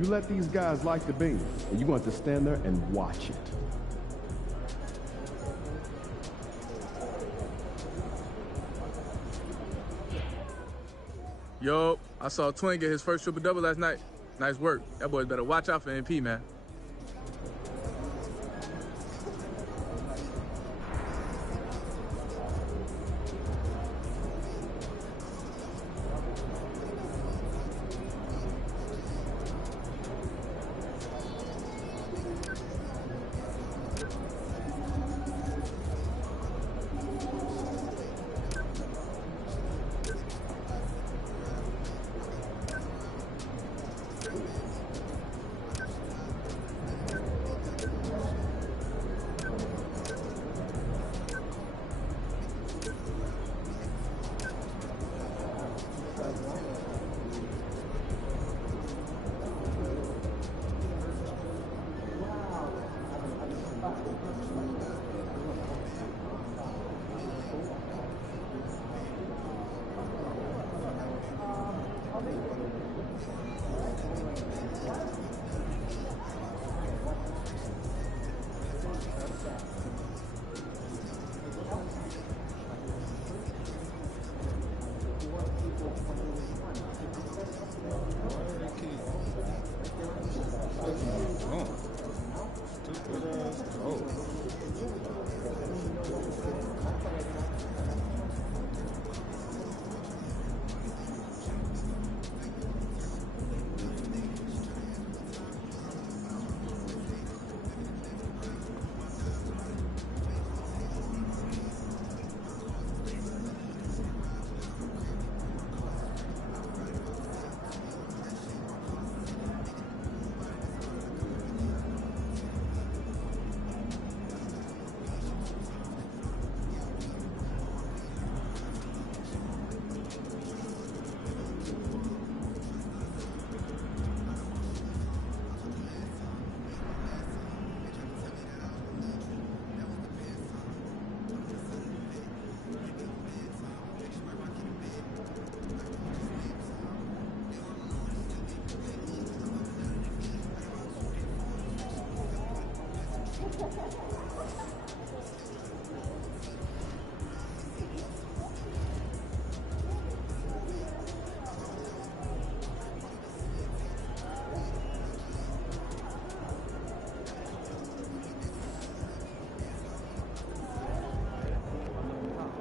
You let these guys like the beam, and you're going to stand there and watch it. Yo, I saw Twin get his first triple-double last night. Nice work. That boy's better watch out for MP, man.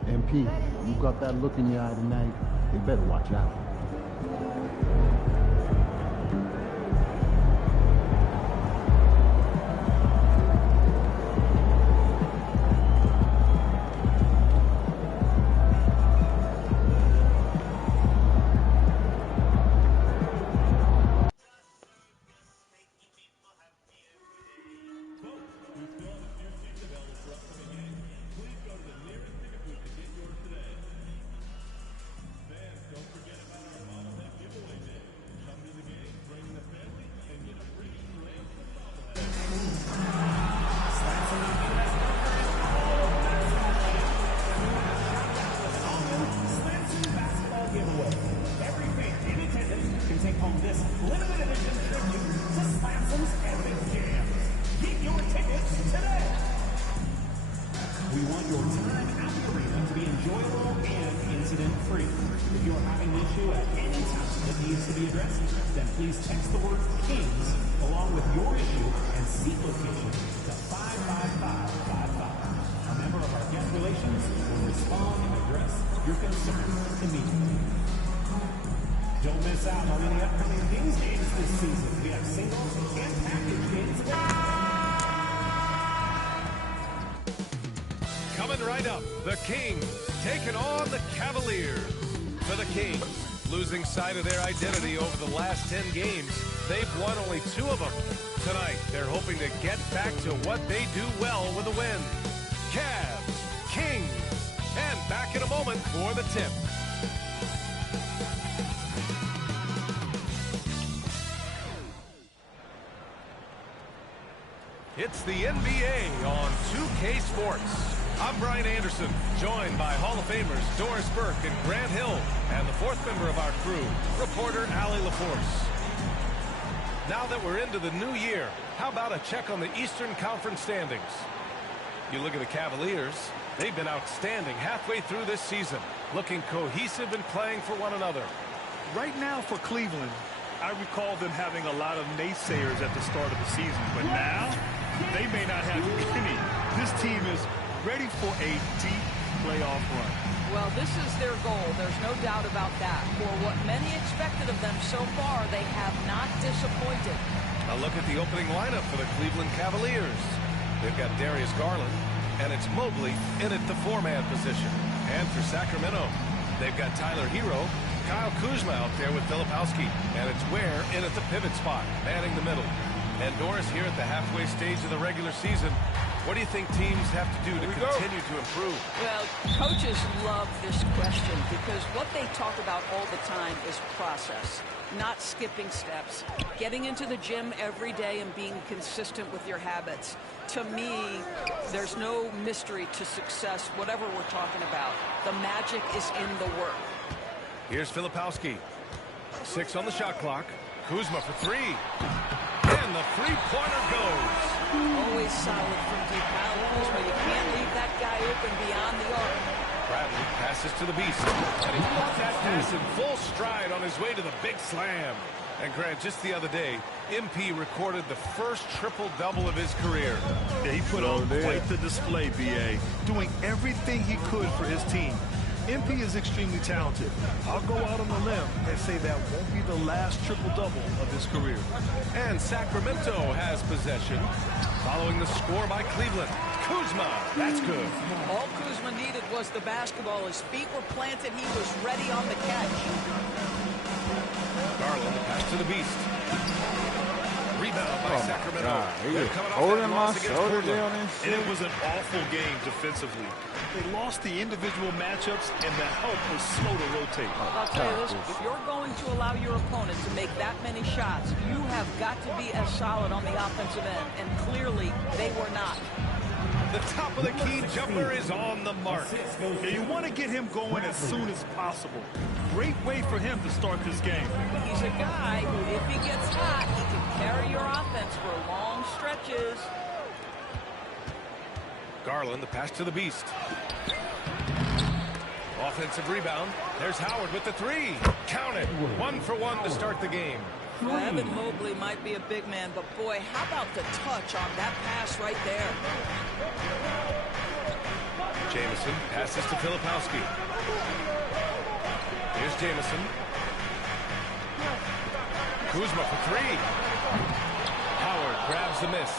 MP, you got that look in your eye tonight. You better watch out. Coming right up, the Kings taking on the Cavaliers. For the Kings, losing sight of their identity over the last 10 games, they've won only 2 of them. Tonight, they're hoping to get back to what they do well with a win. Cavs, Kings, and back in a moment for the tip. It's the NBA on 2K Sports. I'm Brian Anderson, joined by Hall of Famers Doris Burke and Grant Hill, and the 4th member of our crew, reporter Allie LaForce. Now that we're into the new year, how about a check on the Eastern Conference standings? You look at the Cavaliers, they've been outstanding halfway through this season, looking cohesive and playing for one another. Right now for Cleveland, I recall them having a lot of naysayers at the start of the season, but now they may not have any. This team is ready for a deep playoff run. Well, this is their goal. There's no doubt about that. For what many expected of them so far, they have not disappointed. A look at the opening lineup for the Cleveland Cavaliers. They've got Darius Garland, and it's Mobley in at the four-man position. And for Sacramento, they've got Tyler Hero, Kyle Kuzma out there with Filipowski, and it's Ware in at the pivot spot, manning the middle. And Doris here at the halfway stage of the regular season. What do you think teams have to do to continue to improve? Well, coaches love this question because what they talk about all the time is process, not skipping steps, getting into the gym every day and being consistent with your habits. To me, there's no mystery to success, whatever we're talking about. The magic is in the work. Here's Filipowski. 6 on the shot clock. Kuzma for 3. And the three-pointer goes. Always solid from deep. Kyle Kuzma, you can't leave that guy open beyond the arc. Bradley passes to the Beast. And he puts that pass in full stride on his way to the big slam. And Grant, just the other day, MP recorded the first triple-double of his career. Yeah, he put on quite the display, B.A., doing everything he could for his team. MP is extremely talented. I'll go out on the limb and say that won't be the last triple-double of his career. And Sacramento has possession, following the score by Cleveland. Kuzma, that's good. All Kuzma needed was the basketball. His feet were planted. He was ready on the catch. Garland, pass to the Beast. Rebound by Sacramento. He was holding my shoulder down and shit. And it was an awful game defensively. They lost the individual matchups, and the help was slow to rotate. I'll tell you this, if you're going to allow your opponent to make that many shots, you have got to be as solid on the offensive end, and clearly they were not. The top of the key jumper is on the mark. Yeah, you want to get him going as soon as possible. Great way for him to start this game. He's a guy who, if he gets hot, he can carry your offense for long stretches. Garland, the pass to the Beast. Offensive rebound. There's Howard with the 3. Count it. 1 for 1 to start the game. Well, Evan Mobley might be a big man, but boy, how about the touch on that pass right there? Jamison passes to Filipowski. Here's Jamison. Kuzma for 3. Howard grabs the miss.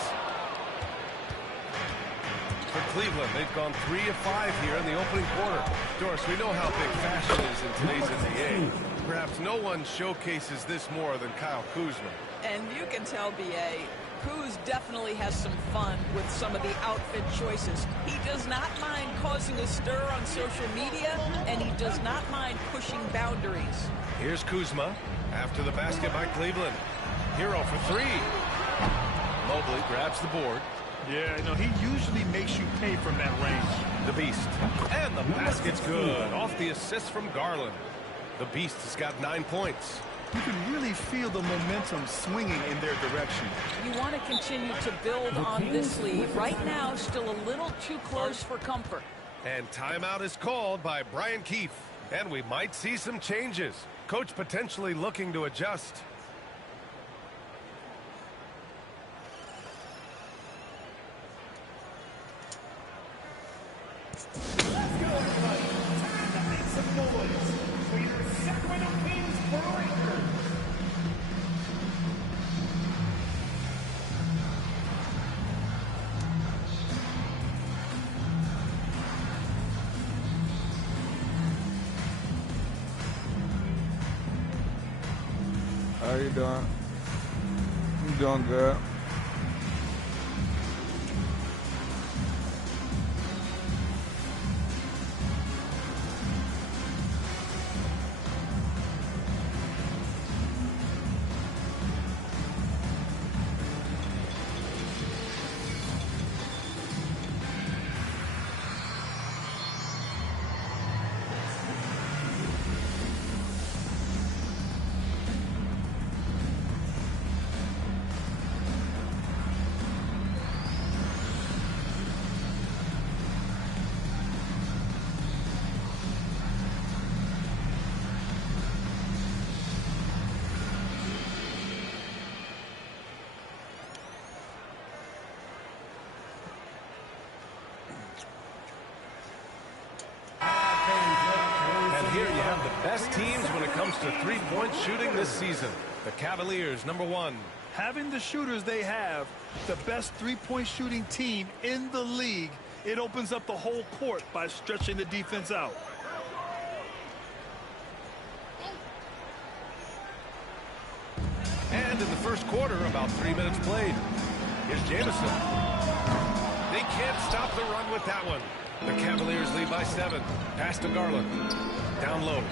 For Cleveland, they've gone 3 of 5 here in the opening quarter. Doris, we know how big fashion is in today's NBA. Perhaps no one showcases this more than Kyle Kuzma. And you can tell, B.A., Kuz definitely has some fun with some of the outfit choices. He does not mind causing a stir on social media, and he does not mind pushing boundaries. Here's Kuzma after the basket by Cleveland. Hero for 3. Mobley grabs the board. Yeah, you know, he usually makes you pay from that range. The Beast. And the basket's good. Off the assist from Garland. The Beast has got 9 points. You can really feel the momentum swinging in their direction. You want to continue to build on this lead. Right now, still a little too close for comfort. And timeout is called by Brian Keefe. And we might see some changes. Coach potentially looking to adjust. Let's go, everybody. Time to make some noise for your Sacramento Kings Breakers. How you doing? I'm doing good. the best teams when it comes to three-point shooting this season. The Cavaliers, number 1. Having the shooters they have, the best three-point shooting team in the league, it opens up the whole court by stretching the defense out. And in the first quarter, about 3 minutes played. Here's Jamison. They can't stop the run with that one. The Cavaliers lead by 7. Pass to Garland. Down low.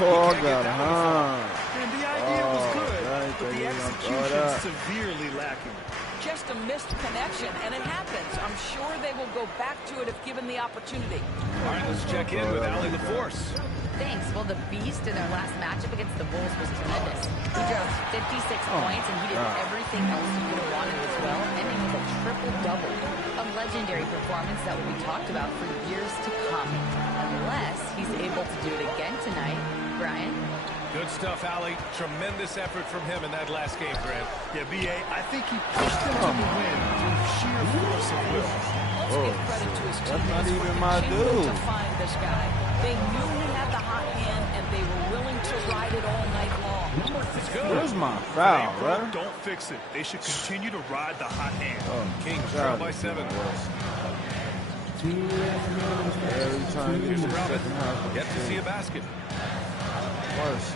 Oh, got it, And the idea was good, but the execution severely lacking. Just a missed connection, and it happens. I'm sure they will go back to it if given the opportunity. All right, let's check in with Allie LaForce. Thanks. Well, the Beast in their last matchup against the Bulls was tremendous. He dropped 56 points, and he did everything else you could have wanted as well, ending with a triple-double. A legendary performance that will be talked about for years to come, unless he's able to do it again tonight. Brian? Good stuff, Allie. Tremendous effort from him in that last game, Grant. Yeah, B.A., I think he pushed them to the win through sheer force of will. Let's give credit to his teammates not for even my continuing dude. to find this guy. They knew he had the hot hand, and they were willing to ride it all night long. It's good. Where's my foul, bro? Don't fix it. They should continue to ride the hot hand. Kings trail by 7. Every time you Here's get Robin. second half. Yet to see a basket. Worse.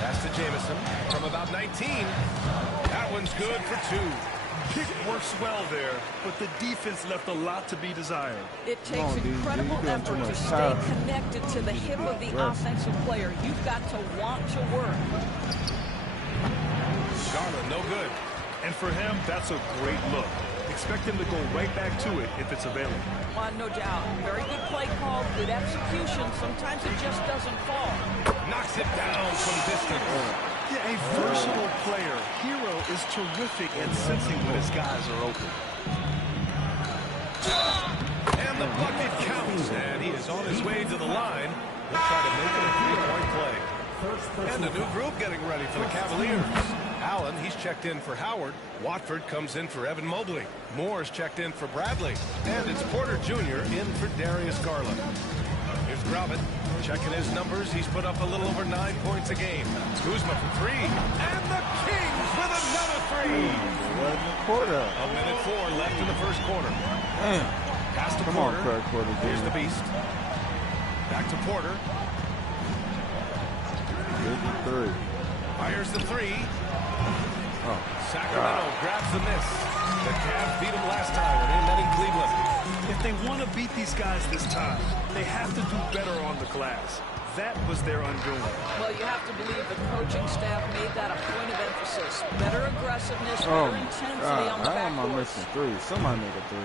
Pass to Jamison from about 19. That one's good for 2. Pick works well there, but the defense left a lot to be desired. It takes on, dude. incredible You're doing too effort to much stay power. connected to the hip of the offensive player. You've got to want to work. Garland, no good. And for him, that's a great look. Expect him to go right back to it if it's available. No doubt. Very good play call, good execution. Sometimes it just doesn't fall. Knocks it down from distance. Yeah, a versatile player. Hero is terrific at sensing when his guys are open. And the bucket counts. And he is on his way to the line. He'll try to make it a three-point play. And a new group getting ready for the Cavaliers. Allen, he's checked in for Howard. Watford comes in for Evan Mobley. Moore's checked in for Bradley. And it's Porter Jr. in for Darius Garland. Here's Grobbett checking his numbers. He's put up a little over 9 points a game. Kuzma for 3. And the Kings with another 3. Porter. A minute 4 left in the first quarter. Pass to Come on, Porter. Craig Porter. Here's the Beast. Back to Porter. 53. Fires the 3. Oh, Sacramento grabs the miss. The Cavs beat them last time when they met in Cleveland. If they want to beat these guys this time, they have to do better on the glass. That was their undoing. Well, you have to believe the coaching staff made that a point of emphasis. Better aggressiveness, better intensity on the how am I backboard. missing 3? Somebody make a 3.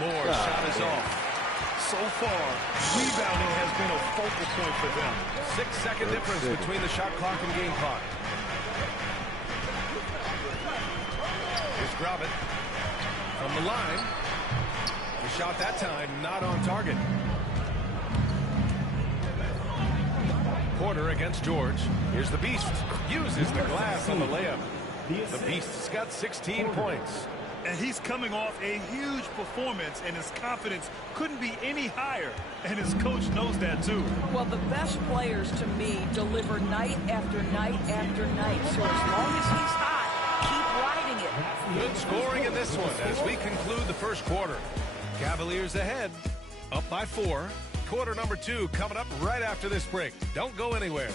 Moore's shot is off. So far, rebounding has been a focal point for them. 6-second difference between the shot clock and game clock. Here's Grobbett from the line. The shot that time not on target. Porter against George. Here's the Beast. Uses the glass on the layup. The Beast's got 16 points. And he's coming off a huge performance, and his confidence couldn't be any higher. And his coach knows that, too. Well, the best players, to me, deliver night after night after night. So as long as he's hot, keep riding it. Good scoring in this one as we conclude the first quarter. Cavaliers ahead, up by 4. Quarter number 2 coming up right after this break. Don't go anywhere.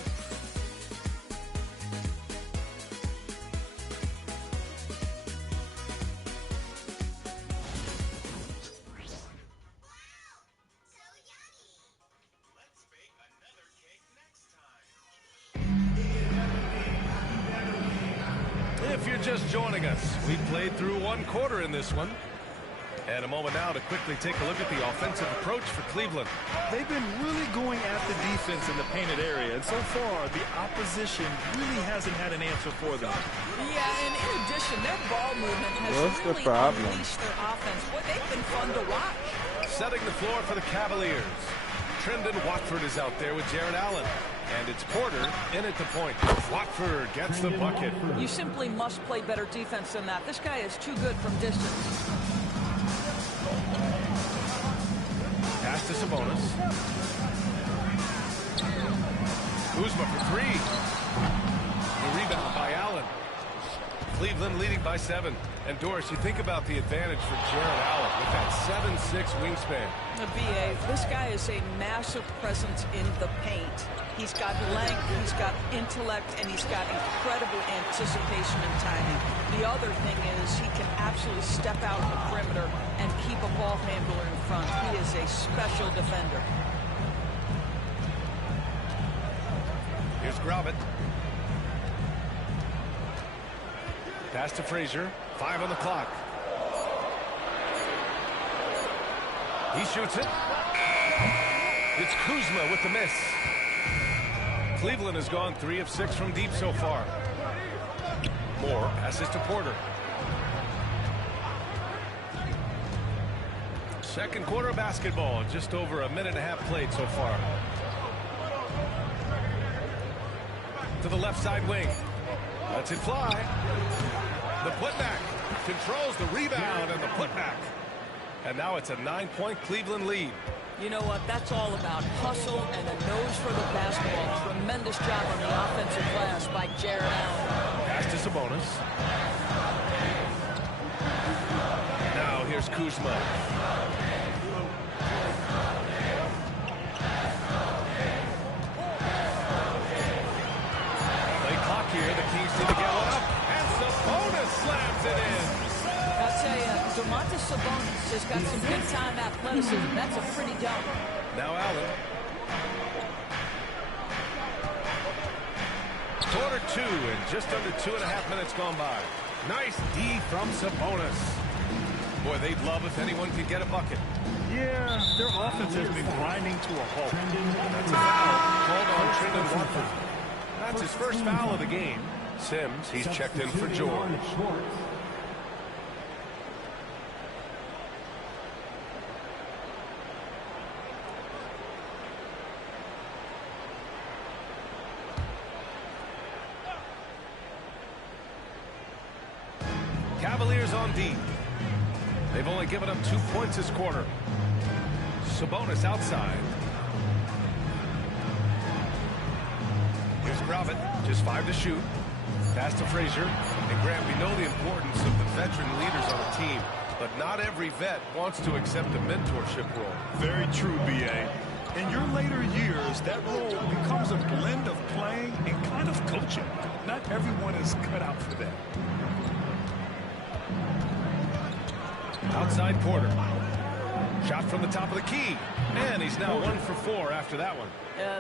If you're just joining us, we played through one quarter in this one. And a moment now to quickly take a look at the offensive approach for Cleveland. They've been really going at the defense in the painted area, and so far, the opposition really hasn't had an answer for them. Yeah, and in addition, their ball movement has What's the really problem? unleashed their offense. Boy, they've been fun to watch. Setting the floor for the Cavaliers. Trendon Watford is out there with Jared Allen. And it's Porter in at the point. Watford gets the bucket. You simply must play better defense than that. This guy is too good from distance. Pass to Sabonis. Kuzma for three. The rebound by Allen. Cleveland leading by 7. And Doris, you think about the advantage for Jarrett Allen with that 7'6" wingspan. The BA, this guy is a massive presence in the paint. He's got length, he's got intellect, and he's got incredible anticipation and timing. The other thing is he can absolutely step out on the perimeter and keep a ball handler in front. He is a special defender. Here's Gravitt. Pass to Frazier. 5 on the clock. He shoots it. It's Kuzma with the miss. Cleveland has gone 3 of 6 from deep so far. Moore passes to Porter. Second quarter of basketball. Just over a minute and a half played so far. To the left side wing. Lets it fly. The putback. Controls the rebound and the putback. And now it's a 9-point Cleveland lead. You know what? That's all about hustle and a nose for the basketball. Tremendous job on the offensive glass by Jarrett Allen. Pass to Sabonis. Now here's Kuzma. Play clock here. The Kings need to get one up. And Sabonis slams it in. I'll tell you, Domantas Sabonis has got some big-time athleticism. That's a pretty dunk. Now Allen. Quarter 2 and just under 2.5 minutes gone by. Nice D from Sabonis. Boy, they'd love if anyone could get a bucket. Yeah, their offense has been grinding to a halt. That's a foul called on Trendon Watford. That's his first foul of the game. Sims, he's checked in for George. Cavaliers on D. They've only given up 2 points this quarter. Sabonis outside. Here's Gravitt, just 5 to shoot. Pass to Frazier. And Grant, we know the importance of the veteran leaders on a team, but not every vet wants to accept a mentorship role. Very true, B.A. In your later years, that role becomes a blend of playing and kind of coaching. Not everyone is cut out for that. Outside Porter. Shot from the top of the key. And he's now 1 for 4 after that one.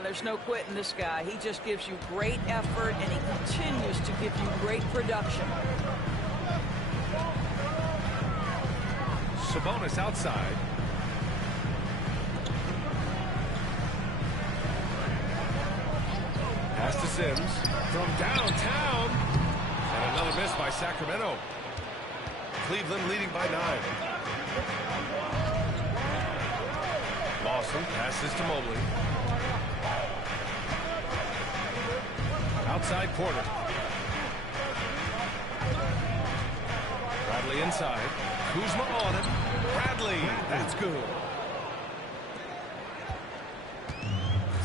There's no quitting this guy. He just gives you great effort, and he continues to give you great production. Sabonis outside. Pass to Sims. From downtown. And another miss by Sacramento. Cleveland leading by 9. Lawson passes to Mobley. Outside Porter. Bradley inside. Kuzma on it. Bradley, that's good.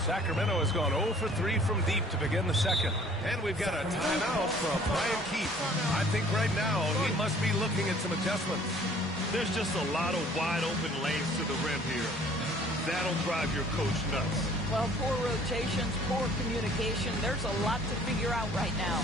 Sacramento has gone 0 for 3 from deep to begin the second. And we've got a timeout from Brian Keefe. I think right now he must be looking at some adjustments. There's just a lot of wide open lanes to the rim here. That'll drive your coach nuts. Well, poor rotations, poor communication. There's a lot to figure out right now.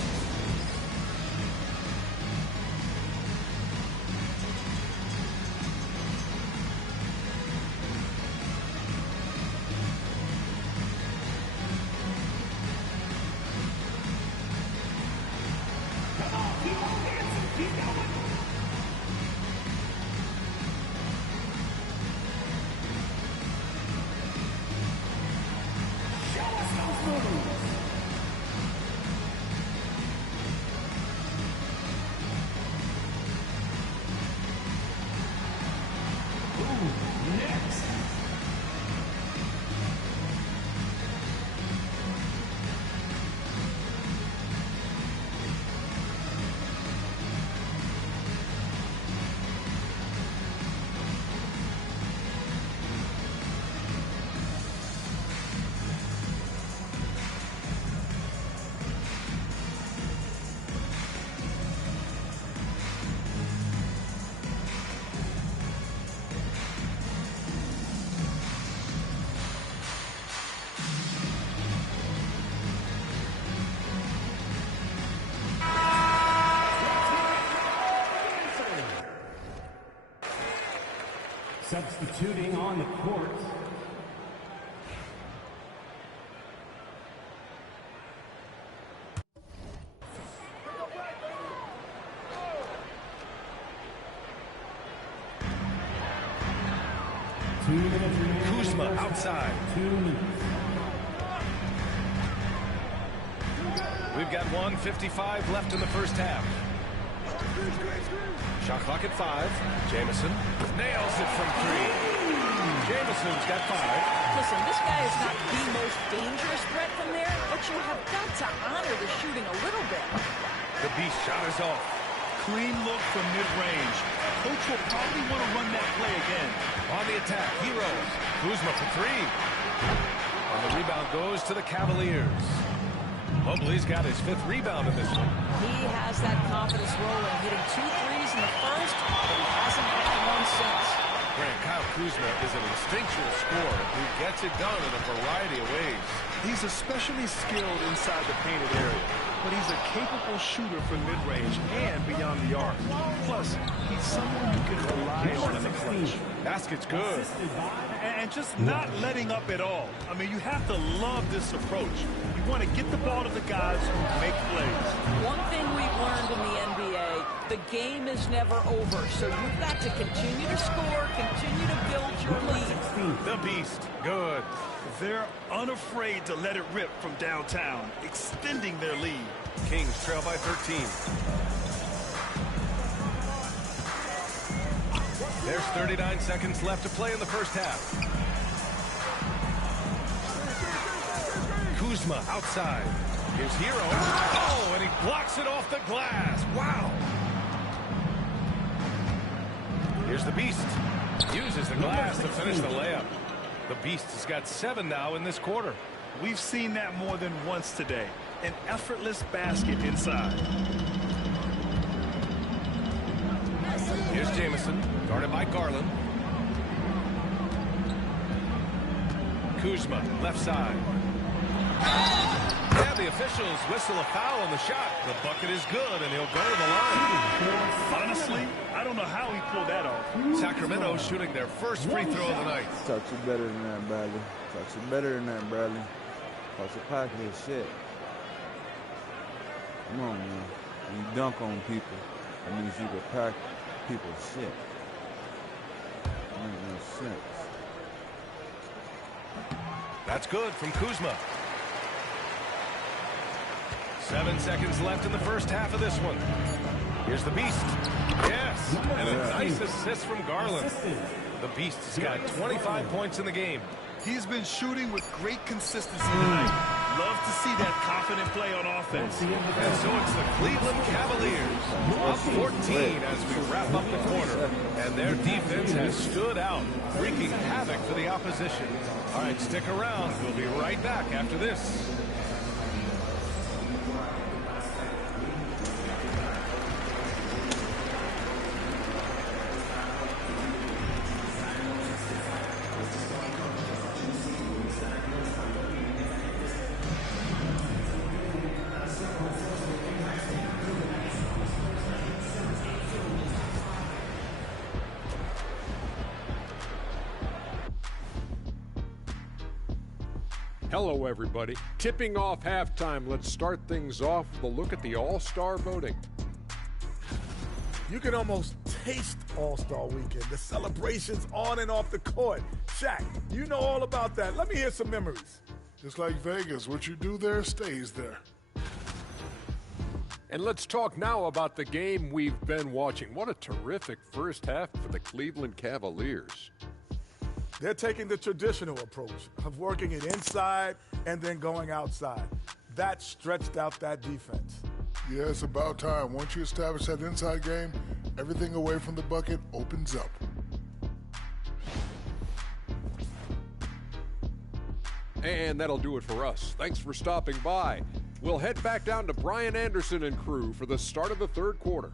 Substituting on the court. Kuzma outside. 2 minutes. We've got 1:55 left in the first half. Shot clock at 5. Jamison nails it from 3. Jamison's got 5. Listen, this guy is not the most dangerous threat from there, but you have got to honor the shooting a little bit. The beast shot is off. Clean look from mid-range. Coach will probably want to run that play again. On the attack, Heroes. Kuzma for 3. And the rebound goes to the Cavaliers. Mobley's got his 5th rebound in this one. He has that confidence rolling, hitting 2 threes in the first, but he hasn't had one since. Grant, Kyle Kuzma is an instinctual scorer who gets it done in a variety of ways. He's especially skilled inside the painted area, but he's a capable shooter from mid-range and beyond the arc. Plus, he's someone you can rely on in the clutch. Basket's good. And just not letting up at all. I mean, you have to love this approach. You want to get the ball to the guys who make plays. One thing we've learned in the NBA, the game is never over, so you've got to continue to score, continue to build your lead. The beast, good. They're unafraid to let it rip from downtown, extending their lead. Kings trail by 13. There's 39 seconds left to play in the first half. Kuzma outside. Here's Hero. Oh, and he blocks it off the glass. Wow. Here's the Beast. Uses the glass to finish the layup. The Beast has got 7 now in this quarter. We've seen that more than once today. An effortless basket inside. Here's Jamison, guarded by Garland. Kuzma, left side. Yeah, the officials whistle a foul on the shot. The bucket is good, and he'll go to the line. Honestly, I don't know how he pulled that off. Sacramento shooting their first free throw of the night. Touch it better than that, Bradley. Touch it better than that, Bradley. Touch it pocket his shit. Come on, man. When you dunk on people, that means you can pack people's shit. That makes no sense. That's good from Kuzma. 7 seconds left in the first half of this one. Here's the Beast. Yes, and a nice assist from Garland. The Beast has got 25 points in the game. He's been shooting with great consistency tonight. Love to see that confident play on offense. And so it's the Cleveland Cavaliers up 14 as we wrap up the quarter. And their defense has stood out, wreaking havoc for the opposition. All right, stick around. We'll be right back after this. Hello, everybody. Tipping off halftime, let's start things off with a look at the All-Star voting. You can almost taste All-Star Weekend, the celebrations on and off the court. Shaq, you know all about that. Let me hear some memories. Just like Vegas, what you do there stays there. And let's talk now about the game we've been watching. What a terrific first half for the Cleveland Cavaliers. They're taking the traditional approach of working it inside and then going outside. That stretched out that defense. Yeah, it's about time. Once you establish that inside game, everything away from the bucket opens up. And that'll do it for us. Thanks for stopping by. We'll head back down to Brian Anderson and crew for the start of the third quarter.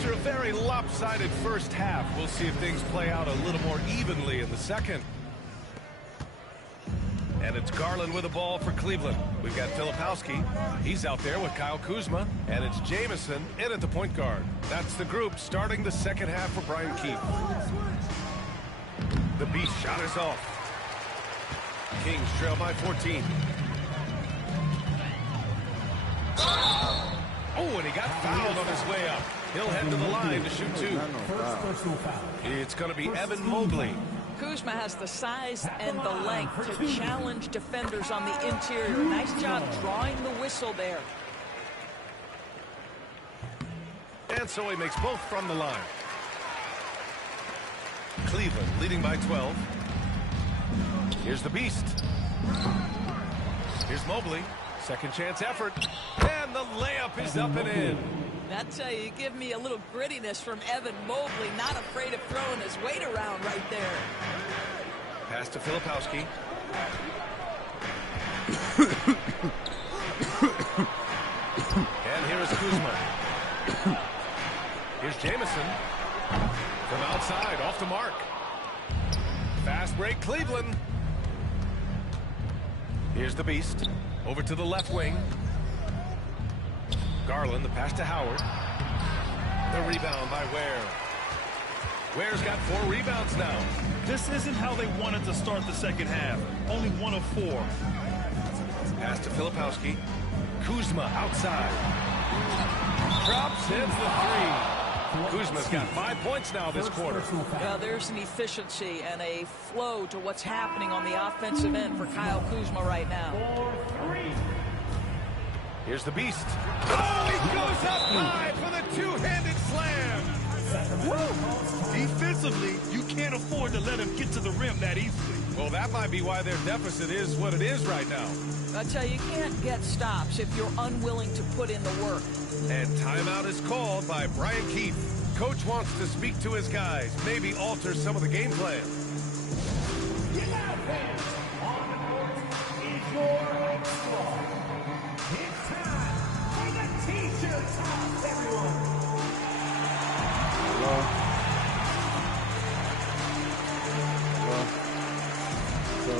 After a very lopsided first half, we'll see if things play out a little more evenly in the second. And it's Garland with the ball for Cleveland. We've got Filipowski. He's out there with Kyle Kuzma. And it's Jamison in at the point guard. That's the group starting the second half for Brian Keefe. The Beast shot is off. Kings trail by 14. Oh, and he got fouled on his way up. He'll head to the line to shoot two. It's going to be Evan Mobley. Kuzma has the size and the length to challenge defenders on the interior. Nice job drawing the whistle there. And so he makes both from the line. Cleveland leading by 12. Here's the Beast. Here's Mobley. Second chance effort. And the layup is up and in. That's how you give me a little grittiness from Evan Mobley. Not afraid of throwing his weight around right there. Pass to Filipowski. And here is Kuzma. Here's Jamison. From outside, off the mark. Fast break, Cleveland. Here's the Beast. Over to the left wing. Garland, the pass to Howard. The rebound by Ware. Ware's got 4 rebounds now. This isn't how they wanted to start the second half. Only 1 of 4. Pass to Filipowski. Kuzma outside. Drops, hits the 3. Kuzma's got 5 points now this quarter. Well, there's an efficiency and a flow to what's happening on the offensive end for Kyle Kuzma right now. Here's the Beast. Oh, he goes up high for the two-handed slam. Woo! Defensively, you can't afford to let him get to the rim that easily. Well, that might be why their deficit is what it is right now. I tell you, you can't get stops if you're unwilling to put in the work. And timeout is called by Brian Keefe. Coach wants to speak to his guys, maybe alter some of the game plan. Get out, fans. On the court is your squad. It's time for the T-shirt toss, everyone. Hello. So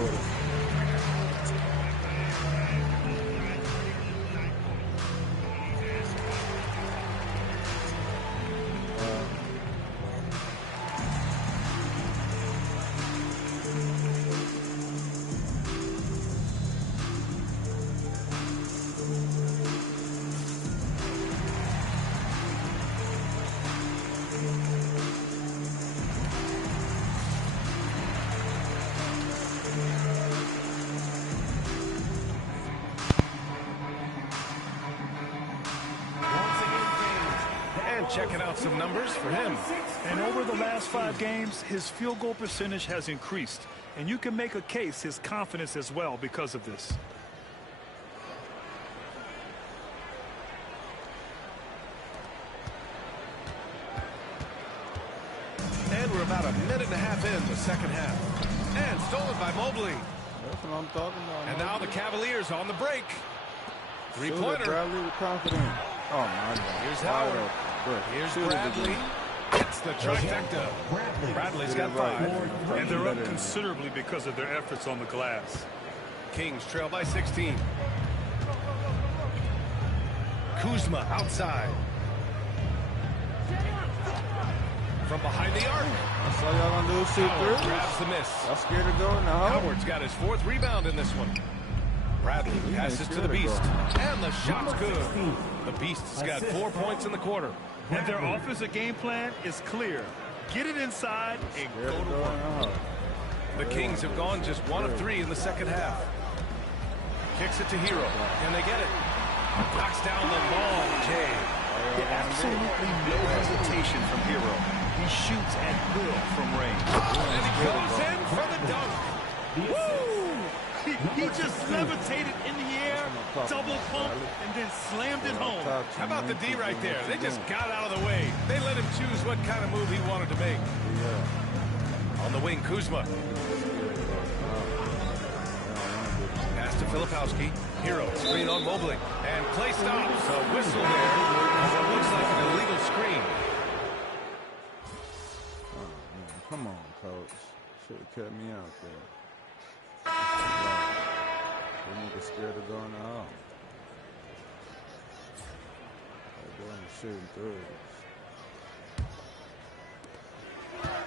checking out some numbers for him. And over the last 5 games, his field goal percentage has increased. And you can make a case his confidence as well because of this. And we're about a minute and a half in the second half. And stolen by Mobley. That's what I'm talking about. And now the Cavaliers on the break. 3-pointer. Bradley with confidence. Oh, my God. Here's Howard. Here's Bradley. It's the trifecta. Bradley's got 5. And they're up considerably because of their efforts on the glass. Kings trail by 16. Kuzma outside. From behind the arc. That's all y'all gonna do is shoot Howard through. grabs the miss. Y'all scared to go now? Howard's got his 4th rebound in this one. Bradley passes to the Beast. And the shot's good. The Beast's got 4 points in the quarter. And their offensive game plan is clear. Get it inside and go to work. The Kings have gone just 1 of 3 in the second half. Kicks it to Hero. Can they get it? Knocks down the long J. Absolutely no hesitation from Hero. He shoots at will from range. And he goes in for the dunk. Woo! He just levitated in the air, double pump, and then slammed it home. How about the D right there? They just got out of the way. They let him choose what kind of move he wanted to make. On the wing, Kuzma. Pass to Filipowski. Hero, screen on Mobley. And play stops. A whistle there. What looks like an illegal screen. Come on, coach. Should have kept me out there. That nigga scared of going out. They're going shooting threes.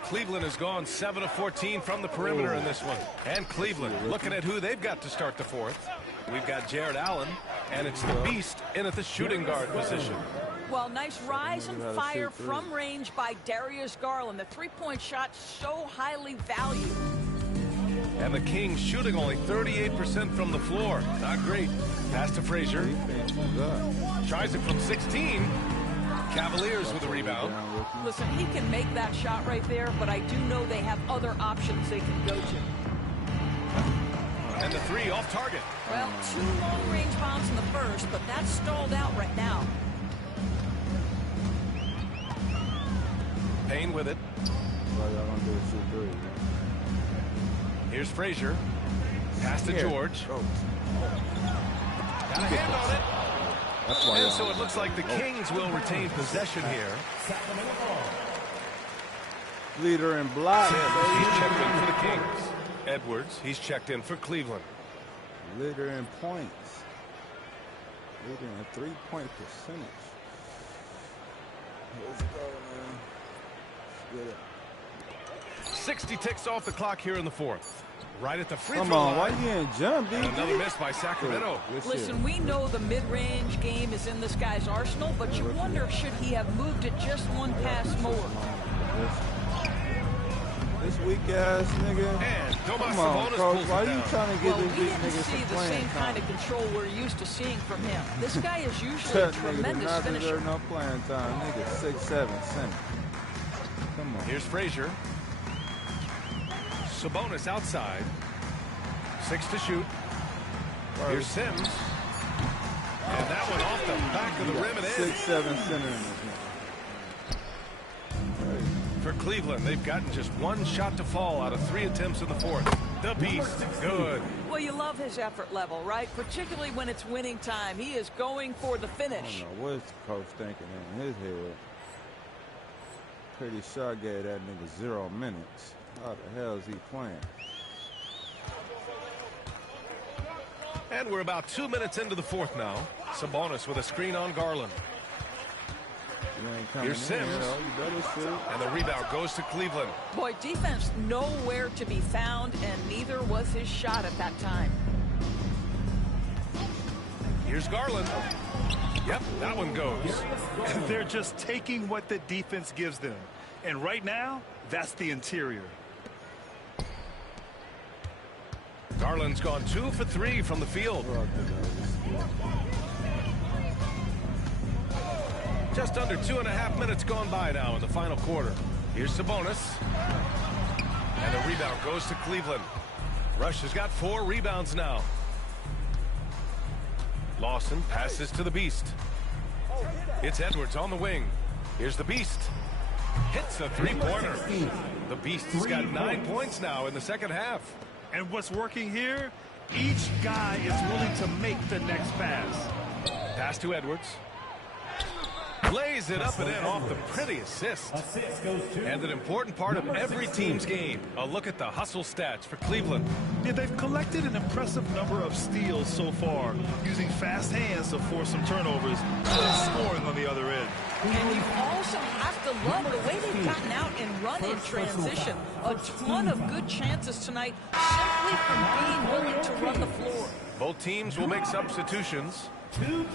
Cleveland has gone 7 of 14 from the perimeter in this one. And Cleveland looking at who they've got to start the fourth. We've got Jared Allen, and it's the Beast in at the shooting guard position. Well, nice rise and fire from range by Darius Garland. The three-point shot so highly valued. And the Kings shooting only 38% from the floor. Not great. Pass to Frazier. Tries it from 16. Cavaliers with a rebound. Listen, he can make that shot right there, but I do know they have other options they can go to. And the three off target. Well, 2 long-range bombs in the first, but that's stalled out right now. Payne with it. Here's Frazier. Pass to George. Got a hand on it. That's why. And so it looks like the Kings will retain possession here. Leader in block. He's checked in for the Kings. Edwards, he's checked in for Cleveland. Leader in points. Leader in three-point percentage. Let's go, man. Let's get it. 60 ticks off the clock here in the fourth. Right at the free throw line. Come on, line. why you ain't jump, And another miss by Sacramento. Listen, we know the mid-range game is in this guy's arsenal, but you wonder, should he have moved it just one pass more? This weak ass nigga. And come on, coach. Why you trying to get this weak nigga some some see the playing same time? kind of control we're used to seeing from him. This guy is usually a That nigga tremendous not finisher. deserve no playing time. Nigga 6'7" center. Come on. Here's Frazier. Sabonis outside. 6 to shoot. Here's Sims. And that one off the back of the rim and in. 6'7" center in this For Cleveland, they've gotten just 1 shot to fall out of 3 attempts in the fourth. The Beast, good. Well, you love his effort level, right? Particularly when it's winning time. He is going for the I finish. don't know what's the coach thinking in his head. Pretty sure I gave that nigga 0 minutes. How the hell is he playing? And we're about 2 minutes into the fourth now. Sabonis with a screen on Garland. Here's Sims. And the rebound goes to Cleveland. Boy, defense nowhere to be found, and neither was his shot at that time. Here's Garland. Yep, that one goes. And they're just taking what the defense gives them. And right now, that's the interior. Garland's gone 2 for 3 from the field. Just under 2.5 minutes gone by now in the final quarter. Here's Sabonis. And the rebound goes to Cleveland. Rush has got 4 rebounds now. Lawson passes to the Beast. It's Edwards on the wing. Here's the Beast. Hits a three-pointer. The Beast has got 9 points now in the second half. And what's working here? Each guy is willing to make the next pass. Pass to Edwards. Lays it up and in off the pretty assist. And an important part of every team's game. A look at the hustle stats for Cleveland. Yeah, they've collected an impressive number of steals so far, using fast hands to force some turnovers and scoring on the other end. And you also have to love the way they've gotten out and run in transition. A ton of good chances tonight simply from being willing to run the floor. Both teams will make substitutions.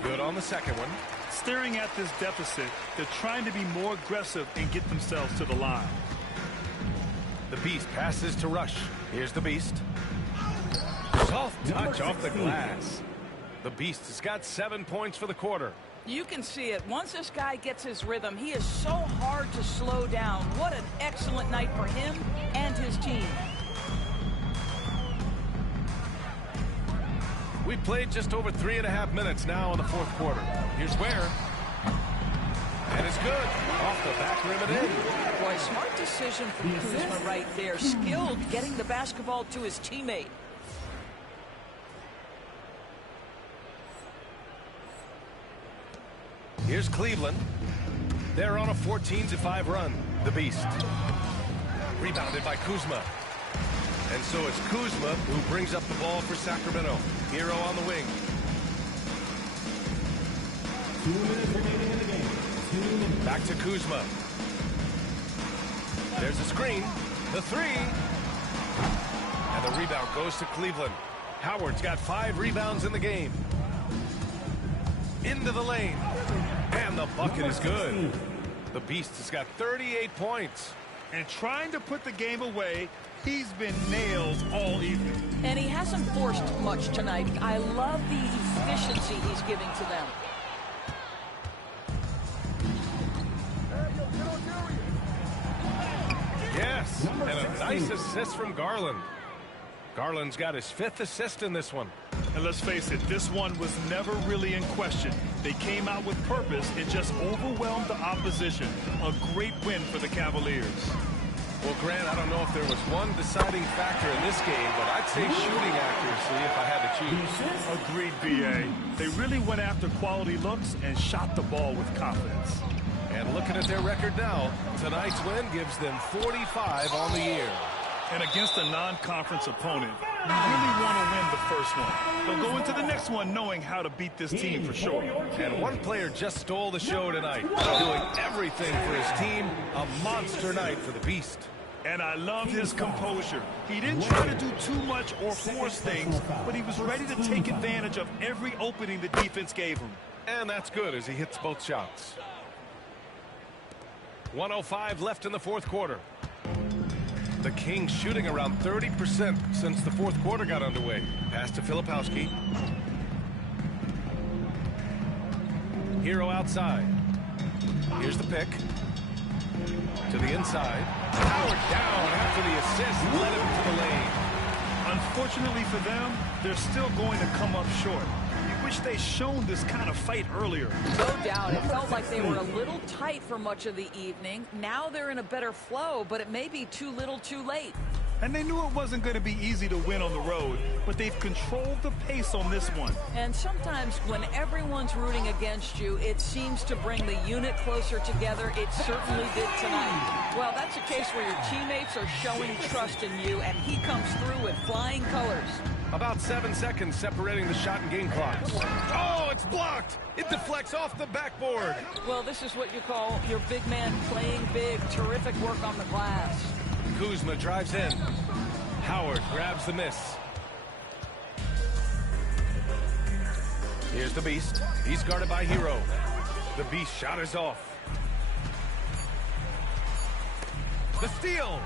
Good on the second one. Staring at this deficit, they're trying to be more aggressive and get themselves to the line. The Beast passes to Rush. Here's the Beast. Soft touch off the glass. The Beast has got 7 points for the quarter. You can see it. Once this guy gets his rhythm, he is so hard to slow down. What an excellent night for him and his team. We've played just over 3.5 minutes now in the fourth quarter. Here's Ware. And it's good. Off the back rim and in. Boy, smart decision from Kuzma right there. Skilled getting the basketball to his teammate. Here's Cleveland. They're on a 14-5 run. The Beast. Rebounded by Kuzma. And so it's Kuzma who brings up the ball for Sacramento. Hero on the wing. 2 minutes remaining in the game. 2 minutes. Back to Kuzma. There's a screen. The three. And the rebound goes to Cleveland. Howard's got 5 rebounds in the game. Into the lane. And the bucket is good. The Beast has got 38 points. And trying to put the game away, he's been nailed all evening. And he hasn't forced much tonight. I love the efficiency he's giving to them. Yes, and a nice assist from Garland. Garland's got his 5th assist in this one. And let's face it, this one was never really in question. They came out with purpose and just overwhelmed the opposition. A great win for the Cavaliers. Well, Grant, I don't know if there was one deciding factor in this game, but I'd say shooting accuracy if I had to choose. Agreed, B.A. They really went after quality looks and shot the ball with confidence. And looking at their record now, tonight's win gives them 45 on the year. And against a non-conference opponent, you really want to win the first one. They'll go into the next one knowing how to beat this team for sure. And one player just stole the show tonight, doing everything for his team. A monster night for the Beast. And I love his composure. He didn't try to do too much or force things, but he was ready to take advantage of every opening the defense gave him. And that's good as he hits both shots. 1:05 left in the fourth quarter. The Kings shooting around 30% since the fourth quarter got underway. Pass to Filipowski. Hero outside. Here's the pick. To the inside. Howard down after the assist. Led him to the lane. Unfortunately for them, they're still going to come up short. I wish they'd shown this kind of fight earlier. No doubt. It felt like they were a little tight for much of the evening. Now they're in a better flow, but it may be too little too late. And they knew it wasn't going to be easy to win on the road, but they've controlled the pace on this one. And sometimes when everyone's rooting against you, it seems to bring the unit closer together. It certainly did tonight. Well, that's a case where your teammates are showing trust in you, and he comes through with flying colors. About 7 seconds separating the shot and game clocks. Oh, it's blocked. It deflects off the backboard. Well, this is what you call your big man playing big. Terrific work on the glass. Kuzma drives in. Howard grabs the miss. Here's the Beast. He's guarded by Hero. The Beast shot is off. The steal.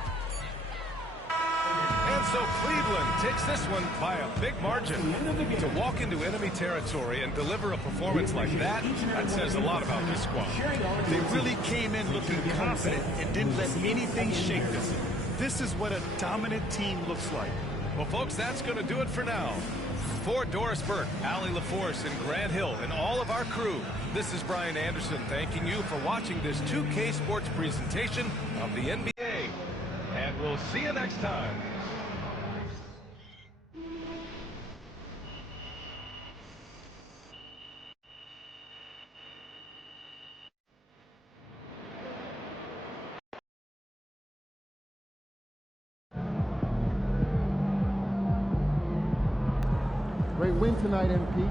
And so Cleveland takes this one by a big margin. To walk into enemy territory and deliver a performance like that, that says a lot about this squad. They really came in looking confident and didn't let anything shake them. This is what a dominant team looks like. Well, folks, that's going to do it for now. For Doris Burke, Allie LaForce, and Grant Hill, and all of our crew, this is Brian Anderson thanking you for watching this 2K Sports presentation of the NBA. And we'll see you next time. Great win tonight, MP.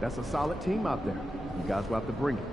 That's a solid team out there. You guys will have to bring it.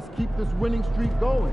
Let's keep this winning streak going.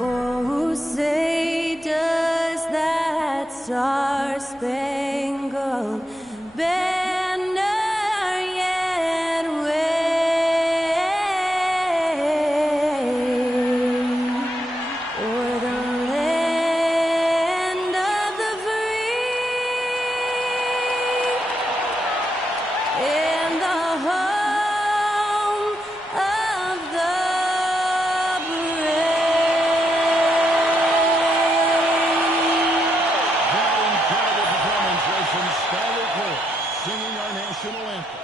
Oh, say does that star-spangled banner yet wave o'er the land of the free and the home of the singing our national anthem.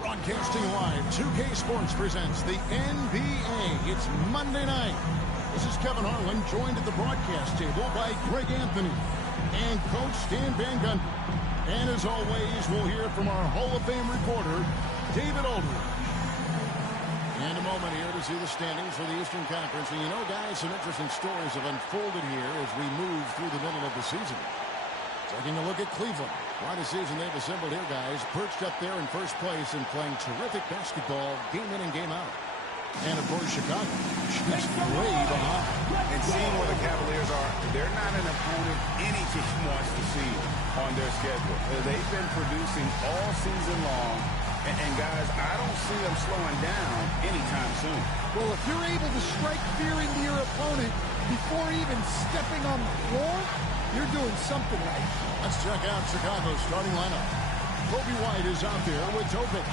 Broadcasting live, 2K Sports presents the NBA. It's Monday night. This is Kevin Harlan, joined at the broadcast table by Greg Anthony and Coach Stan Van Gundy. And as always, we'll hear from our Hall of Fame reporter, David Aldridge. And a moment here to see the standings for the Eastern Conference. And you know, guys, some interesting stories have unfolded here as we move through the middle of the season. Taking a look at Cleveland. Quite a season they've assembled here, guys. Perched up there in first place and playing terrific basketball game in and game out. And, of course, Chicago. Just way behind. And seeing where the Cavaliers are, they're not an opponent any team wants to see on their schedule. They've been producing all season long. And guys, I don't see them slowing down anytime soon. Well, if you're able to strike fear into your opponent before even stepping on the floor, you're doing something right. Let's check out Chicago's starting lineup. Kobe White is out there with Topic.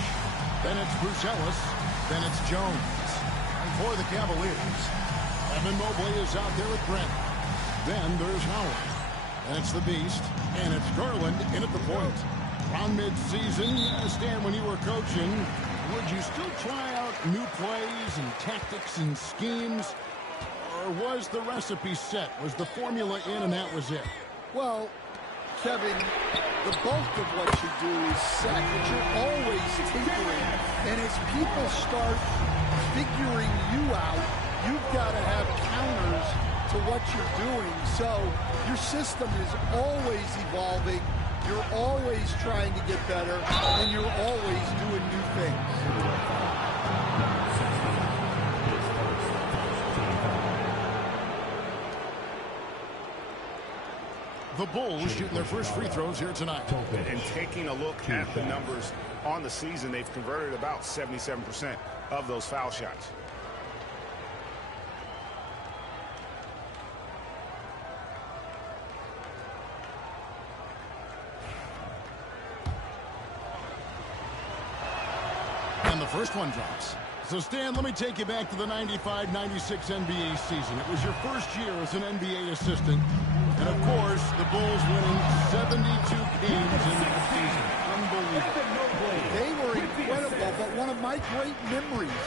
Then it's Bruce Ellis. Then it's Jones. And for the Cavaliers, Evan Mobley is out there with Brent. Then there's Howard. And it's the Beast. And it's Garland in at the point. Around mid-season, Stan, when you were coaching, would you still try out new plays and tactics and schemes? Or was the recipe set? Was the formula in and that was it? Well, Kevin, the bulk of what you do is set, but you're always tinkering. And as people start figuring you out, you've got to have counters to what you're doing. So your system is always evolving. You're always trying to get better, and you're always doing new things. The Bulls shooting their first free throws here tonight. And taking a look at the numbers on the season, they've converted about 77% of those foul shots. And the first one drops. So, Stan, let me take you back to the 95-96 NBA season. It was your first year as an NBA assistant. And, of course, the Bulls winning 72 games in that season. Unbelievable. They were incredible, but one of my great memories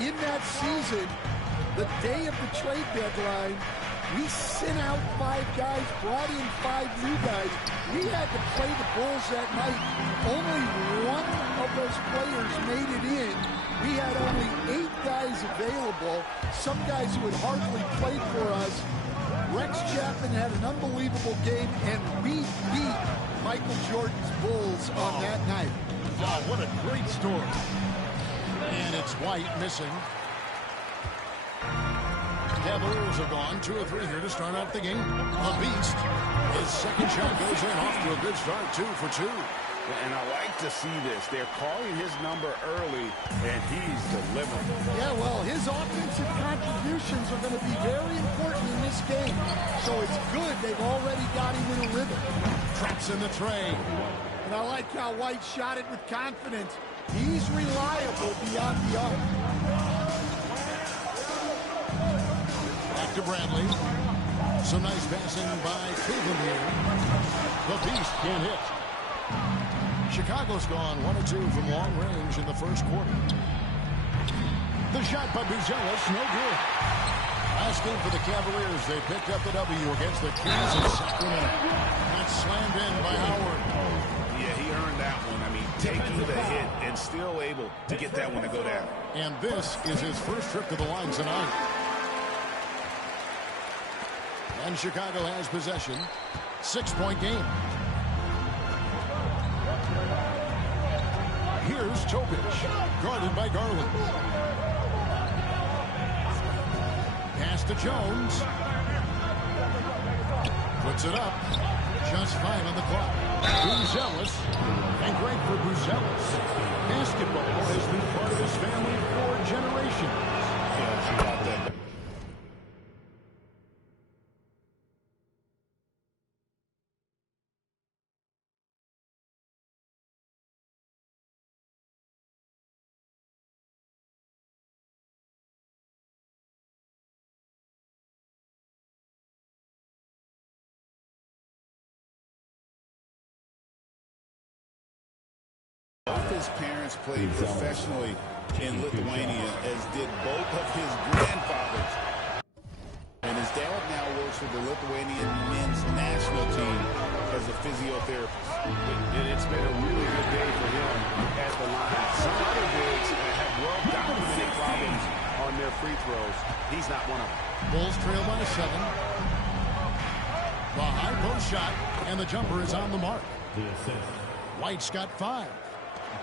in that season, the day of the trade deadline, we sent out 5 guys, brought in 5 new guys. We had to play the Bulls that night. Only one of those players made it in. We had only 8 guys available, some guys who had hardly played for us. Rex Chapman had an unbelievable game, and we beat Michael Jordan's Bulls on that night. Wow, what a great story. And it's White missing. Cavaliers have gone 2 of 3 here to start out the game. The Beast, his second shot goes in, off to a good start, 2 for 2. And I like to see this. They're calling his number early, and he's delivering. Yeah, well, his offensive contributions are going to be very important in this game. So it's good they've already got him in a rhythm. Traps in the tray. And I like how White shot it with confidence. He's reliable beyond the arc. Back to Bradley. Some nice passing by Cleveland here. The Beast can't hit. Chicago's gone 1 of 2 from long range in the first quarter. The shot by Buzelis, no good. Last game for the Cavaliers, they picked up the W against the Kings of Sacramento. That's slammed in by Howard. Yeah, he earned that one. I mean, taking the hit and still able to get that one to go down. And this is his first trip to the line tonight. And Chicago has possession. 6-point game. Here's Topic, guarded by Garland. Pass to Jones. Puts it up. Just fine on the clock. Buzelis. And great for Buzelis. Basketball has been part of his family for generations. Yeah, she got that. Both his parents played professionally in Lithuania, as did both of his grandfathers. And his dad now works with the Lithuanian men's national team as a physiotherapist. And it's been a really good day for him at the line. Some other bigs have well-documented problems on their free throws. He's not one of them. Bulls trail by 7. The high post shot, and the jumper is on the mark. White's got 5.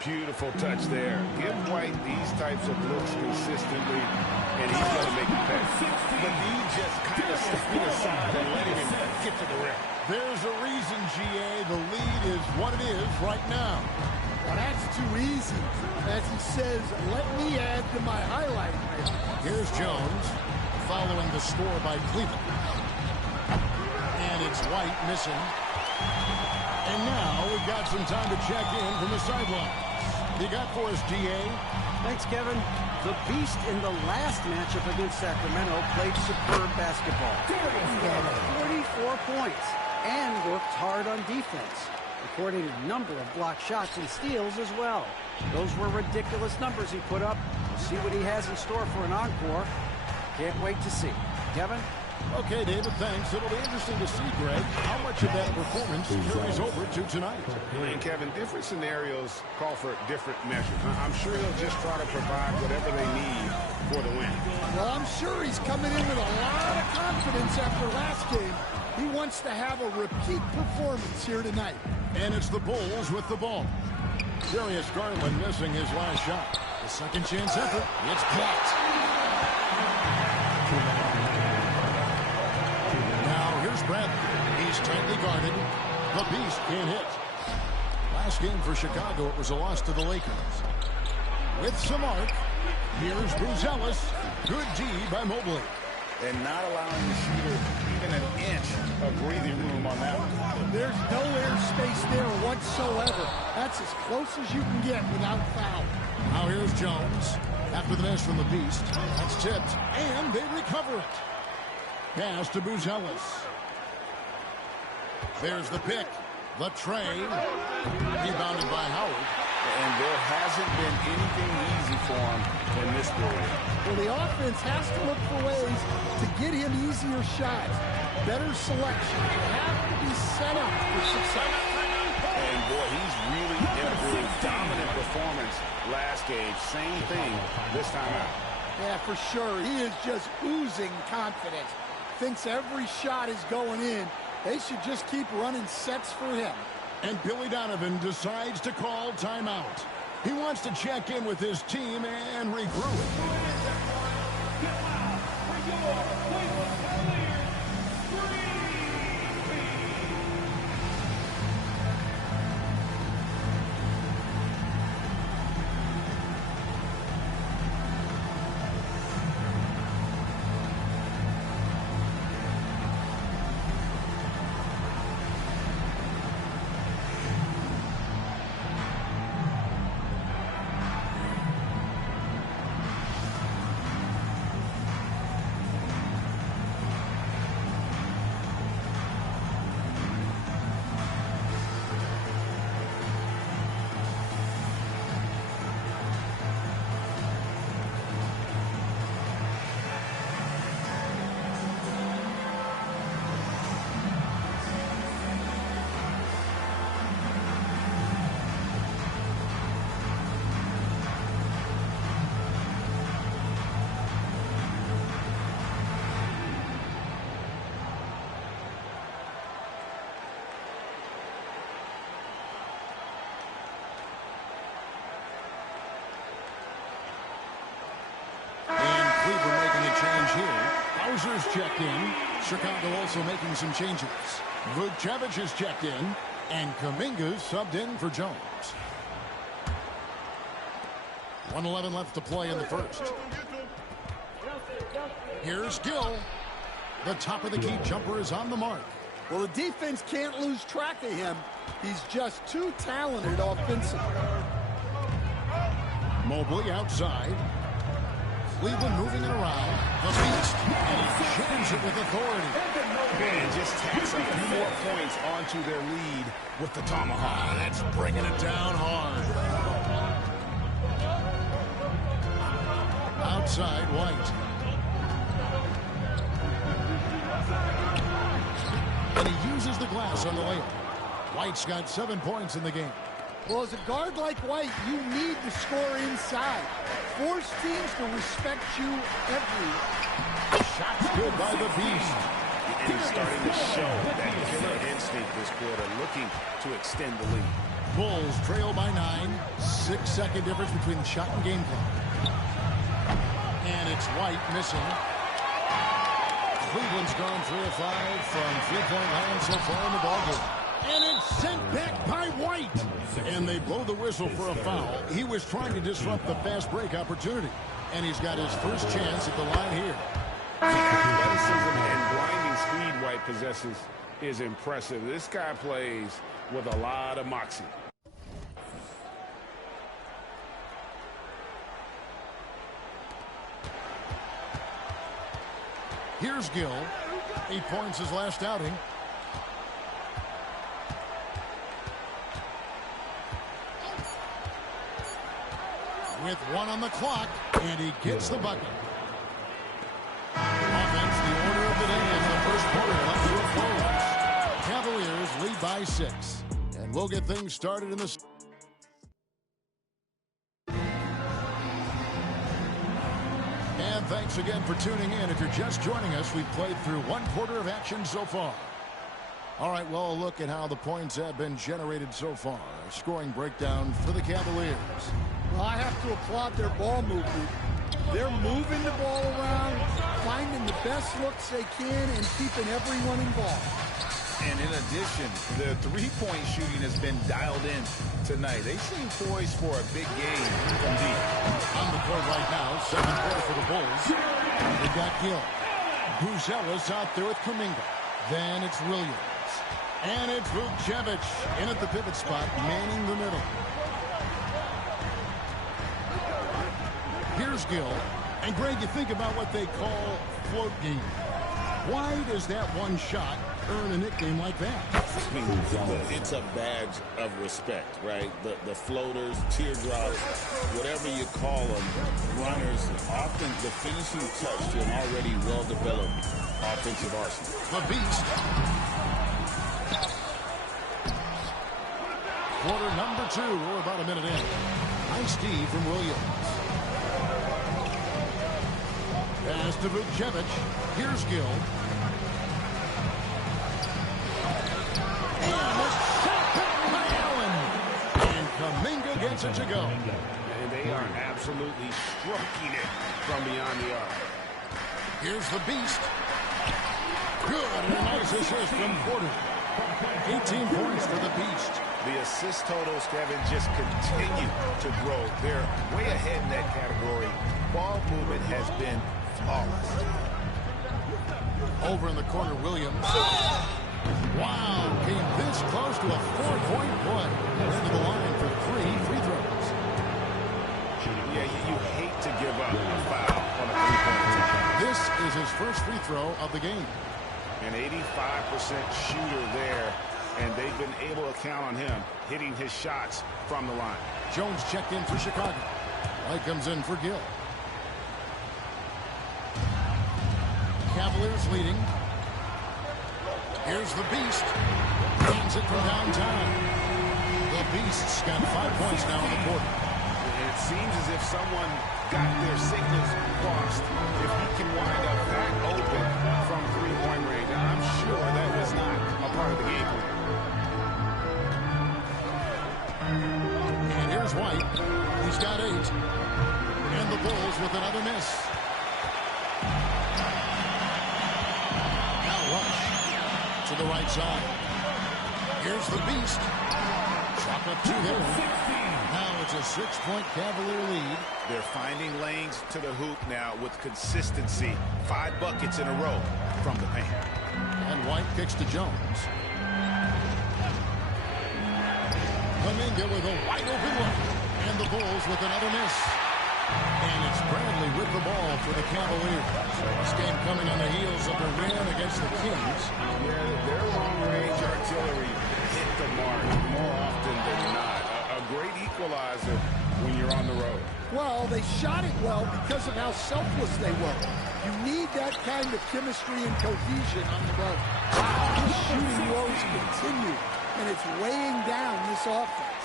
Beautiful touch there. Give White these types of looks consistently, and he's going to make it pay. But he just kind of stepping aside and letting him get to the rim. There's a reason, GA. The lead is what it is right now. Well, that's too easy. As he says, let me add to my highlight reel. Here's Jones, following the score by Cleveland. And it's White missing. And now we've got some time to check in from the sideline. You got for us, DA? Thanks, Kevin. The Beast in the last matchup against Sacramento played superb basketball. He had 44 points and worked hard on defense, recording a number of blocked shots and steals as well. Those were ridiculous numbers he put up. We'll see what he has in store for an encore. Can't wait to see. Kevin? Okay, David, thanks. It'll be interesting to see, Greg, how much of that performance carries over to tonight. And Kevin, different scenarios call for different measures. I'm sure he'll just try to provide whatever they need for the win. Well, I'm sure he's coming in with a lot of confidence after last game. He wants to have a repeat performance here tonight. And it's the Bulls with the ball. Darius Garland missing his last shot. The second chance effort. It's blocked. Now here's Bradley. He's tightly guarded. The Beast can't hit. Last game for Chicago, it was a loss to the Lakers. With some arc, here's Buzelis. Good D by Mobley. And not allowing the shooter even an inch of breathing room on that one. There's no airspace there whatsoever. That's as close as you can get without foul. Now here's Jones. After the miss from the Beast. That's tipped. And they recover it. Pass to Buzelis. There's the pick. The tray. Rebounded by Howard. And there hasn't been anything easy for him in this period. Well, the offense has to look for ways to get him easier shots. Better selection. They have to be set up for success. And boy, he's really improved. Dominant performance last game. Same thing this time out. Yeah, for sure. He is just oozing confidence. Thinks every shot is going in. They should just keep running sets for him. And Billy Donovan decides to call timeout. He wants to check in with his team and regroup. Mazur's checked in. Chicago also making some changes. Vucevic is checked in. And Kuminga's subbed in for Jones. 1:11 left to play in the first. Here's Gill. The top of the key jumper is on the mark. Well, the defense can't lose track of him. He's just too talented offensively. Mobley outside. Cleveland moving it around. The Beast. And he jams it with authority. And just tacks a few more points onto their lead with the tomahawk. That's bringing it down hard. Outside, White. And he uses the glass on the layup. White's got 7 points in the game. Well, as a guard like White, you need to score inside. Force teams to respect you everywhere. Shot's good by the Beast. And he's starting to show that killer instinct this quarter, looking to extend the lead. Bulls trail by 9. 6-second difference between the shot and game clock. And it's White missing. Cleveland's gone 3 of 5 from three-point land so far in the ballgame. And it's sent back by White. And they blow the whistle for a foul. He was trying to disrupt the fast break opportunity. And he's got his first chance at the line here. The athleticism and blinding speed White possesses is impressive. This guy plays with a lot of moxie. Here's Gill. 8 points his last outing. With 1 on the clock, and he gets the bucket. Offense, the order of the day as the first quarter left to a close. Cavaliers lead by 6. And we'll get things started in the... And thanks again for tuning in. If you're just joining us, we've played through 1 quarter of action so far. All right, well, a look at how the points have been generated so far. A scoring breakdown for the Cavaliers. Well, I have to applaud their ball movement. They're moving the ball around, finding the best looks they can, and keeping everyone involved. And in addition, the three-point shooting has been dialed in tonight. They seem poised for a big game from deep. On the court right now, 7th quarter for the Bulls. They got Gill. Buzella's out there with Kuminga. Then it's Williams. And it's Vucevic in at the pivot spot, manning the middle. Here's Gill. And Greg, you think about what they call float game. Why does that one shot earn a nickname like that? I mean, it's a badge of respect, right? The floaters, teardrops, whatever you call them, runners, often the finishing touch to an already well-developed offensive arsenal. The Beast. Quarter number 2. We're about a minute in. Nice D from Williams. Pass to Vucevic. Here's Gill. And a shot by Allen. And Kuminga gets it to go. And they are absolutely stroking it from beyond the arc. Here's the Beast. Good. And a nice assist from Porter. 18 points for the Beast. The assist totals, Kevin, just continue to grow. They're way ahead in that category. Ball movement has been flawless. Over in the corner, Williams. Wow, came this close to a 4-point play. Into the line for 3 free throws. Yeah, you hate to give up a foul on a three-point attempt. This is his first free throw of the game. An 85% shooter there, and they've been able to count on him hitting his shots from the line. Jones checked in for Chicago. White comes in for Gill. Cavaliers leading. Here's the Beast. Hands it from downtown. The Beast's got 5 points now in the quarter. It seems as if someone got their signals crossed. If he can wind up back open from three-point range, I'm sure that was not a part of the game plan. And here's White. He's got 8. And the Bulls with another miss. the right side. Here's the Beast. Chalk up 2 there. Now it's a 6-point Cavalier lead. They're finding lanes to the hoop now with consistency. 5 buckets in a row from the paint. And White kicks to Jones. Kuminga with a wide open look. And the Bulls with another miss. And it's Bradley with the ball for the Cavaliers. This game coming on the heels of the win against the Kings. Yeah, their long-range artillery hit the mark more often than not. A great equalizer when you're on the road. Well, they shot it well because of how selfless they were. You need that kind of chemistry and cohesion on the road. These shooting woes continue, and it's weighing down this offense.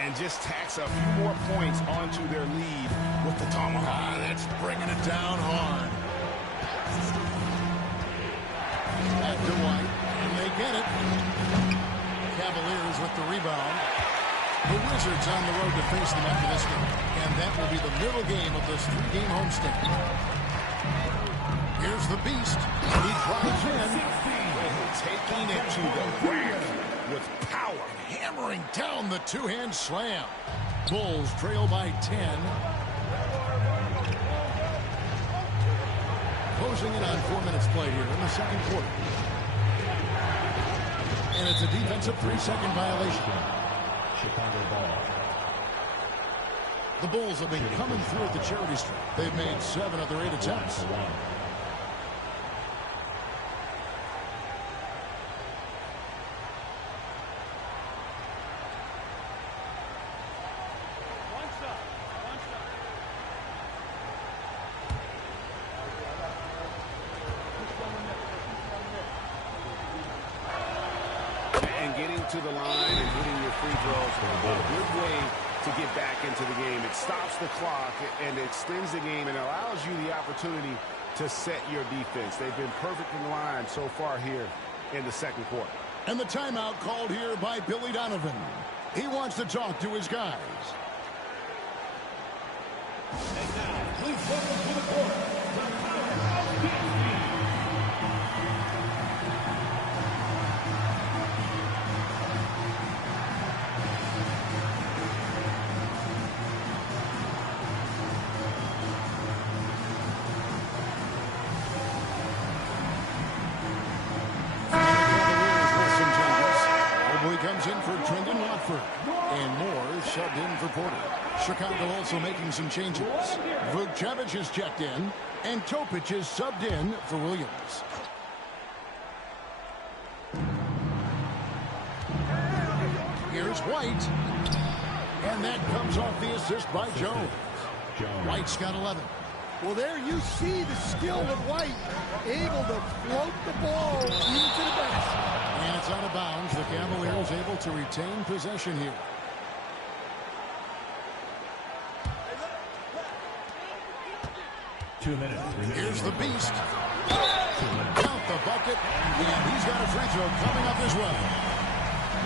And just tacks a few more points onto their lead with the tomahawk. That's bringing it down hard. Back to White, and they get it. Cavaliers with the rebound. The Wizards on the road to face them after this game. And that will be the middle game of this 3-game homestand. Here's the Beast. He drives in. Taking it to the rim with power. Hammering down the 2-hand slam. Bulls trail by 10. Closing in on 4 minutes played here in the second quarter. And it's a defensive 3-second violation. Chicago ball. The Bulls have been coming through at the charity stripe. They've made 7 of their 8 attempts. To the line and hitting your free throws. A good way to get back into the game. It stops the clock and extends the game and allows you the opportunity to set your defense. They've been perfect in the line so far here in the second quarter. And the timeout called here by Billy Donovan. He wants to talk to his guys. And now, please welcome to the court, the powerhouse team. Comes in for Trendon Watford. And Moore subbed in for Porter. Chicago also making some changes. Vukcevic is checked in. And Topic is subbed in for Williams. Here's White. And that comes off the assist by Jones. White's got 11. Well, there you see the skill of White, able to float the ball into the basket. And it's out of bounds. The Cavaliers able to retain possession here. Here's the Beast. Count the bucket. And he's got a free throw coming up as well.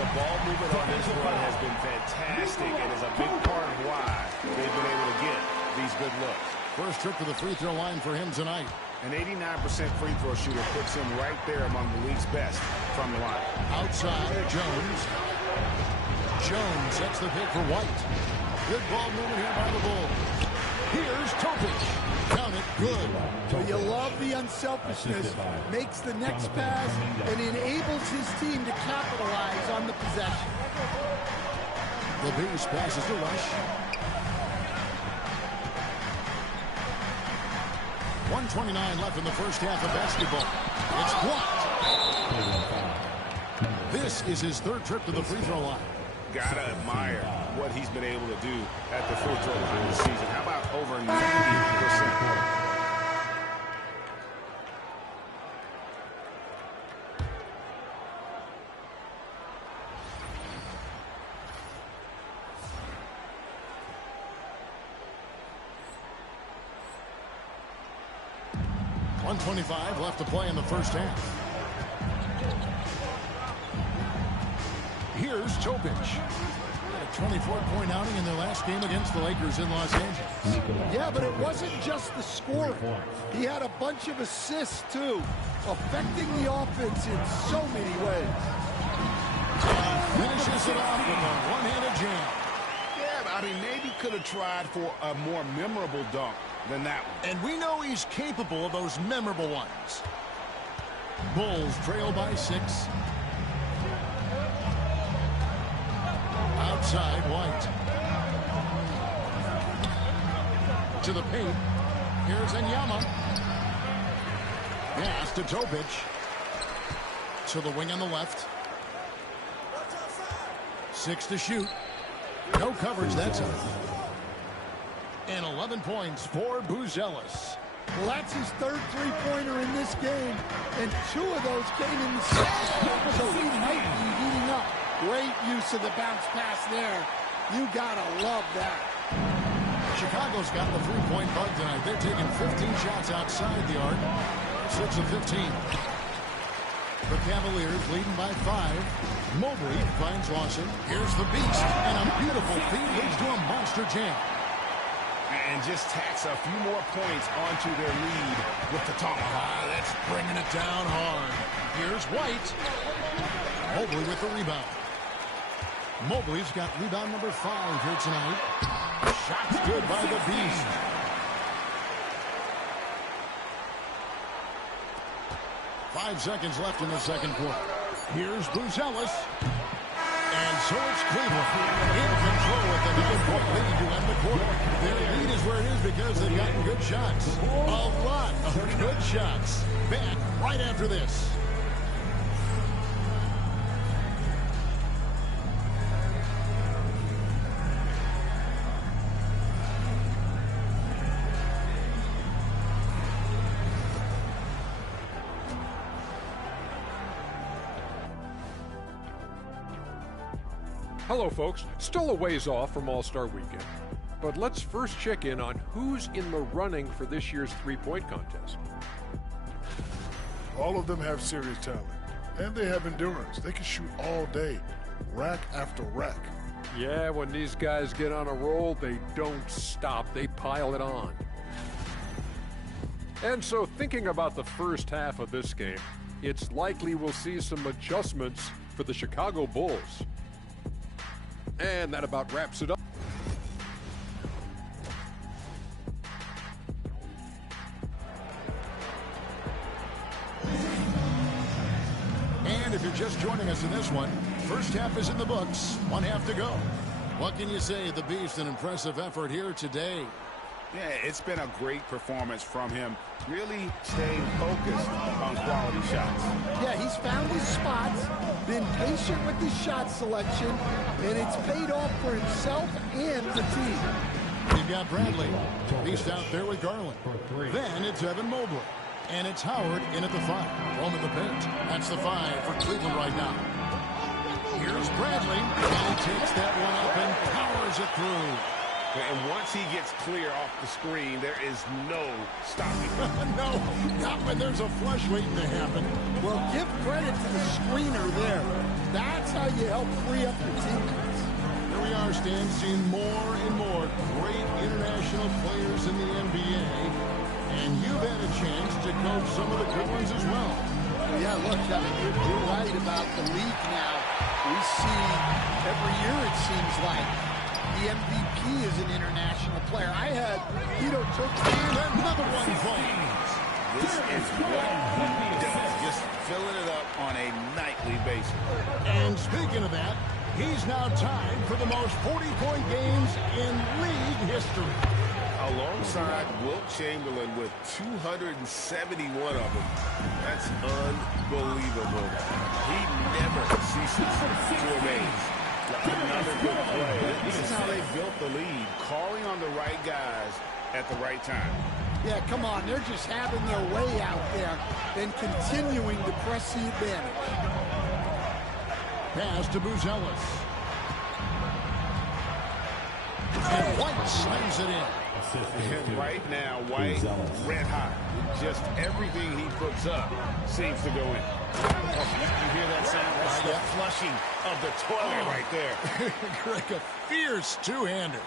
The ball movement on this run has been fantastic and is a big part of why they've been able to get these good looks. First trip to the free throw line for him tonight. An 89% free throw shooter puts him right there among the league's best from the line. Outside, Jones. Jones sets the pick for White. Good ball movement here by the Bulls. Here's Topic. Count it, good. Well, you love the unselfishness. Makes the next pass and enables his team to capitalize on the possession. The Beast passes to Rush. 1:29 left in the first half of basketball. It's blocked. This is his third trip to the free throw line. Gotta admire what he's been able to do at the free throw line this season. How about over 90%? .25 left to play in the first half. Here's Topic. 24-point outing in their last game against the Lakers in Los Angeles. Yeah, but it wasn't just the scoring. He had a bunch of assists, too, affecting the offense in so many ways. Finishes it off with a one-handed jam. Yeah, I mean, maybe could have tried for a more memorable dunk than that one. And we know he's capable of those memorable ones. Bulls trail by 6. Outside, White. To the paint. Here's Enyama. Pass to Topic. To the wing on the left. 6 to shoot. No coverage that time. And 11 points for Buzelis. Well, that's his third three-pointer in this game, and 2 of those came in the second. So he might be heating up. Great use of the bounce pass there. You gotta love that. Chicago's got the three-point bug tonight. They're taking 15 shots outside the arc. 6 of 15. The Cavaliers leading by 5. Mobley finds Lawson. Here's the beast, and a beautiful feed leads to a monster jam. And just tacks a few more points onto their lead with the tomahawk. That's bringing it down hard. Here's White. Mobley with the rebound. Mobley's got rebound number 5 here tonight. Shot's good by the beast. Five seconds left in the second quarter. Here's Buzelis. And so it's Cleveland in control with the 9-point lead to end the quarter. Their lead is where it is because they've gotten good shots. A lot of good shots. Back right after this. Hello, folks. Still a ways off from All-Star Weekend, but let's first check in on who's in the running for this year's three-point contest. All of them have serious talent, and they have endurance. They can shoot all day, rack after rack. Yeah, when these guys get on a roll, they don't stop. They pile it on. And so thinking about the first half of this game, it's likely we'll see some adjustments for the Chicago Bulls. And that about wraps it up. And if you're just joining us in this one, first half is in the books. 1 half to go. What can you say? The Beast, an impressive effort here today. Yeah, it's been a great performance from him. Really staying focused on quality shots. Yeah, he's found his spots, been patient with his shot selection, and it's paid off for himself and the team. You've got Bradley. Beast out there with Garland. Then it's Evan Mobley. And it's Howard in at the 5. Home in the paint. That's the 5 for Cleveland right now. Here's Bradley. And he takes that one up and powers it through. And once he gets clear off the screen, there is no stopping. No, not when there's a flush waiting to happen. Well, give credit to the screener there. That's how you help free up your teammates. Here we are, Stan, seeing more and more great international players in the NBA. And you've had a chance to coach some of the good ones as well. Yeah, look, Kevin, you're right about the league now. We see every year, it seems like, the MVP is an international player. I had Hedo Turkoglu. Another one point. This is what he does, just filling it up on a nightly basis. And speaking of that, he's now tied for the most 40-point games in league history. Alongside Wilt Chamberlain with 271 of them. That's unbelievable. He never ceases to amaze. Another good play. This is how they built the lead, calling on the right guys at the right time. Yeah, come on. They're just having their way out there and continuing to press the advantage. Pass to Buzelis. And White slams it in. And right now, White, red hot. Just everything he puts up seems to go in. Oh, you hear that sound? That's the flushing of the toilet right there. Greg, a fierce two-hander.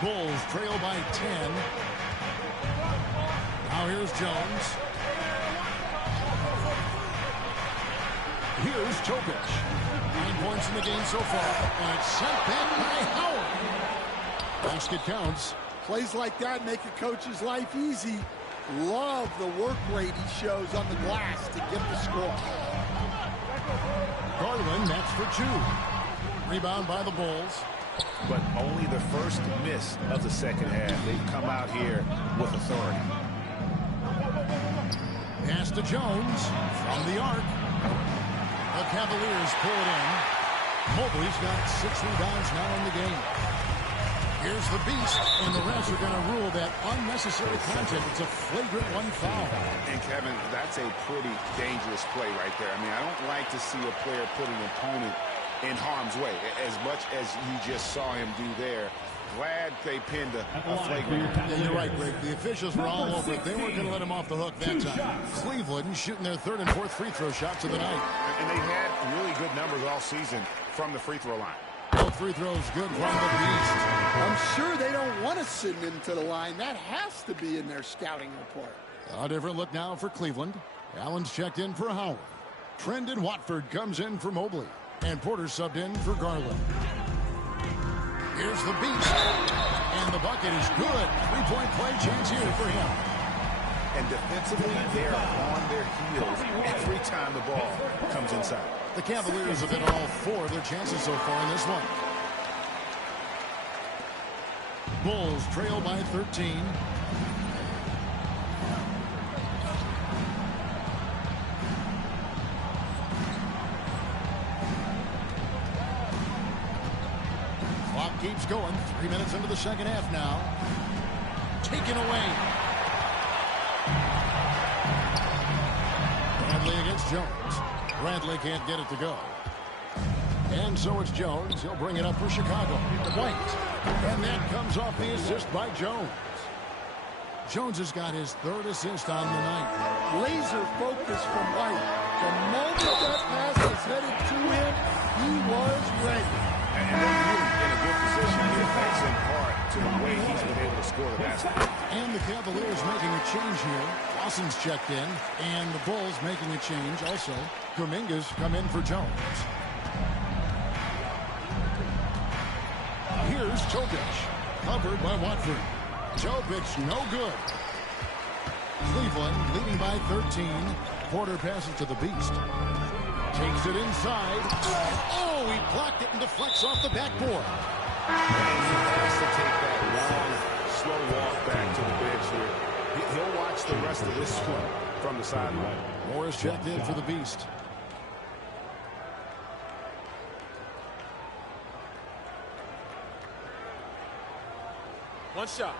Bulls trail by 10. Now here's Jones. Here's Topic. 9 points in the game so far. And it's sent back by Howard. Basket counts. Plays like that make a coach's life easy. Love the work rate he shows on the glass to get the score. Garland, that's for 2. Rebound by the Bulls. But only the first miss of the second half. They've come out here with authority. Pass to Jones from the arc. The Cavaliers pull it in. Mobley's got 6 rebounds now in the game. Here's the Beast, and the refs are going to rule that unnecessary contact. It's a flagrant 1 foul. And, Kevin, that's a pretty dangerous play right there. I mean, I don't like to see a player put an opponent in harm's way, as much as you just saw him do there. Glad they pinned a flagrant. Yeah, you're right, Greg. The officials were all over it. They weren't going to let him off the hook that time. Cleveland shooting their 3rd and 4th free throw shots of the night. And they've had really good numbers all season from the free throw line. Both free throws good from the Beast. I'm sure they don't want to send him to the line. That has to be in their scouting report. A different look now for Cleveland. Allen's checked in for Howard. Trendon Watford comes in for Mobley. And Porter subbed in for Garland. Here's the Beast. And the bucket is good. 3-point play chance here for him. And defensively, they're on their heels every time the ball comes inside. The Cavaliers have been all 4 of their chances so far in this one. Bulls trail by 13. Clock keeps going. 3 minutes into the second half now. Taken away. Bradley against Jones. Bradley can't get it to go. And so it's Jones. He'll bring it up for Chicago. White. And that comes off the assist by Jones. Jones has got his 3rd assist on the night. Laser focus from White. The moment that pass was headed to him, he was ready. And they're really in a good position here, thanks in part to the way he's been able to score the basket. And the Cavaliers making a change here. Lawson's checked in, and the Bulls making a change also. Kuminga's come in for Jones. Here's Topic, covered by Watford. Topic, no good. Cleveland leading by 13. Porter passes to the Beast. Takes it inside. Oh, he blocked it and deflects off the backboard. And he has to take that long, slow walk back to the bench here. He'll watch the rest of this one from the sideline. Morris checked in for the Beast. One shot.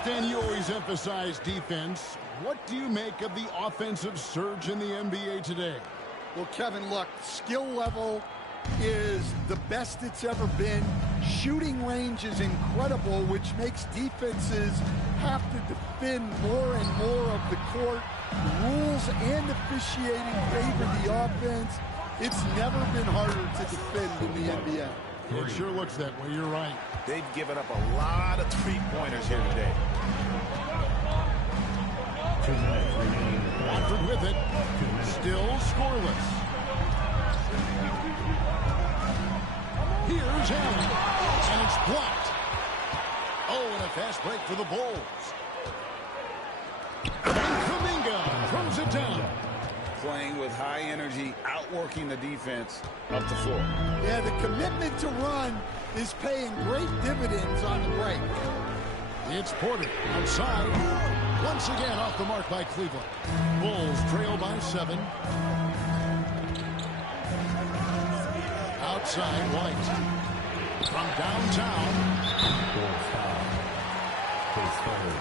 Stan, you always emphasize defense. What do you make of the offensive surge in the NBA today? Well, Kevin, look, skill level is the best it's ever been. Shooting range is incredible, which makes defenses have to defend more and more of the court. Rules and officiating favor the offense. It's never been harder to defend in the NBA. It sure looks that way. You're right. They've given up a lot of three-pointers here today. Watford with it. Still scoreless. Here's Allen. And it's blocked. Oh, and a fast break for the Bulls. And Kuminga throws it down. Playing with high energy, outworking the defense up the floor. Yeah, the commitment to run is paying great dividends on the break. It's Porter outside. Once again off the mark by Cleveland. Bulls trail by 7. Outside White. From downtown.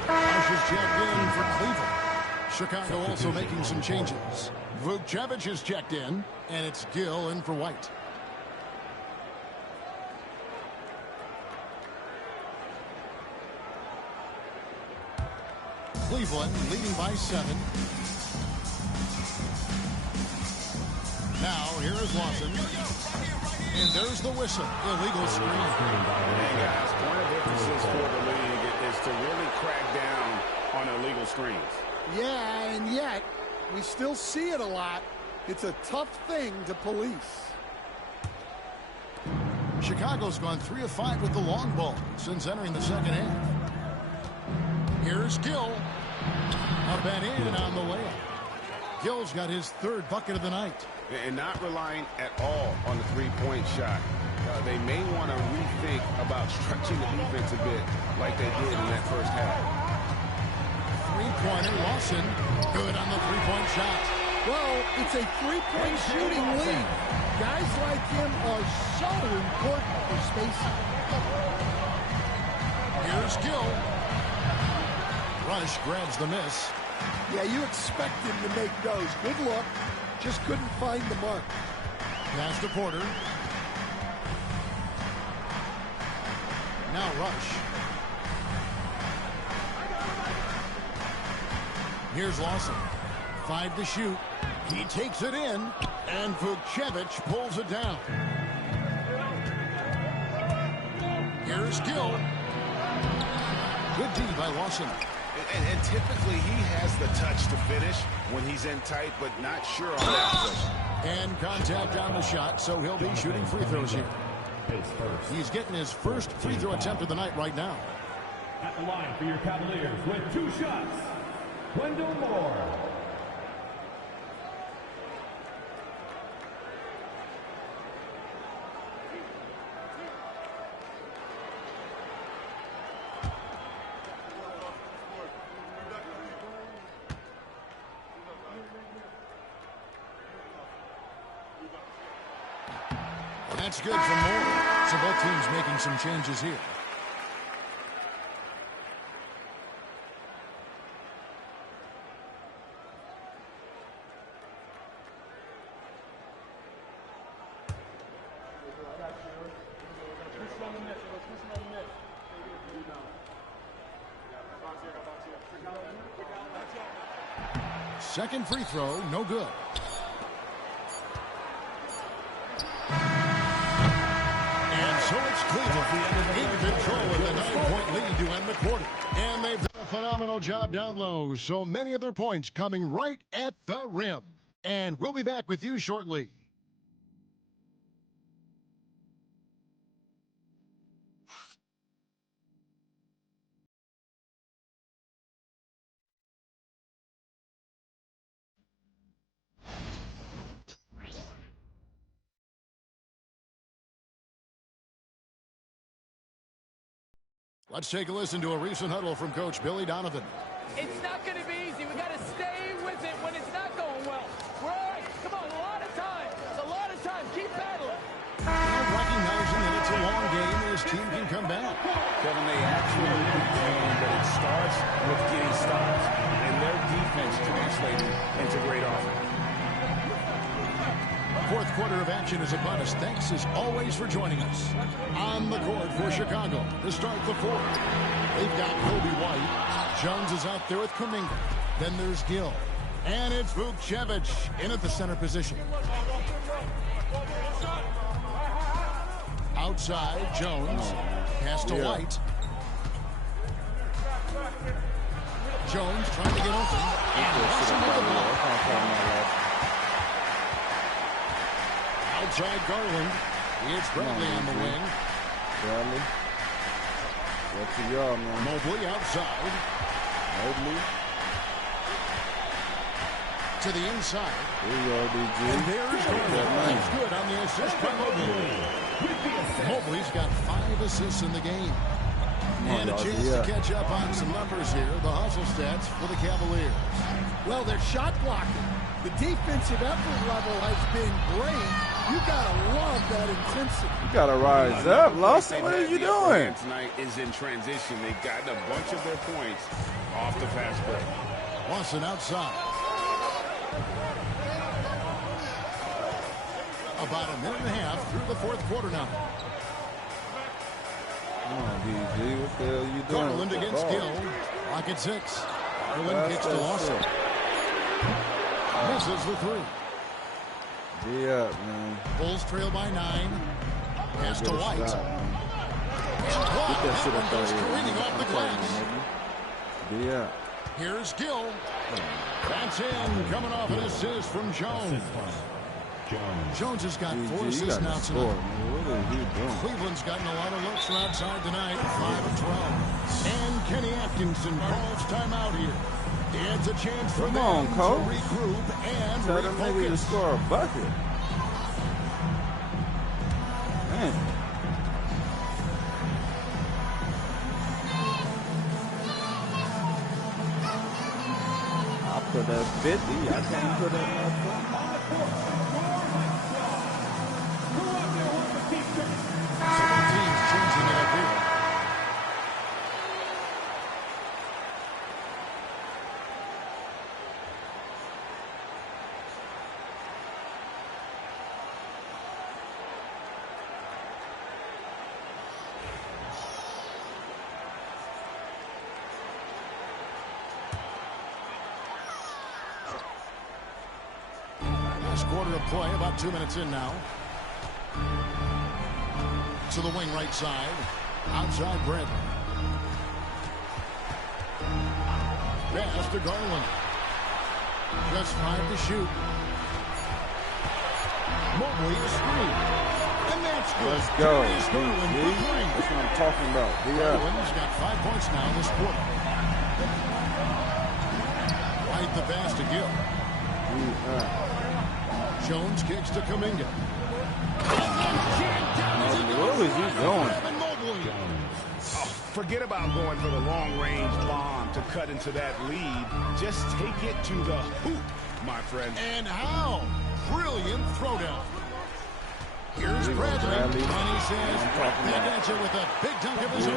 Rush is checked in for Cleveland. Chicago also making some changes. Vukcevic is checked in, and it's Gill in for White. Cleveland leading by 7. Now, here is Lawson. And there's the whistle. Illegal screen. And guys, point of emphasis for the league is to really crack down on illegal screens. Yeah, and yet, we still see it a lot. It's a tough thing to police. Chicago's gone 3 of 5 with the long ball since entering the second half. Here's Gill. Up and in on the layup. Gill's got his 3rd bucket of the night. And not relying at all on the three-point shot. They may want to rethink about stretching the defense a bit like they did in that first half. Three-pointer, Lawson. Good on the three-point shot. Well, it's a three-point shooting lead. Guys like him are so important for spacing. Here's Gill. Rush grabs the miss. Yeah, you expect him to make those. Good look. Just couldn't find the mark. Pass to Porter. Now Rush. Here's Lawson. 5 to shoot. He takes it in, and Vukcevic pulls it down. Here's Gill. Good D by Lawson. And typically he has the touch to finish when he's in tight, but not sure on that possession. And contact on the shot, so he'll be shooting free throws here. He's getting his first free throw attempt of the night right now. At the line for your Cavaliers with 2 shots, Wendell Moore. That's good for Moore. So both teams making some changes here. Second free throw, no good. So it's Cleveland in control with a 9-point lead to end the quarter. And they've done a phenomenal job down low. So many of their points coming right at the rim. And we'll be back with you shortly. Let's take a listen to a recent huddle from Coach Billy Donovan. It's not going to be easy. We got to stay with it when it's not going well. We're all right. Come on, a lot of time. It's a lot of time. Keep battling. And recognizing that it's a long game, this team can come back. Kevin, they absolutely can, but it starts with getting stops and their defense translating into great offense. Fourth quarter of action is upon us. Thanks as always for joining us. On the court for Chicago to start the fourth. They've got Kobe White. Jones is out there with Kuminga. Then there's Gill. And it's Vukcevic in at the center position. Outside, Jones. Pass to White. Jones trying to get open. And Lawson with the ball. Outside Garland. It's Bradley on the wing. Bradley. That's a yard, man. Mobley outside. Mobley. To the inside. There you are, DG. And there's Garland. He's good on the assist by Mobley. Mobley's got 5 assists in the game. And a chance to catch up on some numbers here. The hustle stats for the Cavaliers. Well, they're shot blocking. The defensive effort level has been great. You gotta love that intensity. You gotta rise up, Lawson. What are you doing? Tonight is in transition. They've gotten a bunch of their points off the fast break. Lawson outside. About a minute and a half through the fourth quarter now. Come on, DG. What the hell are you doing? Garland against Gill. Lock at 6. Garland kicks to Lawson. Misses the 3. Be up, man. Bulls trail by 9. Pass to White. Get that shit up there. Careening off the glass. Be up. Here's Gill. That's in. Coming off an assist from Jones. Jones has got 4 assists now tonight. What are you doing? Cleveland's gotten a lot of looks from outside tonight. 5 of 12. And Kenny Atkinson calls timeout here. It's a chance for them to regroup and tell them niggas to score a bucket. Man. I'll put that 50. I can't put that motherfucker. Teams changing it up here. Quarter of play, about 2 minutes in now. To the wing right side. Outside Brent. Pass to Garland. Just 5 to shoot. Mobley to screen. And that's good. Let's go. Garland for 3. That's what I'm talking about. Garland's got 5 points now this quarter. White the pass to Gill. Jones kicks to Kuminga. What was he doing? Oh, forget about going for the long-range bomb to cut into that lead. Just take it to the hoop, my friend. And how? Brilliant throwdown. Here's Bradley. And he says, back at you with a big dunk of his own.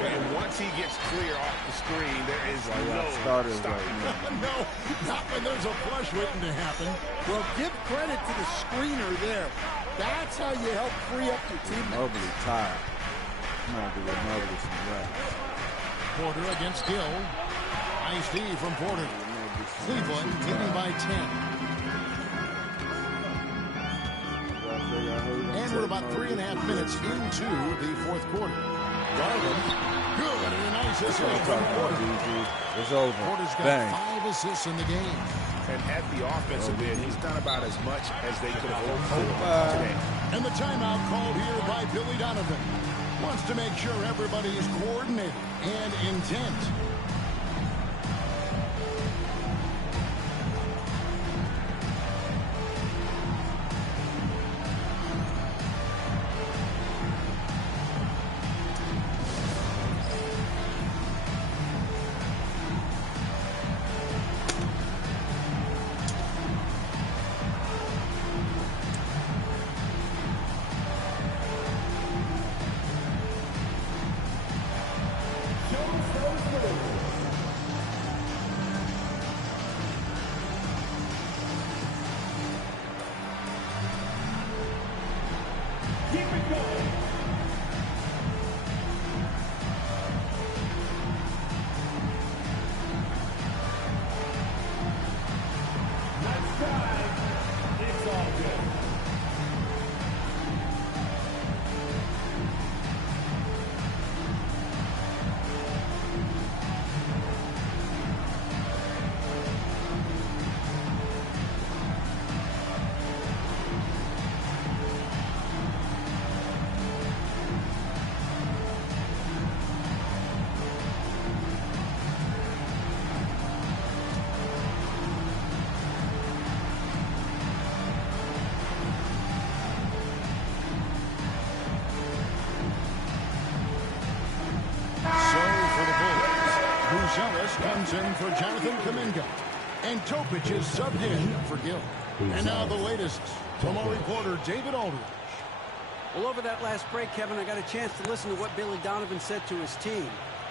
And once he gets clear off the screen, there is no stopping him. No, not when there's a flush waiting to happen. Well, give credit to the screener there. That's how you help free up your team. Mobley tired. I'm going to give Mobley some rest. Porter against Gill. Nice D from Porter. Cleveland leading by 10. And we're about 3.5 minutes into the fourth quarter. Garland, good, and a nice assist from Porter. It's over. Porter's got Bang. 5 assists in the game. And at the offensive end, he's done about as much as they could have hoped for today. And the timeout called here by Billy Donovan. Wants to make sure everybody is coordinated and intent. Comes in for Jonathan Kuminga. And Topic is subbed in for Gill. And now the latest From our reporter, David Aldridge. Well, over that last break, Kevin, I got a chance to listen to what Billy Donovan said to his team.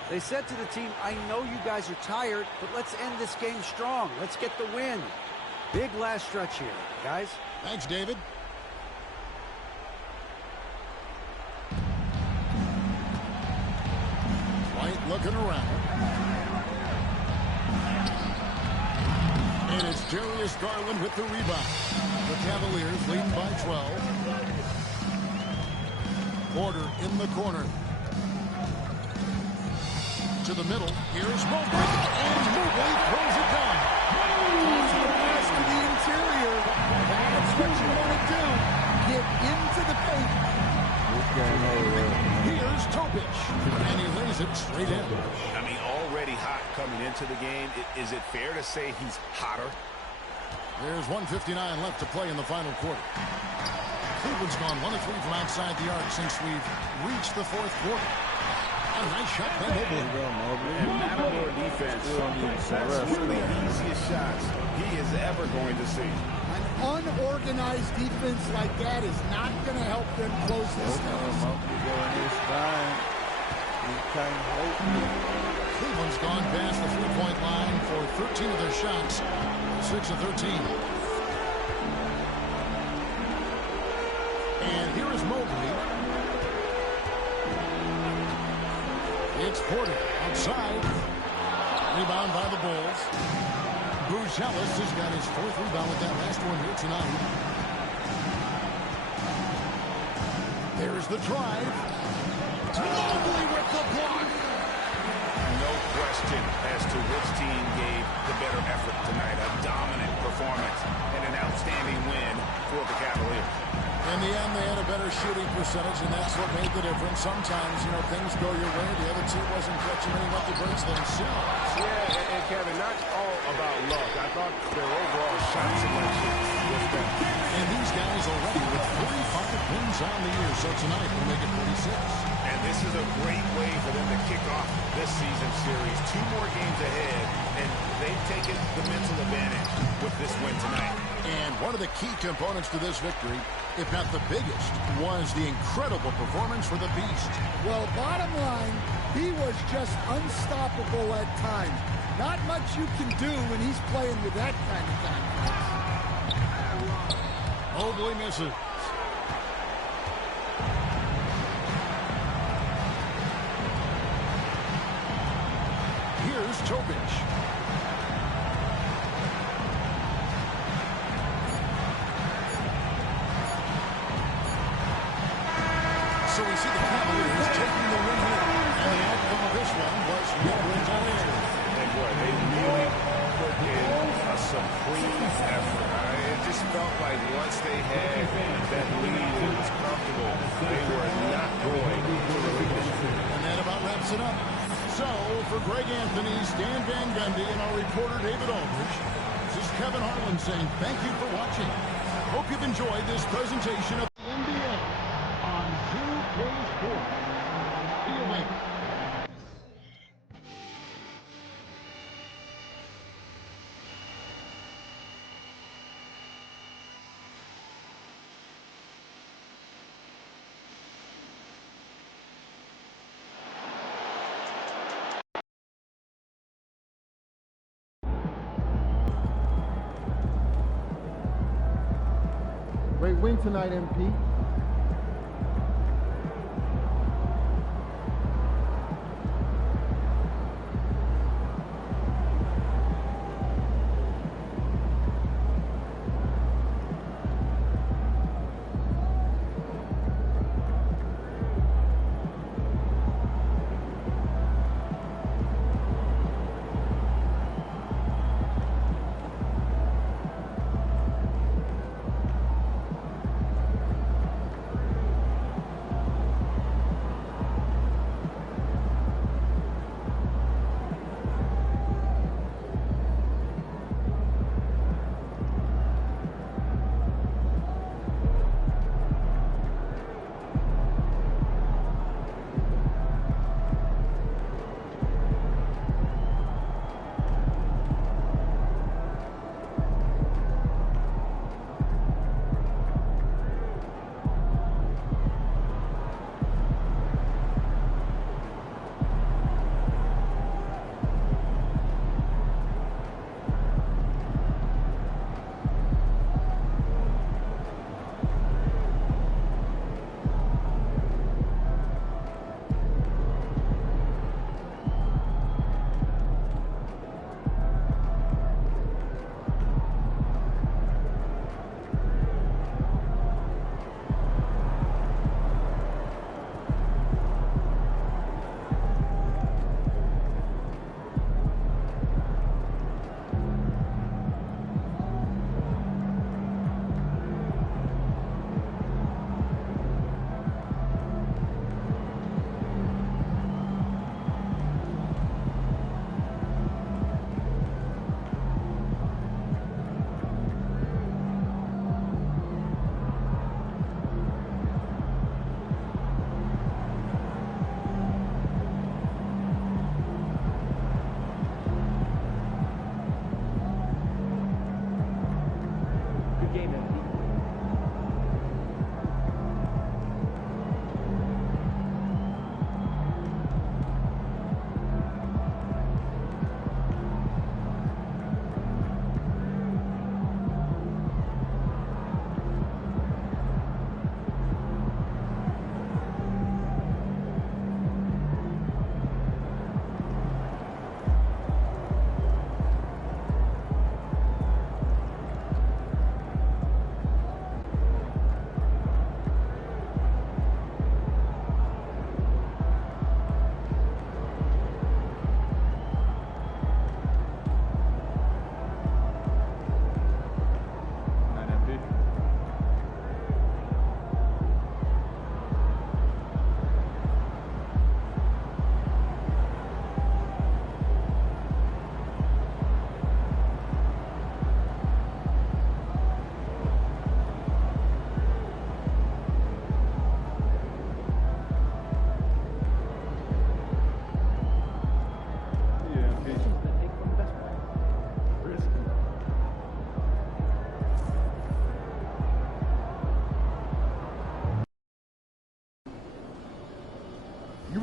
They said to the team, I know you guys are tired, but let's end this game strong. Let's get the win. Big last stretch here, guys. Thanks, David. White looking around. And it's Darius Garland with the rebound. The Cavaliers leading by 12. Porter in the corner. To the middle. Here's Mobley. And Mobley throws it down. Toss the pass to the interior. That's what you want to do. Get into the paint. Here's Topic. And he lays it straight in. I mean, already hot coming into the game. Is it fair to say he's hotter? There's 1:59 left to play in the final quarter. Cleveland's gone 1 of 3 from outside the arc since we've reached the fourth quarter. A nice shot by Mobley. And Matador defense, that's one of the easiest shots he is ever going to see. An unorganized defense like that is not going to help them close this down. Cleveland's gone past the 3-point line for 13 of their shots. 6 of 13. And here is Mobley. It's Porter outside. Rebound by the Bulls. Buzelis has got his 4th rebound with that last one here tonight. There's the drive. Mobley with the block. No question as to which team gave the better effort tonight. A dominant performance and an outstanding win for the Cavaliers. In the end, they had a better shooting percentage, and that's what made the difference. Sometimes, things go your way. The other team wasn't catching any lucky breaks themselves. Yeah, and Kevin, not all about luck. I thought their overall shot selection was better. And these guys already with 45 wins on the year, so tonight will make it 46. And this is a great way for them to kick off this season series. 2 more games ahead, and they've taken the mental advantage with this win tonight. And one of the key components to this victory, if not the biggest, was the incredible performance for the Beast. Well, bottom line, he was just unstoppable at times. Not much you can do when he's playing with that kind of confidence. Mobley misses. Here's Topic. So we see the Cavaliers taking the win here. And the outcome of this one was retaliatory. And boy, they really put in a supreme effort. It just felt like once they had that lead and it was comfortable, they were not going to release it. And that about wraps it up. So, for Greg Anthony, Stan Van Gundy, and our reporter David Aldridge, this is Kevin Harlan saying thank you for watching. Hope you've enjoyed this presentation of the NBA on 2K Sports. See you later. Great win tonight, MP.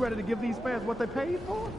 ready to give these fans what they paid for?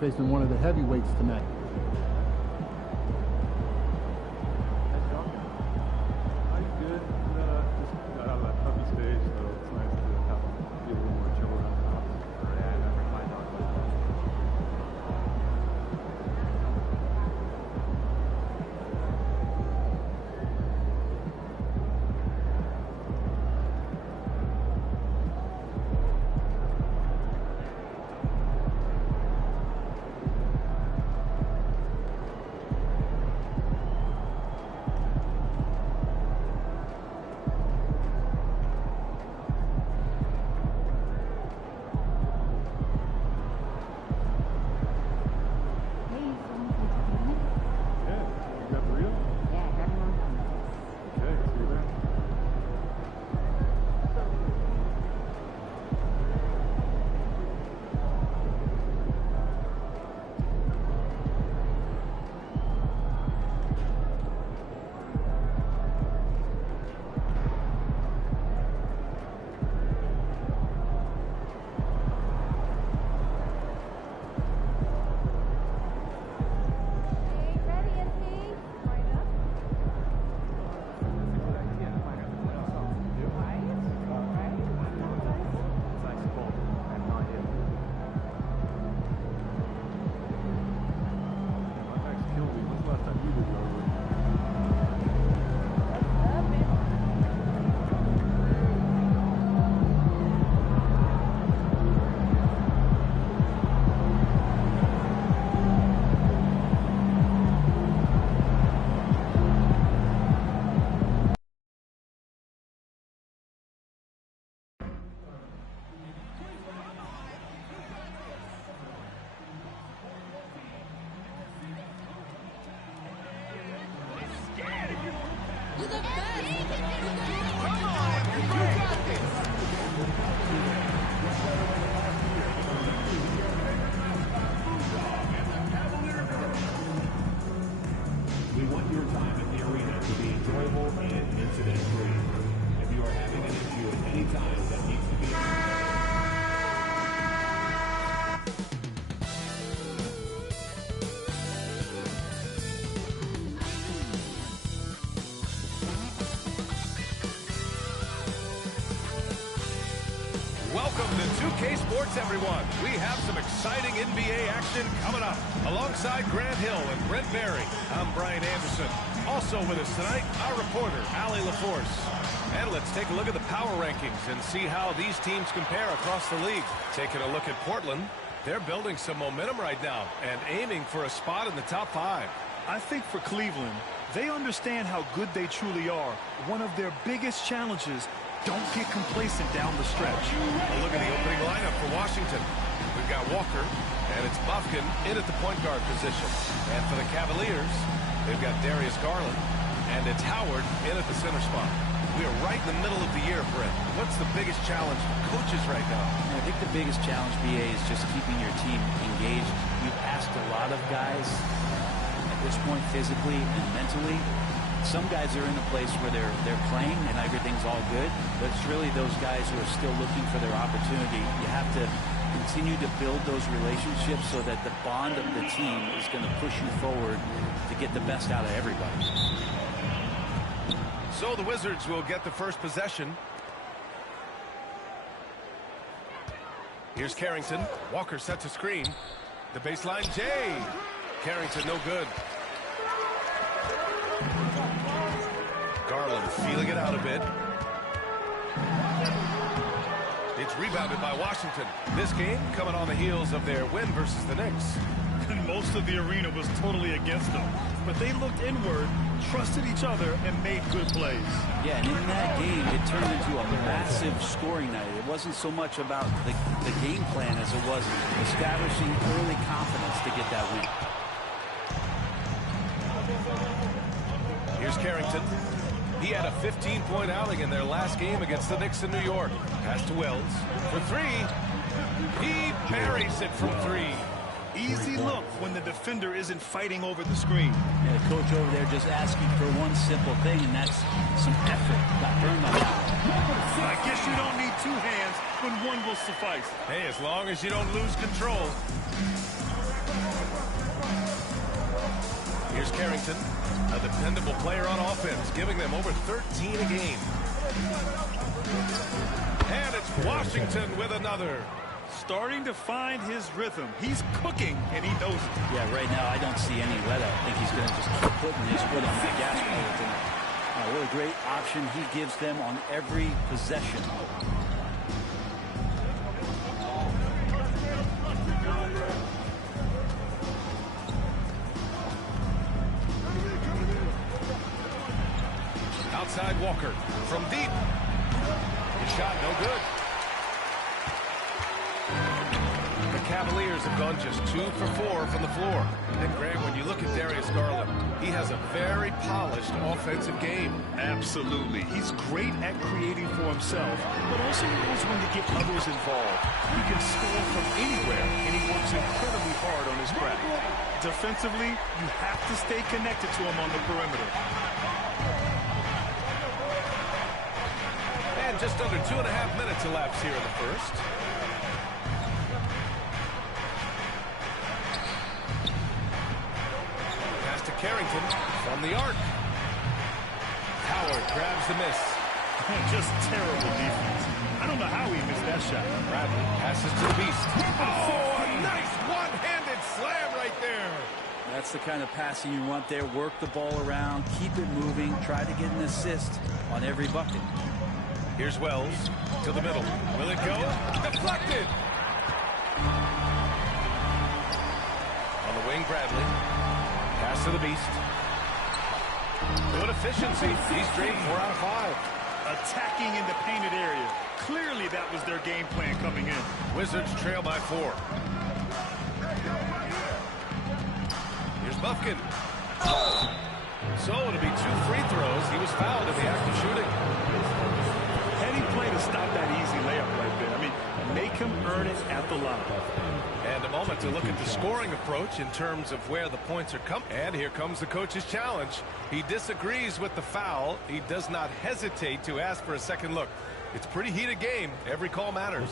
Facing one of the heavyweights tonight. Good. Just got out of that puppy stage, so it's nice to have be a little more chill around the house. Yeah, I bring my dog with me. We want your time at the arena to be enjoyable and incident-free. If you are having an issue at any time that needs to be... Welcome to 2K Sports, everyone. We have some exciting NBA action coming up. Alongside Grant Hill and Brent Barry, I'm Brian Anderson. Also with us tonight, our reporter, Allie LaForce. And let's take a look at the power rankings and see how these teams compare across the league. Taking a look at Portland, they're building some momentum right now and aiming for a spot in the top 5. I think for Cleveland, they understand how good they truly are. One of their biggest challenges, don't get complacent down the stretch. A look at the opening lineup for Washington. We've got Walker, And it's Bufkin in at the point guard position. And for the Cavaliers, they've got Darius Garland. And it's Howard in at the center spot. We are right in the middle of the year, Brent. What's the biggest challenge for coaches right now? I think the biggest challenge, BA, is just keeping your team engaged. You've asked a lot of guys at this point physically and mentally. Some guys are in a place where they're playing and everything's all good, but it's really those guys who are still looking for their opportunity. You have to continue to build those relationships so that the bond of the team is going to push you forward to get the best out of everybody. So the Wizards will get the first possession. Here's Carrington. Walker sets a screen. The baseline, Jay. Carrington no good. Garland feeling it out a bit. It's rebounded by Washington. This game coming on the heels of their win versus the Knicks. And most of the arena was totally against them. But they looked inward, trusted each other, and made good plays. Yeah, and in that game, it turned into a massive scoring night. It wasn't so much about the game plan as it was establishing early confidence to get that win. Here's Carrington. He had a 15-point outing in their last game against the Knicks in New York. Pass to Wells for three. He buries it from three. Easy look when the defender isn't fighting over the screen. Yeah, the coach over there just asking for one simple thing, and that's some effort. Got burned on that. I guess you don't need two hands when one will suffice. Hey, as long as you don't lose control. Here's Carrington, a dependable player on offense, giving them over 13 a game. And it's Washington with another. Starting to find his rhythm. He's cooking, and he knows it. Yeah, right now I don't see any let up. I think he's going to just keep putting his foot on that gas pedal tonight. What a great option he gives them on every possession. Outside Walker from deep. His shot no good. The Cavaliers have gone just 2 for 4 from the floor. And Graham, when you look at Darius Garland, he has a very polished offensive game. Absolutely. He's great at creating for himself, but also knows when to get others involved. He can score from anywhere, and he works incredibly hard on his craft. Defensively, you have to stay connected to him on the perimeter. And just under 2.5 minutes elapsed here in the first. Carrington from the arc. Howard grabs the miss. Just terrible defense. I don't know how he missed that shot. Bradley passes to the beast. Oh, a nice one-handed slam right there. That's the kind of passing you want there. Work the ball around, keep it moving, try to get an assist on every bucket. Here's Wells to the middle. Will it go? Deflected. On the wing, Bradley. Pass to the beast. Good efficiency. He's straight 4 out of 5. Attacking in the painted area. Clearly that was their game plan coming in. Wizards trail by 4. Here's Bufkin. So it'll be 2 free throws. He was fouled in the act of shooting. Heady play to stop that easy layup right there. I mean, make him earn it at the line. And a moment to look at the scoring approach in terms of where the points are coming. And here comes the coach's challenge. He disagrees with the foul. He does not hesitate to ask for a second look. It's a pretty heated game. Every call matters.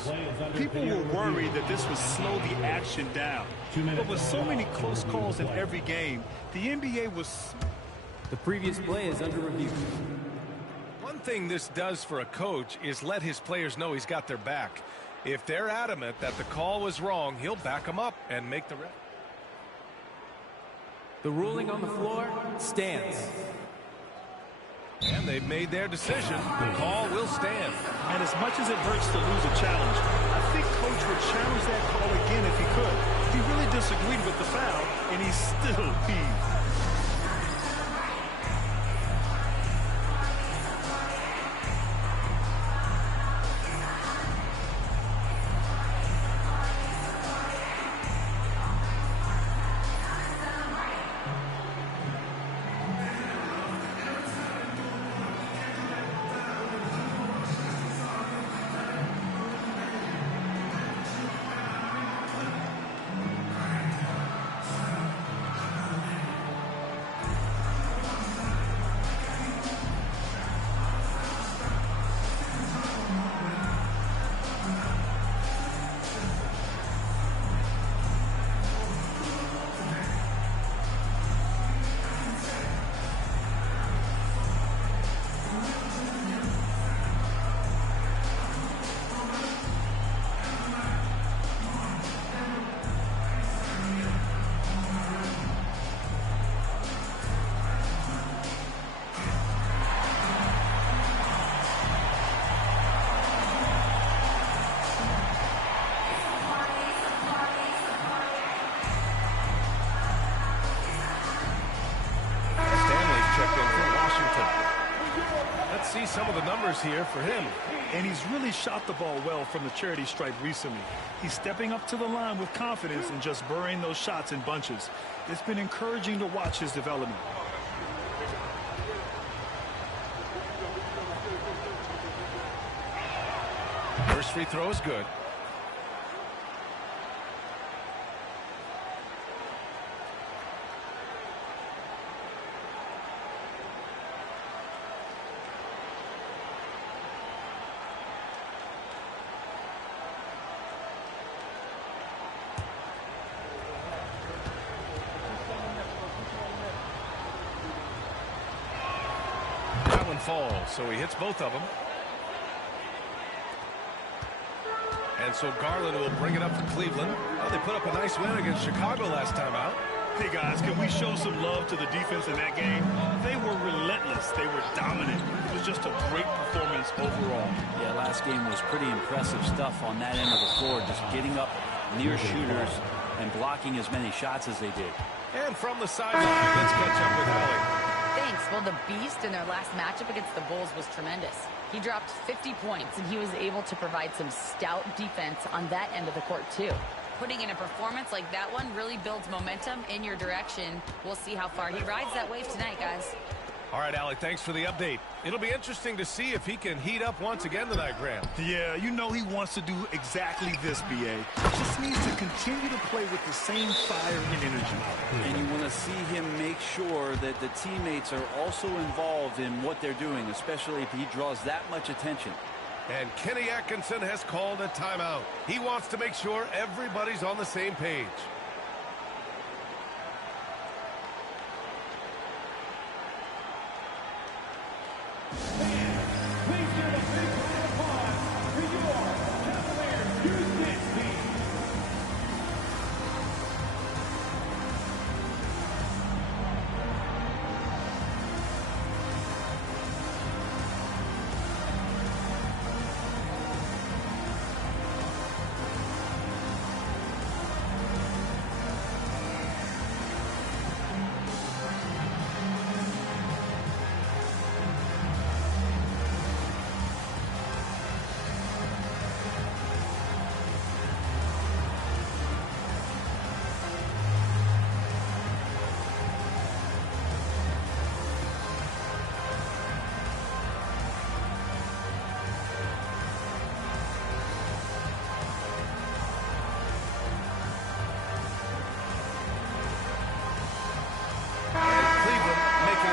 People were worried that this would slow the action down. But with so many close calls in every game, the NBA was... The previous play is under review. One thing this does for a coach is let his players know he's got their back. If they're adamant that the call was wrong, he'll back them up and make the ref. The ruling on the floor stands. And they've made their decision. The call will stand. And as much as it hurts to lose a challenge, I think Coach would challenge that call again if he could. He really disagreed with the foul, and he's still peeved. see some of the numbers here for him. And he's really shot the ball well from the charity stripe recently. He's stepping up to the line with confidence and just burying those shots in bunches. It's been encouraging to watch his development. First free throw is good. That one falls, so he hits both of them. And so Garland will bring it up for Cleveland. Well, they put up a nice win against Chicago last time out. Hey, guys, can we show some love to the defense in that game? They were relentless. They were dominant. It was just a great performance overall. Yeah, last game was pretty impressive stuff on that end of the floor, just getting up near shooters and blocking as many shots as they did. And from the sideline, let's catch up with Allie. Thanks. Well, the Beast in their last matchup against the Bulls was tremendous. He dropped 50 points, and he was able to provide some stout defense on that end of the court, too. Putting in a performance like that one really builds momentum in your direction. We'll see how far he rides that wave tonight, guys. All right, Allie, thanks for the update. It'll be interesting to see if he can heat up once again tonight, Graham. Yeah, you know he wants to do exactly this, B.A. Just needs to continue to play with the same fire and energy. And you want to see him make sure that the teammates are also involved in what they're doing, especially if he draws that much attention. And Kenny Atkinson has called a timeout. He wants to make sure everybody's on the same page.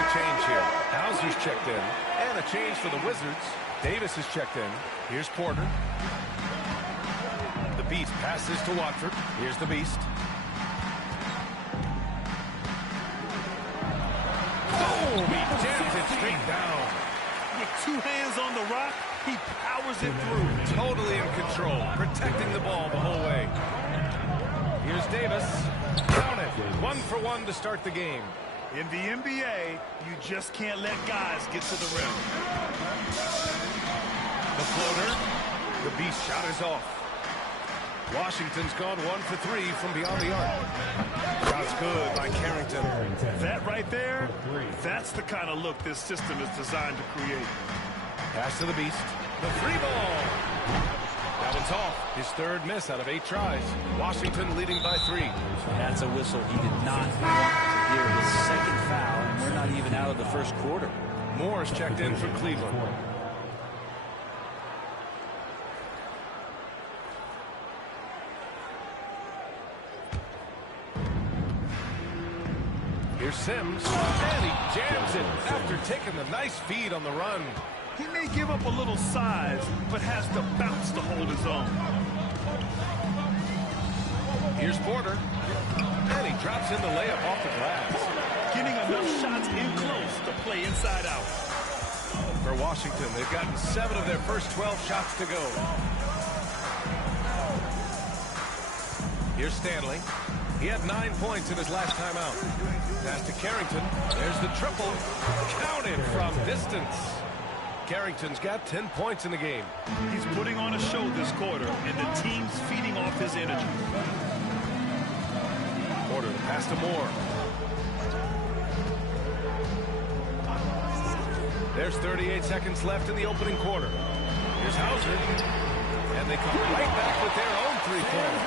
Change here. Hauser's checked in. And a change for the Wizards. Davis is checked in. Here's Porter. The Beast passes to Watford. Here's the Beast. Boom! He jams it straight down. With two hands on the rock, he powers it through. Totally in control. Protecting the ball the whole way. Here's Davis. Count it. 1 for 1 to start the game. In the NBA, you just can't let guys get to the rim. The floater. The Beast shot is off. Washington's gone 1 for 3 from beyond the arc. Shot's good by Carrington. That right there, that's the kind of look this system is designed to create. Pass to the Beast. The free ball. That one's off. His third miss out of 8 tries. Washington leading by 3. That's a whistle he did not want to hear. His second foul, and we're not even out of the first quarter. Moore's checked in for Cleveland. Here's Sims, and he jams it after taking the nice feed on the run. He may give up a little size, but has the bounce to hold his own. Here's Porter, and he drops in the layup off the glass. Getting enough shots in close to play inside out. For Washington, they've gotten 7 of their first 12 shots to go. Here's Stanley. He had 9 points in his last time out. Pass to Carrington. There's the triple. Counted from distance. Carrington's got 10 points in the game. He's putting on a show this quarter, and the team's feeding off his energy. Porter, the pass to Moore. There's 38 seconds left in the opening quarter. Here's Hauser. And they come right back with their own three-pointer.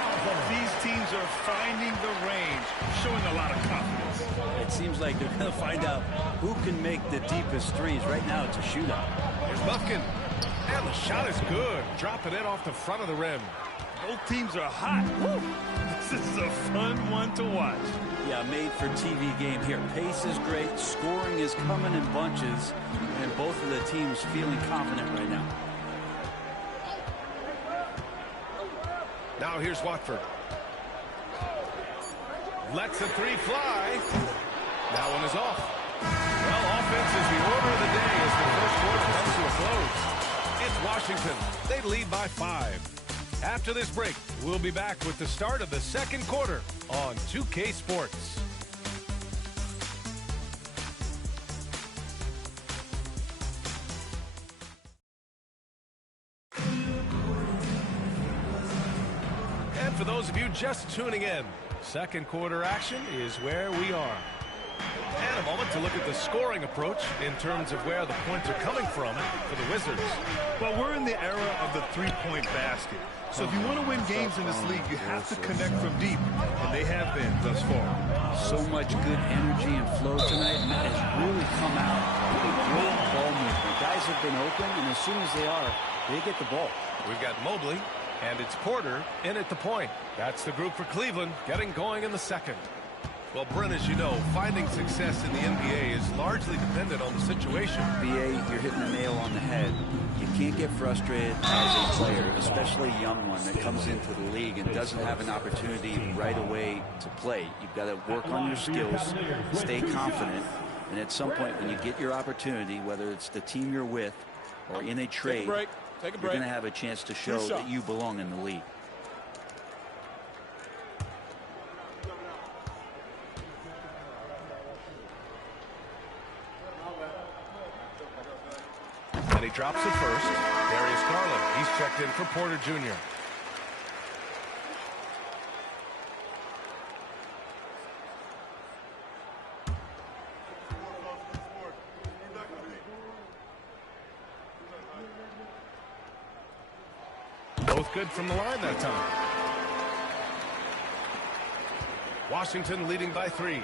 These teams are finding the range, showing a lot of confidence. It seems like they're going to find out who can make the deepest threes. Right now, it's a shootout. Here's Bufkin. And the shot is good. Dropping it off the front of the rim. Both teams are hot. Woo! This is a fun one to watch. Yeah, made for TV game here. Pace is great. Scoring is coming in bunches. And both of the teams feeling confident right now. Now here's Watford. Lets the three fly. That one is off. Well, offense is the order of the day as the first quarter comes to a close. It's Washington. They lead by 5. After this break, we'll be back with the start of the second quarter on 2K Sports. And for those of you just tuning in, second quarter action is where we are. And a moment to look at the scoring approach in terms of where the points are coming from for the Wizards. Well, we're in the era of the three-point basket. So if you want to win games in this league, you have to connect from deep, and they have been thus far. So much good energy and flow tonight, and that has really come out with a great ball movement. Guys have been open, and as soon as they are, they get the ball. We've got Mobley, and it's Porter in at the point. That's the group for Cleveland getting going in the second. Well, Brent, as you know, finding success in the NBA is largely dependent on the situation. BA, you're hitting the nail on the head. You can't get frustrated as a player, especially a young one that comes into the league and doesn't have an opportunity right away to play. You've got to work on your skills, stay confident, and at some point when you get your opportunity, whether it's the team you're with or in a trade, you're going to have a chance to show that you belong in the league. And he drops it first. Darius Garland. He's checked in for Porter Jr. Both good from the line that time. Washington leading by 3.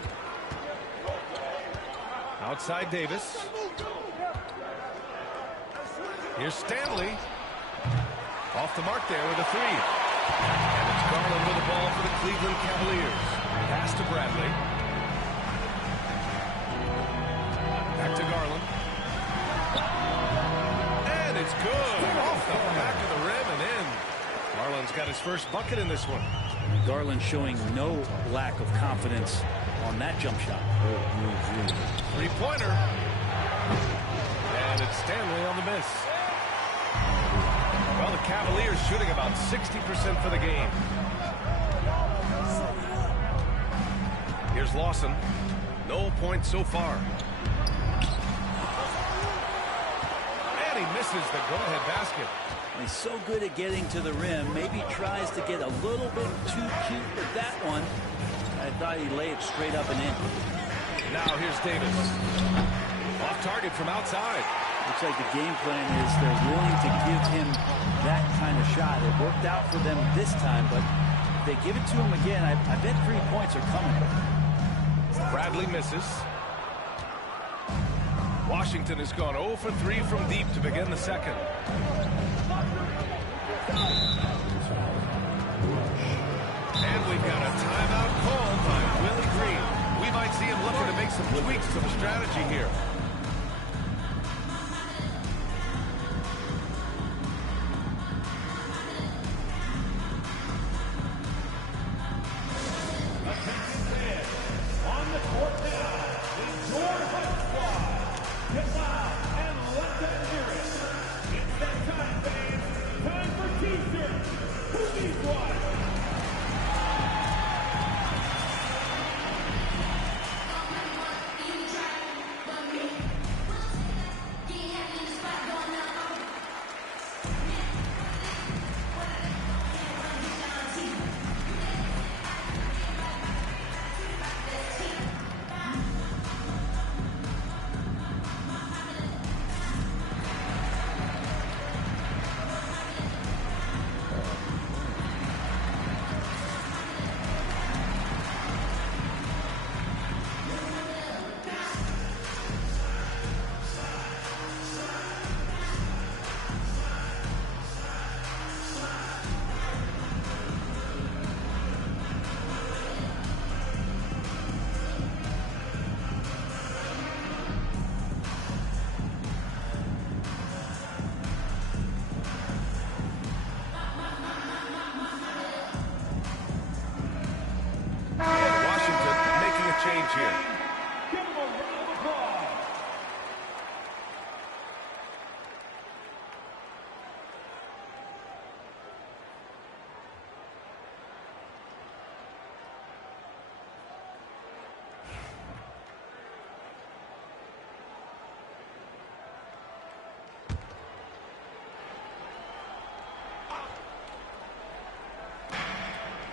Outside Davis. Here's Stanley. Off the mark there with a 3. And it's Garland with the ball for the Cleveland Cavaliers. Pass to Bradley. Back to Garland. And it's good. Off the back of the rim and in. Garland's got his first bucket in this one. Garland showing no lack of confidence on that jump shot. Three-pointer. And it's Stanley on the miss. Well, the Cavaliers shooting about 60% for the game. Here's Lawson. No points so far. And he misses the go-ahead basket. He's so good at getting to the rim. Maybe tries to get a little bit too cute with that one. I thought he'd lay it straight up and in. Now here's Davis. Off target from outside. Looks like the game plan is they're willing to give him that kind of shot. It worked out for them this time, but if they give it to him again, I bet 3 points are coming. Bradley misses. Washington has gone 0 for 3 from deep to begin the second. And we've got a timeout called by Willie Green. We might see him looking to make some tweaks to the strategy here.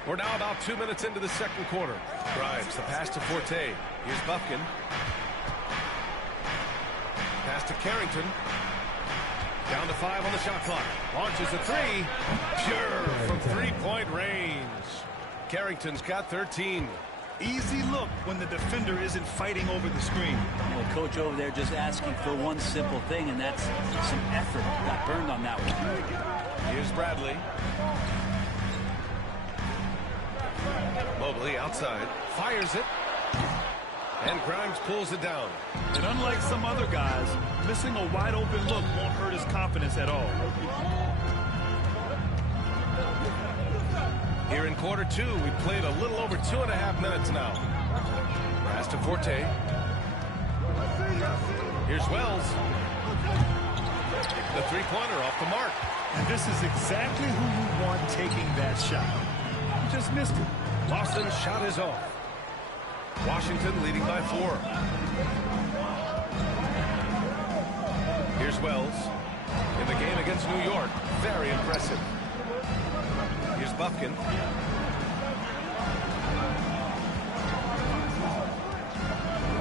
We're now about 2 minutes into the second quarter. Grimes, the pass to Forte. Here's Bufkin. Pass to Carrington. Down to 5 on the shot clock. Launches a three. Pure from three-point range. Carrington's got 13. Easy look when the defender isn't fighting over the screen. Well, coach over there just asking for one simple thing, and that's some effort. Got burned on that one. Here's Bradley. Mobley outside. Fires it. And Grimes pulls it down. And unlike some other guys, missing a wide open look won't hurt his confidence at all. Here in quarter two, we've played a little over 2.5 minutes now. Pass to Forte. Here's Wells. The three-pointer off the mark. And this is exactly who you want taking that shot. He just missed it. Lawson's shot is off. Washington leading by 4. Here's Wells. In the game against New York, very impressive. Here's Bufkin.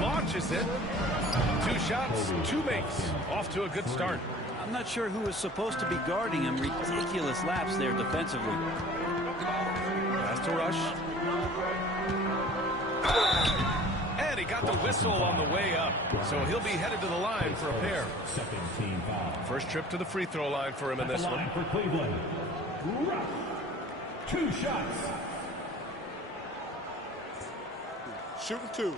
Launches it. 2 shots, 2 makes. Off to a good start. I'm not sure who was supposed to be guarding him. Ridiculous laps there defensively. Pass to Rush. And he got the whistle on the way up. So he'll be headed to the line for a pair. First trip to the free throw line for him in this one. For Cleveland. 2 shots. Shooting 2.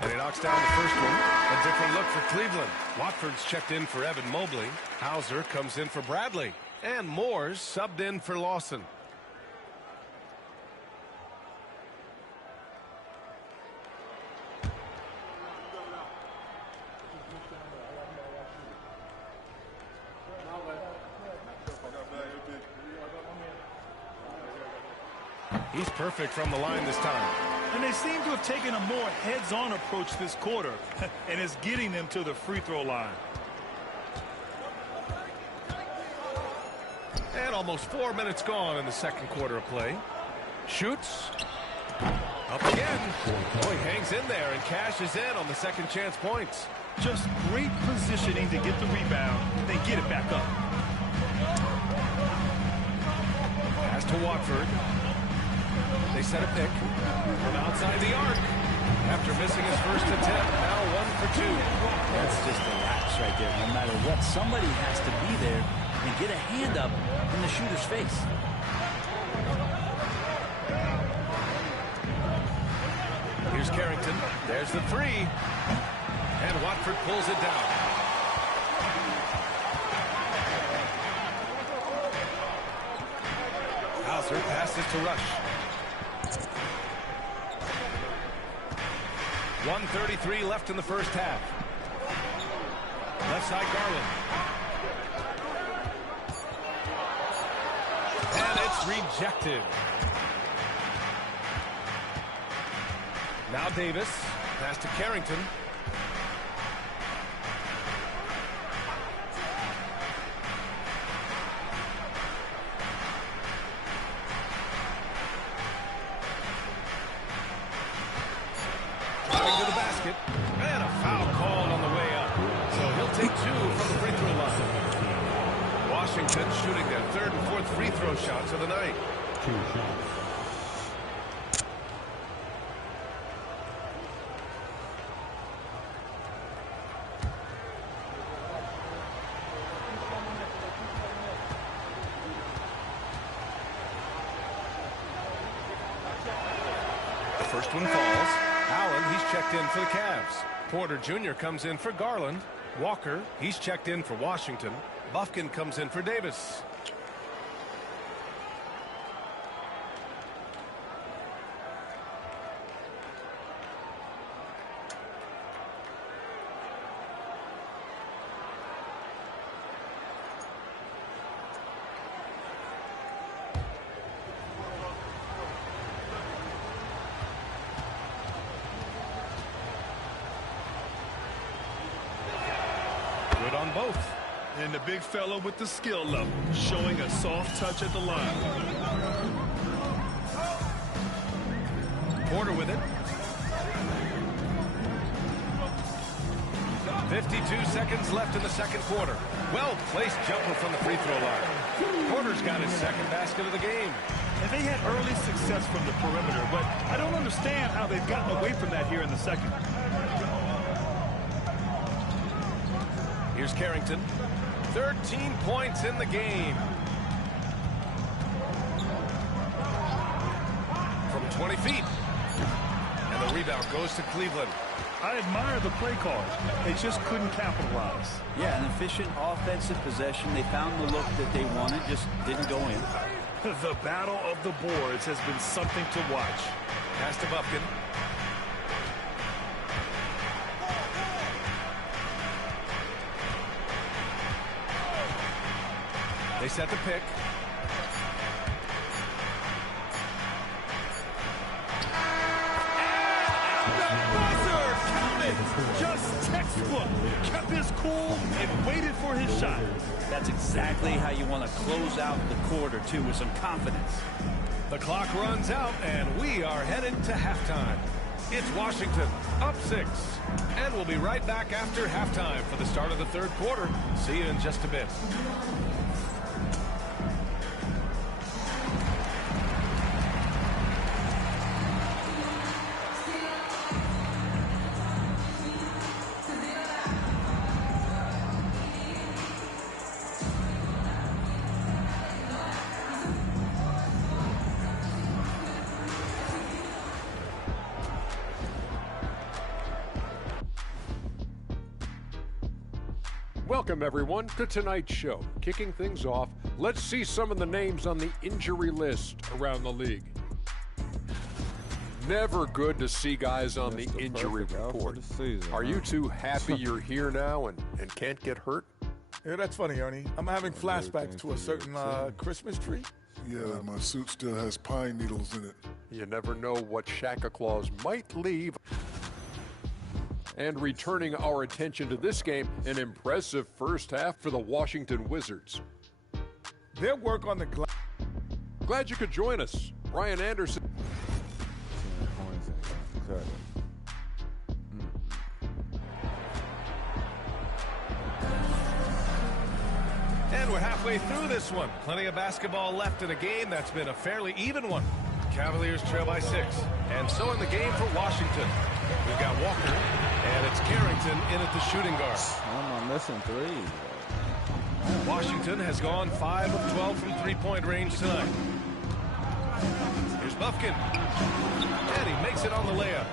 And he knocks down the first one. A different look for Cleveland. Watford's checked in for Evan Mobley. Hauser comes in for Bradley. And Moore's subbed in for Lawson. He's perfect from the line this time. And they seem to have taken a more heads-on approach this quarter, and it's getting them to the free throw line. And almost 4 minutes gone in the second quarter of play. Shoots. Up again. Oh, he hangs in there and cashes in on the second chance points. Just great positioning to get the rebound, then get it back up. Pass to Watford. They set a pick from outside the arc. After missing his first attempt, now 1 for 2. That's just a lapse right there. No matter what, somebody has to be there and get a hand up in the shooter's face. Here's Carrington. There's the three. And Watford pulls it down. Hauser passes to Rush. 1:33 left in the first half. Left side Garland. And it's rejected. Now Davis. Pass to Carrington. Driving to the basket. And a foul called on the way up. So he'll take 2 from the free throw line. Washington shooting their 3rd and 4th free throw shots of the night. 2 shots. First one falls. Allen, he's checked in for the Cavs. Porter Jr. comes in for Garland. Walker, he's checked in for Washington. Bufkin comes in for Davis. both. And the big fella with the skill level, showing a soft touch at the line. Porter with it. 52 seconds left in the second quarter. Well-placed jumper from the free throw line. Porter's got his second basket of the game. And they had early success from the perimeter, but I don't understand how they've gotten away from that here in the second. Here's Carrington. 13 points in the game. From 20 feet. And the rebound goes to Cleveland. I admire the play card. They just couldn't capitalize. Yeah, an efficient offensive possession. They found the look that they wanted, just didn't go in. The battle of the boards has been something to watch. Pass to Bufkin. They set the pick. Just textbook. Kept his cool and waited for his shot. That's exactly how you want to close out the quarter, too, with some confidence. The clock runs out, and we are headed to halftime. It's Washington, up 6. And we'll be right back after halftime for the start of the third quarter. See you in just a bit. Welcome, everyone, to tonight's show. Kicking things off, let's see some of the names on the injury list around the league. Never good to see guys on the injury report. Are you two happy you're here now and can't get hurt? Yeah, that's funny, Ernie. I'm having flashbacks to a certain Christmas tree. Yeah, my suit still has pine needles in it. You never know what Santa Claus might leave. And returning our attention to this game, an impressive first half for the Washington Wizards. Their work on the glass. Glad you could join us. Brian Anderson. And we're halfway through this one. Plenty of basketball left in a game that's been a fairly even one. Cavaliers trail by 6. And so in the game for Washington. We've got Walker, and it's Carrington in at the shooting guard. I'm missing 3. Washington has gone 5 of 12 from three-point range tonight. Here's Bufkin. And he makes it on the layup.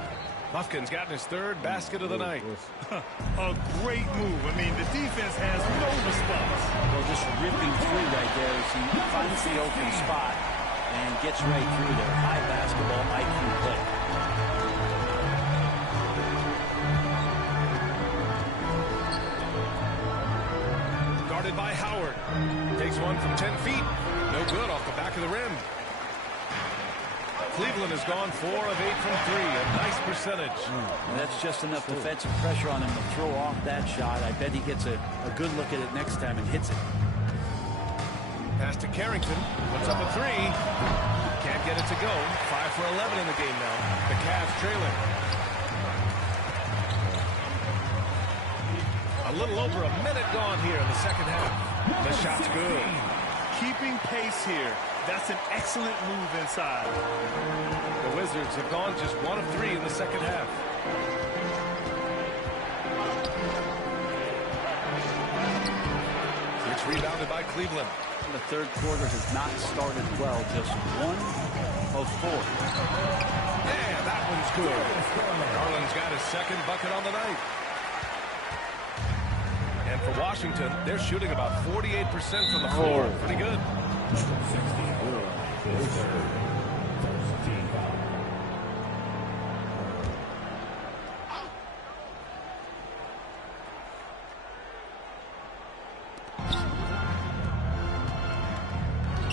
Bufkin's gotten his third basket of the night. A great move. I mean, the defense has no response. Well, just ripping through right there as he finds the open spot and gets right through there. High basketball IQ play. Guarded by Howard. Takes one from 10 feet. No good off the back of the rim. Cleveland has gone 4 of 8 from 3. A nice percentage. And that's just enough defensive pressure on him to throw off that shot. I bet he gets a good look at it next time and hits it. Pass to Carrington. Puts up a 3. Can't get it to go. 5 for 11 in the game now. The Cavs trailing. A little over a minute gone here in the second half. The shot's good. Keeping pace here. That's an excellent move inside. The Wizards have gone just 1 of 3 in the second half. It's rebounded by Cleveland. The third quarter has not started well. Just 1 of 4. Yeah, that one's good. Garland's got his second bucket on the night. And for Washington, they're shooting about 48% from the floor. Pretty good.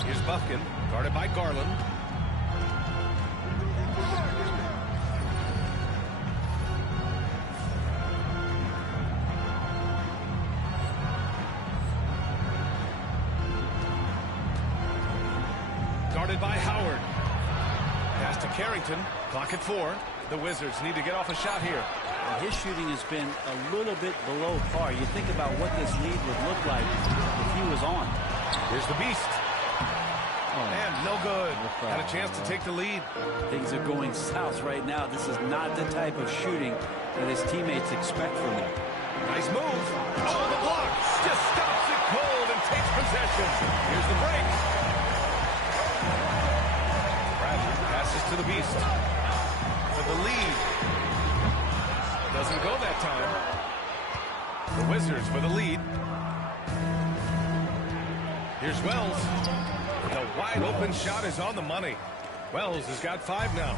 Here's Bufkin, guarded by Garland. Guarded by Howard. Pass to Carrington. Clock at 4. The Wizards need to get off a shot here. Well, his shooting has been a little bit below par. You think about what this lead would look like if he was on. Here's the Beast. And no good. Had a chance to take the lead. Things are going south right now. This is not the type of shooting that his teammates expect from him. Nice move. Oh, the block. Just stops it cold and takes possession. Here's the break. Bradley passes to the Beast. For the lead. Doesn't go that time. The Wizards for the lead. Here's Wells. The wide open shot is on the money. Wells has got 5 now.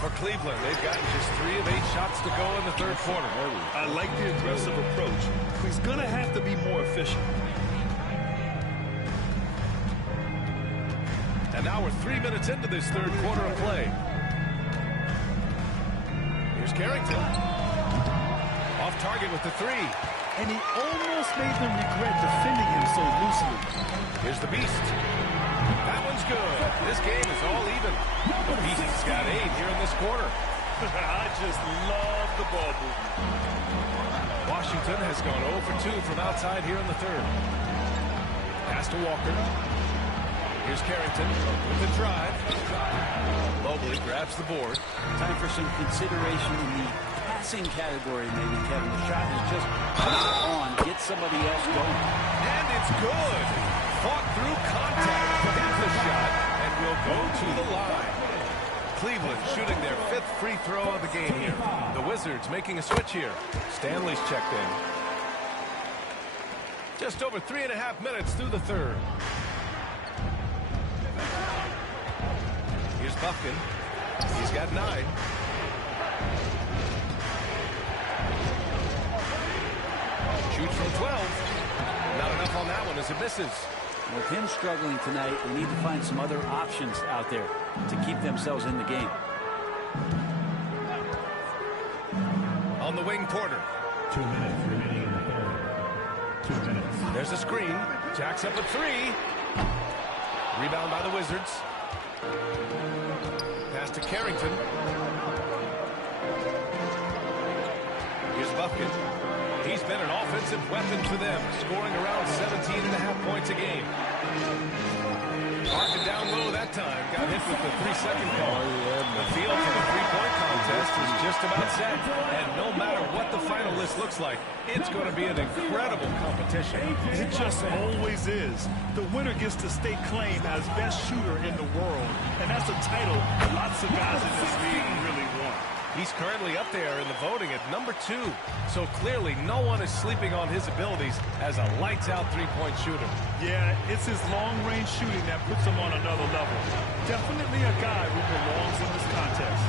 For Cleveland, they've gotten just 3 of 8 shots to go in the third quarter. I like the aggressive approach. He's going to have to be more efficient. And now we're 3 minutes into this third quarter of play. Here's Carrington. Off target with the 3. And he almost made them regret defending him so loosely. Here's the Beast. That one's good. This game is all even. The Beast's got 8 here in this quarter. I just love the ball movement. Washington has gone 0 for 2 from outside here in the third. Pass to Walker. Here's Carrington with the drive. Mobley grabs the board. Time for some consideration in the passing category, maybe, Kevin. The shot is just not on. Get somebody else going. And it's good. Fought through contact to hit the shot and will go to the line. Cleveland shooting their 5th free throw of the game here. The Wizards making a switch here. Stanley's checked in. Just over 3.5 minutes through the third. Here's Buffkin. He's got 9. Shoots from 12. Not enough on that one as it misses. With him struggling tonight, they need to find some other options out there to keep themselves in the game. On the wing, Porter. 2 minutes remaining in the third. 2 minutes. There's a screen. Jacks up a 3. Rebound by the Wizards. Pass to Carrington. Here's Buffkin. He's been an offensive weapon for them, scoring around 17.5 points a game. Marked it down low that time. Got hit with the 3-second call. The field for the three-point contest is just about set. And no matter what the final list looks like, it's going to be an incredible competition. It just always is. The winner gets to stake claim as best shooter in the world. And that's a title lots of guys in this league really want. He's currently up there in the voting at number 2. So clearly no one is sleeping on his abilities as a lights-out three-point shooter. Yeah, it's his long-range shooting that puts him on another level. Definitely a guy who belongs in this contest.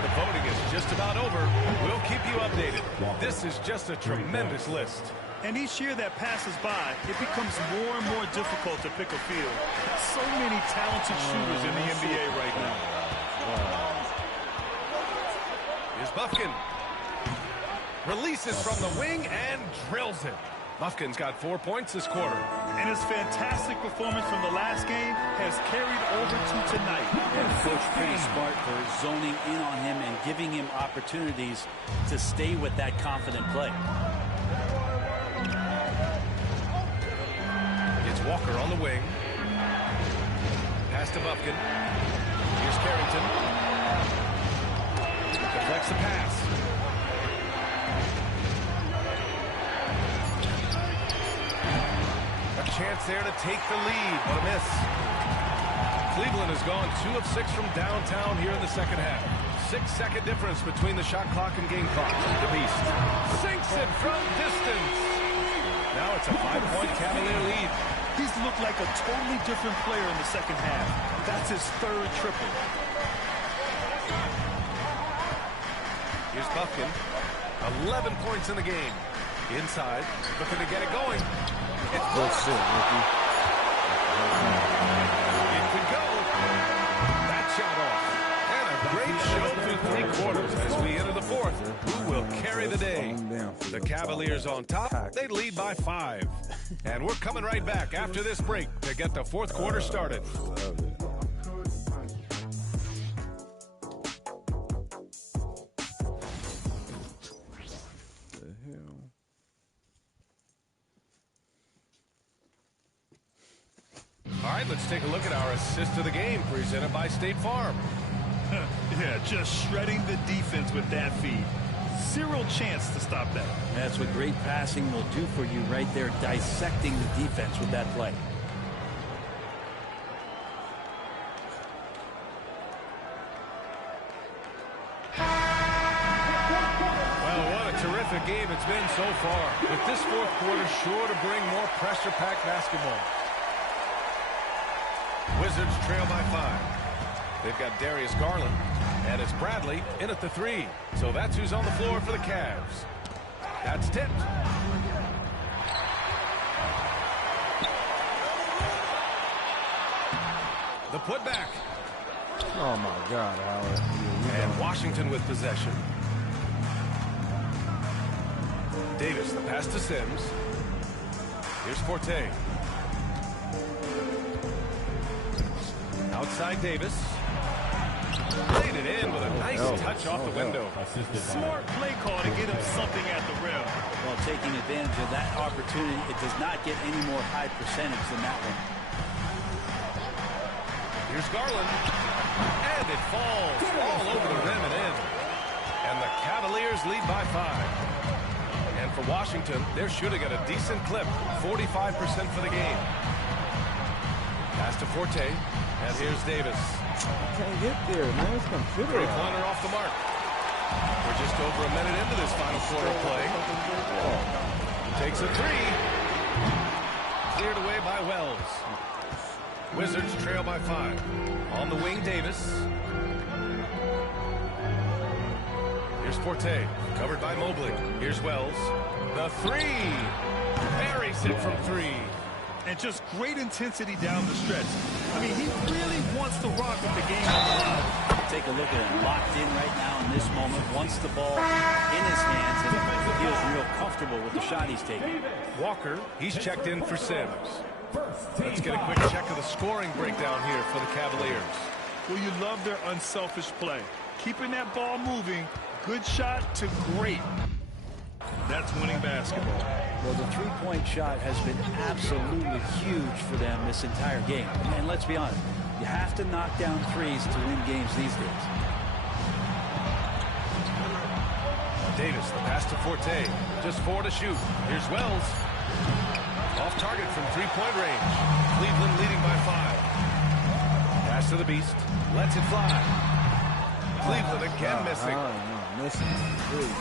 The voting is just about over. We'll keep you updated. This is just a tremendous list. And each year that passes by, it becomes more and more difficult to pick a field. So many talented shooters in the NBA right now. Here's Buffkin. Releases from the wing and drills it. Buffkin's got 4 points this quarter. And his fantastic performance from the last game has carried over to tonight. And Coach pretty smart for zoning in on him and giving him opportunities to stay with that confident play. It's Walker on the wing. Pass to Buffkin. Here's Carrington. Deflects the pass. A chance there to take the lead, but a miss. Cleveland has gone 2 of 6 from downtown here in the second half. 6-second difference between the shot clock and game clock. The Beast sinks it from distance. Now it's a 5-point Cavalier lead. He's looked like a totally different player in the second half. That's his 3rd triple. Here's Buffkin. 11 points in the game. Inside, looking to get it going. It's close. It could go. That shot off. And a great show through 3 quarters as we enter the 4th. Who will carry the day? The Cavaliers on top. They lead by 5. And we're coming right back after this break to get the 4th quarter started. right, let's take a look at our assist of the game presented by State Farm. Yeah, just shredding the defense with that feed. Zero chance to stop that. That's what great passing will do for you right there, dissecting the defense with that play. Well, what a terrific game it's been so far. With this fourth quarter sure to bring more pressure-packed basketball. Wizards trail by 5. They've got Darius Garland, and it's Bradley in at the 3. So that's who's on the floor for the Cavs. That's tipped. The putback. Oh, my God, Howard. And Washington with possession. Davis, the pass to Sims. Here's Forte. Outside Davis. Played it in with a nice touch off the window. Smart play call to get him something at the rim. Well, taking advantage of that opportunity, it does not get any more high percentage than that one. Here's Garland. And it falls all over the rim and in. And the Cavaliers lead by 5. And for Washington, they're sure to get a decent clip. 45% for the game. Pass to Forte. And here's Davis. Can't get there, man. It's computer. Three-pointer off the mark. We're just over a minute into this final quarter play. Takes a 3. Cleared away by Wells. Wizards trail by 5. On the wing, Davis. Here's Forte. Covered by Mobley. Here's Wells. The 3. Buries it from 3. And just great intensity down the stretch. I mean, he really wants to rock with the game on the line. Take a look at him, locked in right now in this moment. Wants the ball in his hands and feels real comfortable with the shot he's taking. Walker, he's checked in for Sims. Let's get a quick check of the scoring breakdown here for the Cavaliers. Well, you love their unselfish play. Keeping that ball moving, good shot to great. That's winning basketball. Well, the three-point shot has been absolutely huge for them this entire game. And let's be honest, you have to knock down threes to win games these days. Davis, the pass to Forte. Just 4 to shoot. Here's Wells. Off target from three-point range. Cleveland leading by 5. Pass to the Beast. Lets it fly. Cleveland again missing.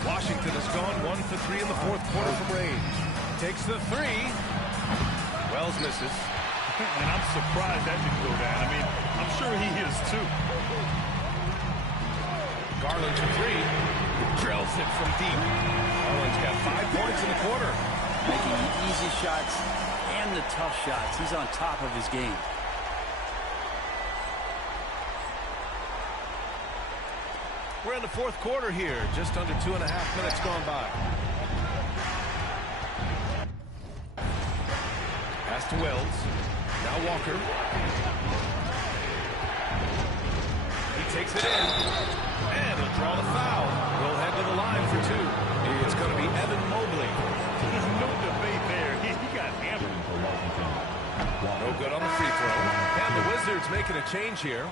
Washington has gone 1 for 3 in the fourth quarter from range. Takes the 3. Wells misses. And I'm surprised that didn't go down. I mean, I'm sure he is too. Garland to 3. Drills it from deep. Garland's got 5 points in the quarter. Making the easy shots and the tough shots. He's on top of his game. We're in the fourth quarter here. Just under 2.5 minutes gone by. Pass to Wells. Now Walker. He takes it in. And he'll draw the foul. We'll head to the line for 2. It's going to be Evan Mobley. No debate there. He got hammered. No good on the free throw. And the Wizards making a change here.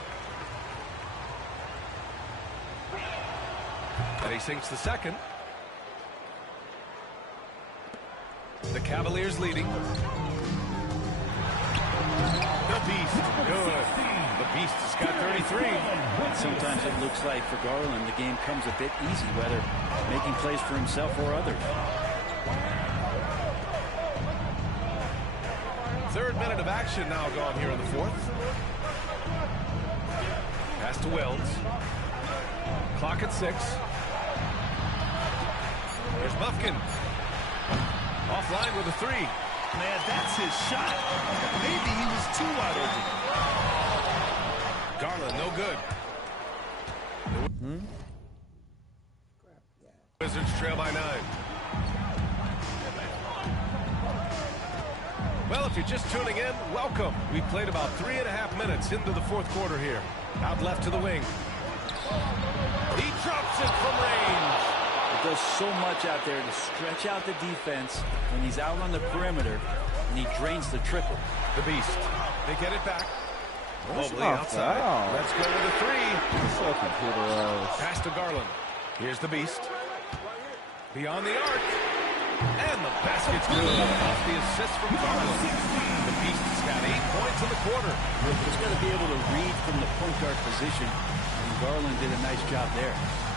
And he sinks the second. The Cavaliers leading. The Beast. Good. The Beast has got 33. Sometimes it looks like for Garland the game comes a bit easy, whether making plays for himself or others. Third minute of action now gone here in the fourth. Pass to Wells. Clock at 6. Here's Buffkin. Offline with a 3. Man, that's his shot. Maybe he was too wide open. Garland, no good. Wizards trail by 9. Well, if you're just tuning in, welcome. We've played about 3.5 minutes into the fourth quarter here. Out left to the wing. He drops it from range. It does so much out there to stretch out the defense when he's out on the perimeter, and he drains the triple. The Beast. They get it back. That's Mobley not outside. foul. Let's go with a three. What's up, computer eyes? Pass to Garland. Here's the Beast. Beyond the arc. And the basket's good off the assist from Garland. The Beast has got 8 points in the quarter. He's got to be able to read from the point guard position, and Garland did a nice job there.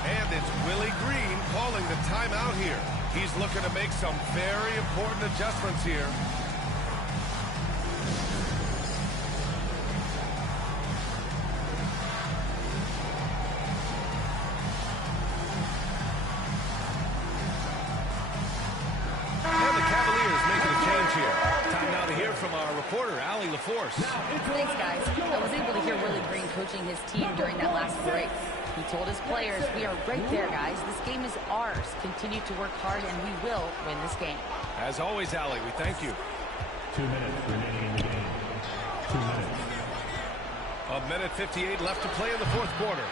And it's Willie Green calling the timeout here. He's looking to make some very important adjustments here. And the Cavaliers making a change here. Time now to hear from our reporter, Allie LaForce. Thanks, guys. I was able to hear Willie Green coaching his team during that last break. He told his players, we are right there, guys. This game is ours. Continue to work hard, and we will win this game. As always, Allie, we thank you. 2 minutes remaining in the game. 2 minutes. A minute 58 left to play in the fourth quarter.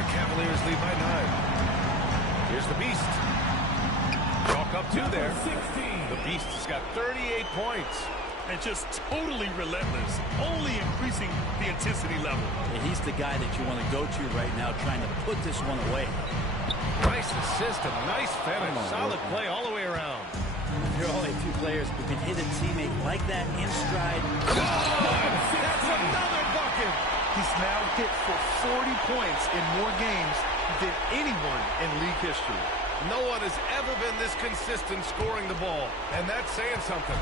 The Cavaliers lead by 9. Here's the Beast. Chalk up 2 there. The Beast has got 38 points. And just totally relentless, only increasing the intensity level. And he's the guy that you want to go to right now, trying to put this one away. Nice assist, a nice finish. Solid play all the way around. There are only 2 players who can hit a teammate like that in stride. That's another bucket. He's now hit for 40 points in more games than anyone in league history. No one has ever been this consistent scoring the ball, and that's saying something.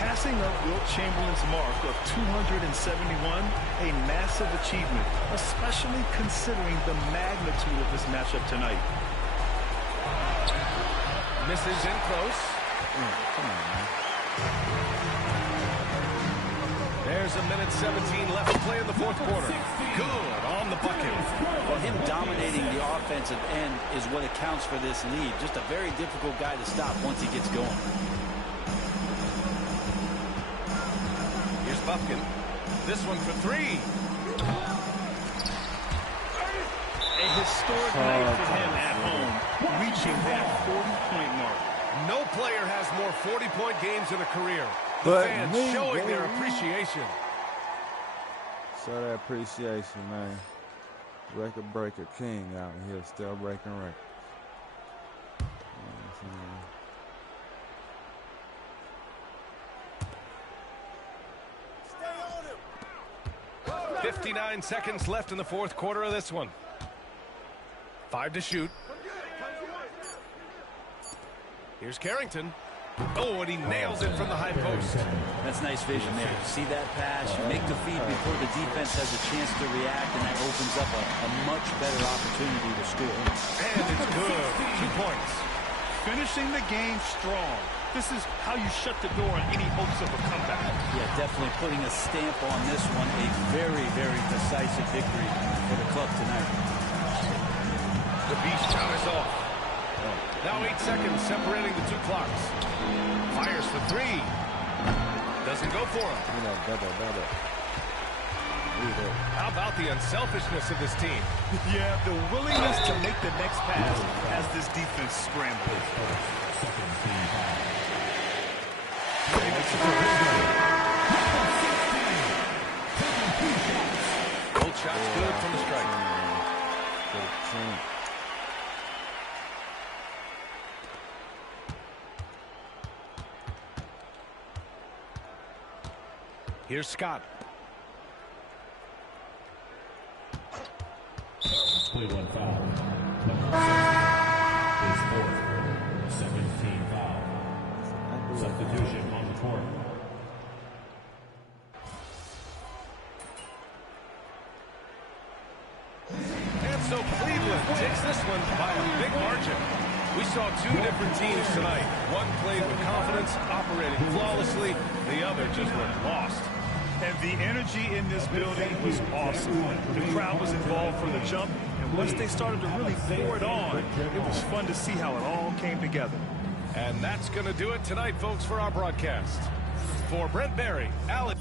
Passing up Wilt Chamberlain's mark of 271, a massive achievement, especially considering the magnitude of this matchup tonight. Misses in close. Come on, man. There's a minute 17 left to play in the fourth quarter. Good on the bucket. Well, him dominating the offensive end is what accounts for this lead. Just a very difficult guy to stop once he gets going. Here's Buffkin. This one for 3. A historic night for him at home, reaching that 40-point mark. No player has more 40-point games in a career. The But fans me, showing their baby. appreciation. Show that appreciation, man. Record breaker king out here, still breaking records. You know what I'm saying? 59 seconds left in the fourth quarter of this one. 5 to shoot. Here's Carrington. Oh, and he nails it from the high post. That's nice vision there. See that pass, you make the feed before the defense has a chance to react, and that opens up a much better opportunity to score. And it's good. 2 points. Finishing the game strong. This is how you shut the door on any hopes of a comeback. Yeah, definitely putting a stamp on this one. A very, very decisive victory for the club tonight. The Beast counters off. Now 8 seconds separating the 2 clocks. Fires for 3. Doesn't go for him. How about the unselfishness of this team? Yeah, the willingness to make the next pass as this defense scrambles. Both shots good from the strike. Here's Scott. Cleveland foul. His fourth. Second team foul. Substitution on the court. And so Cleveland takes this one by a big margin. We saw 2 different teams tonight. One played with confidence, operating flawlessly. The other just looked lost. And the energy in this building was awesome. The crowd was involved from the jump, and once they started to really pour it on, it was fun to see how it all came together. And that's going to do it tonight, folks, for our broadcast. For Brent Barry, Alex.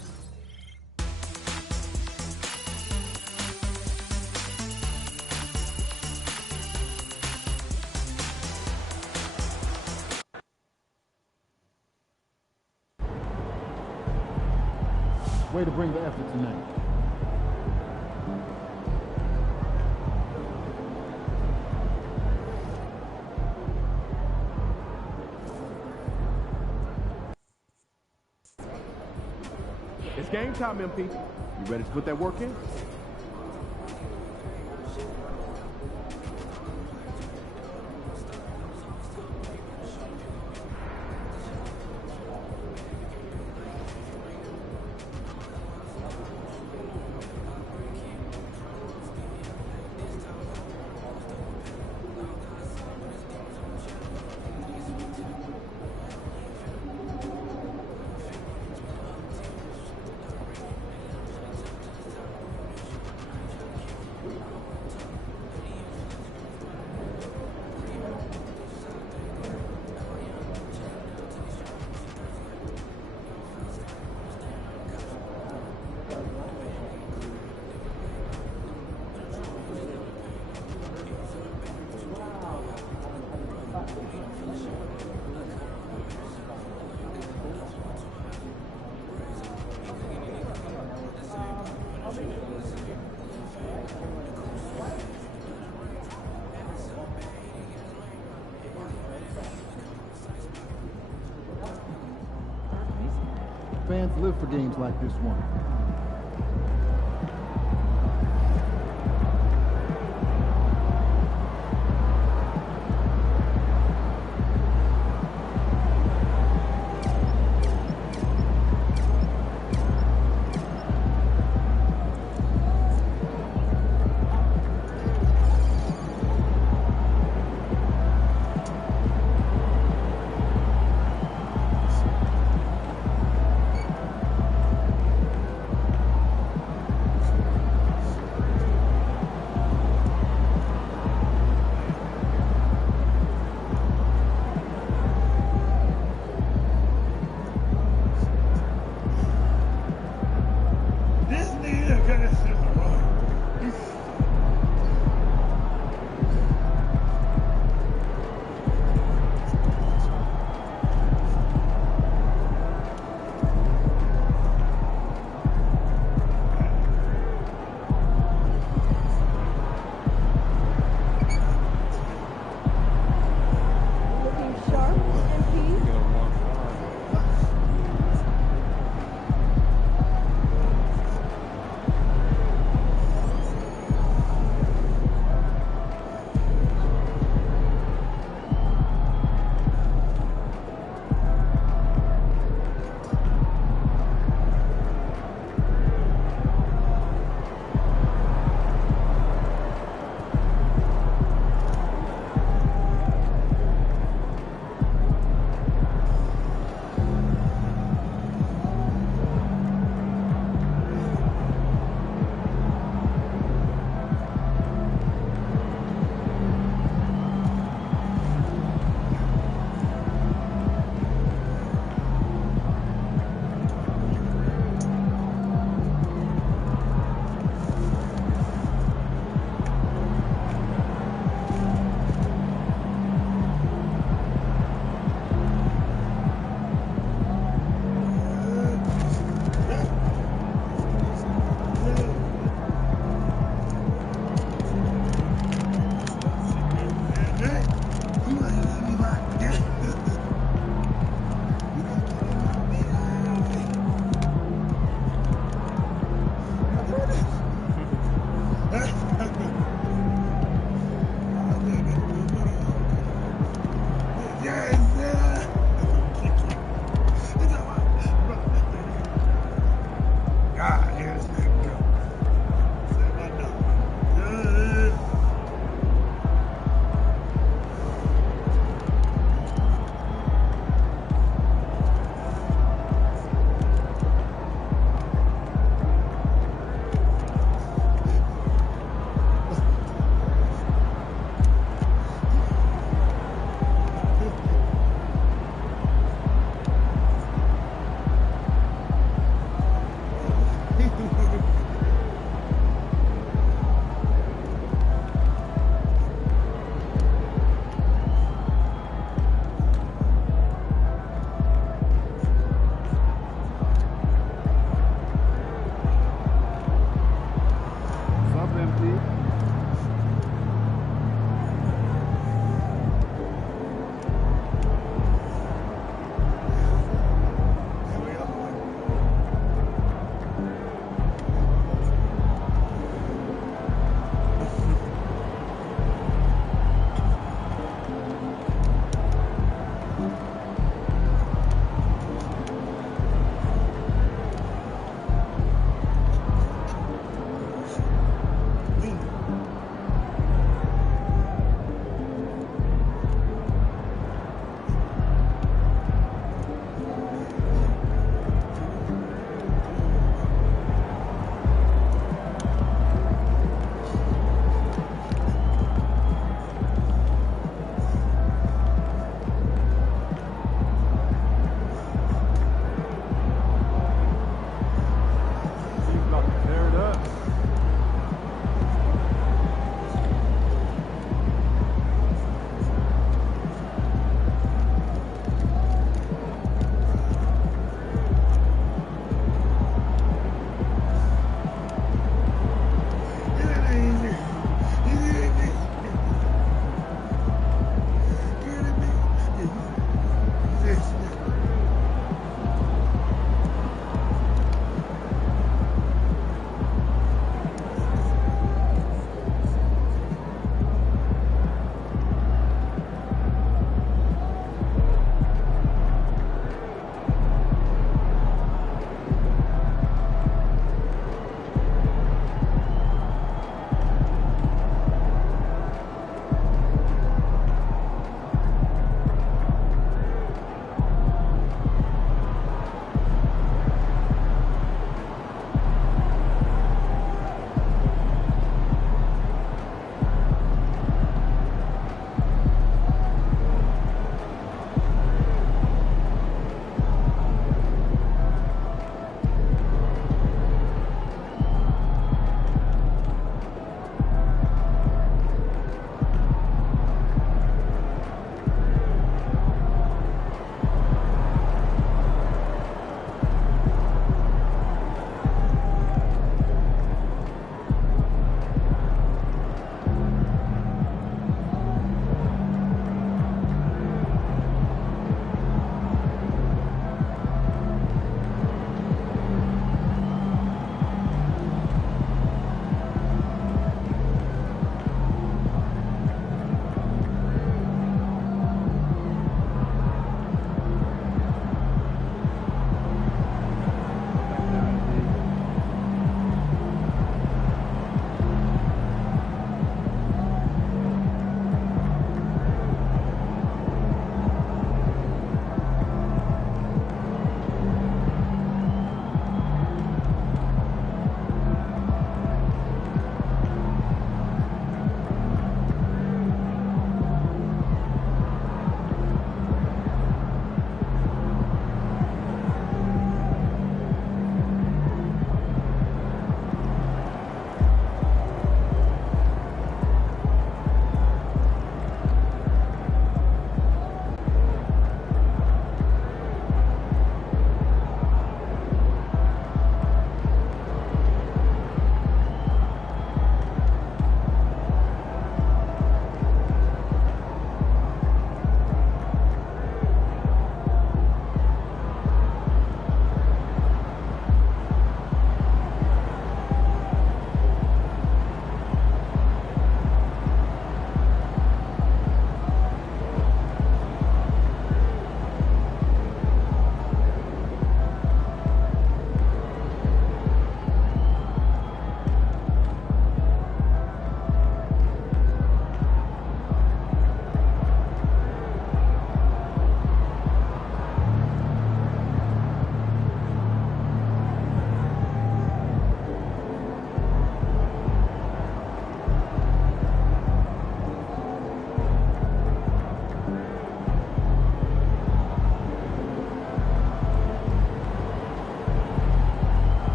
Way to bring the effort tonight. It's game time, MP. You ready to put that work in? Fans live for games like this one.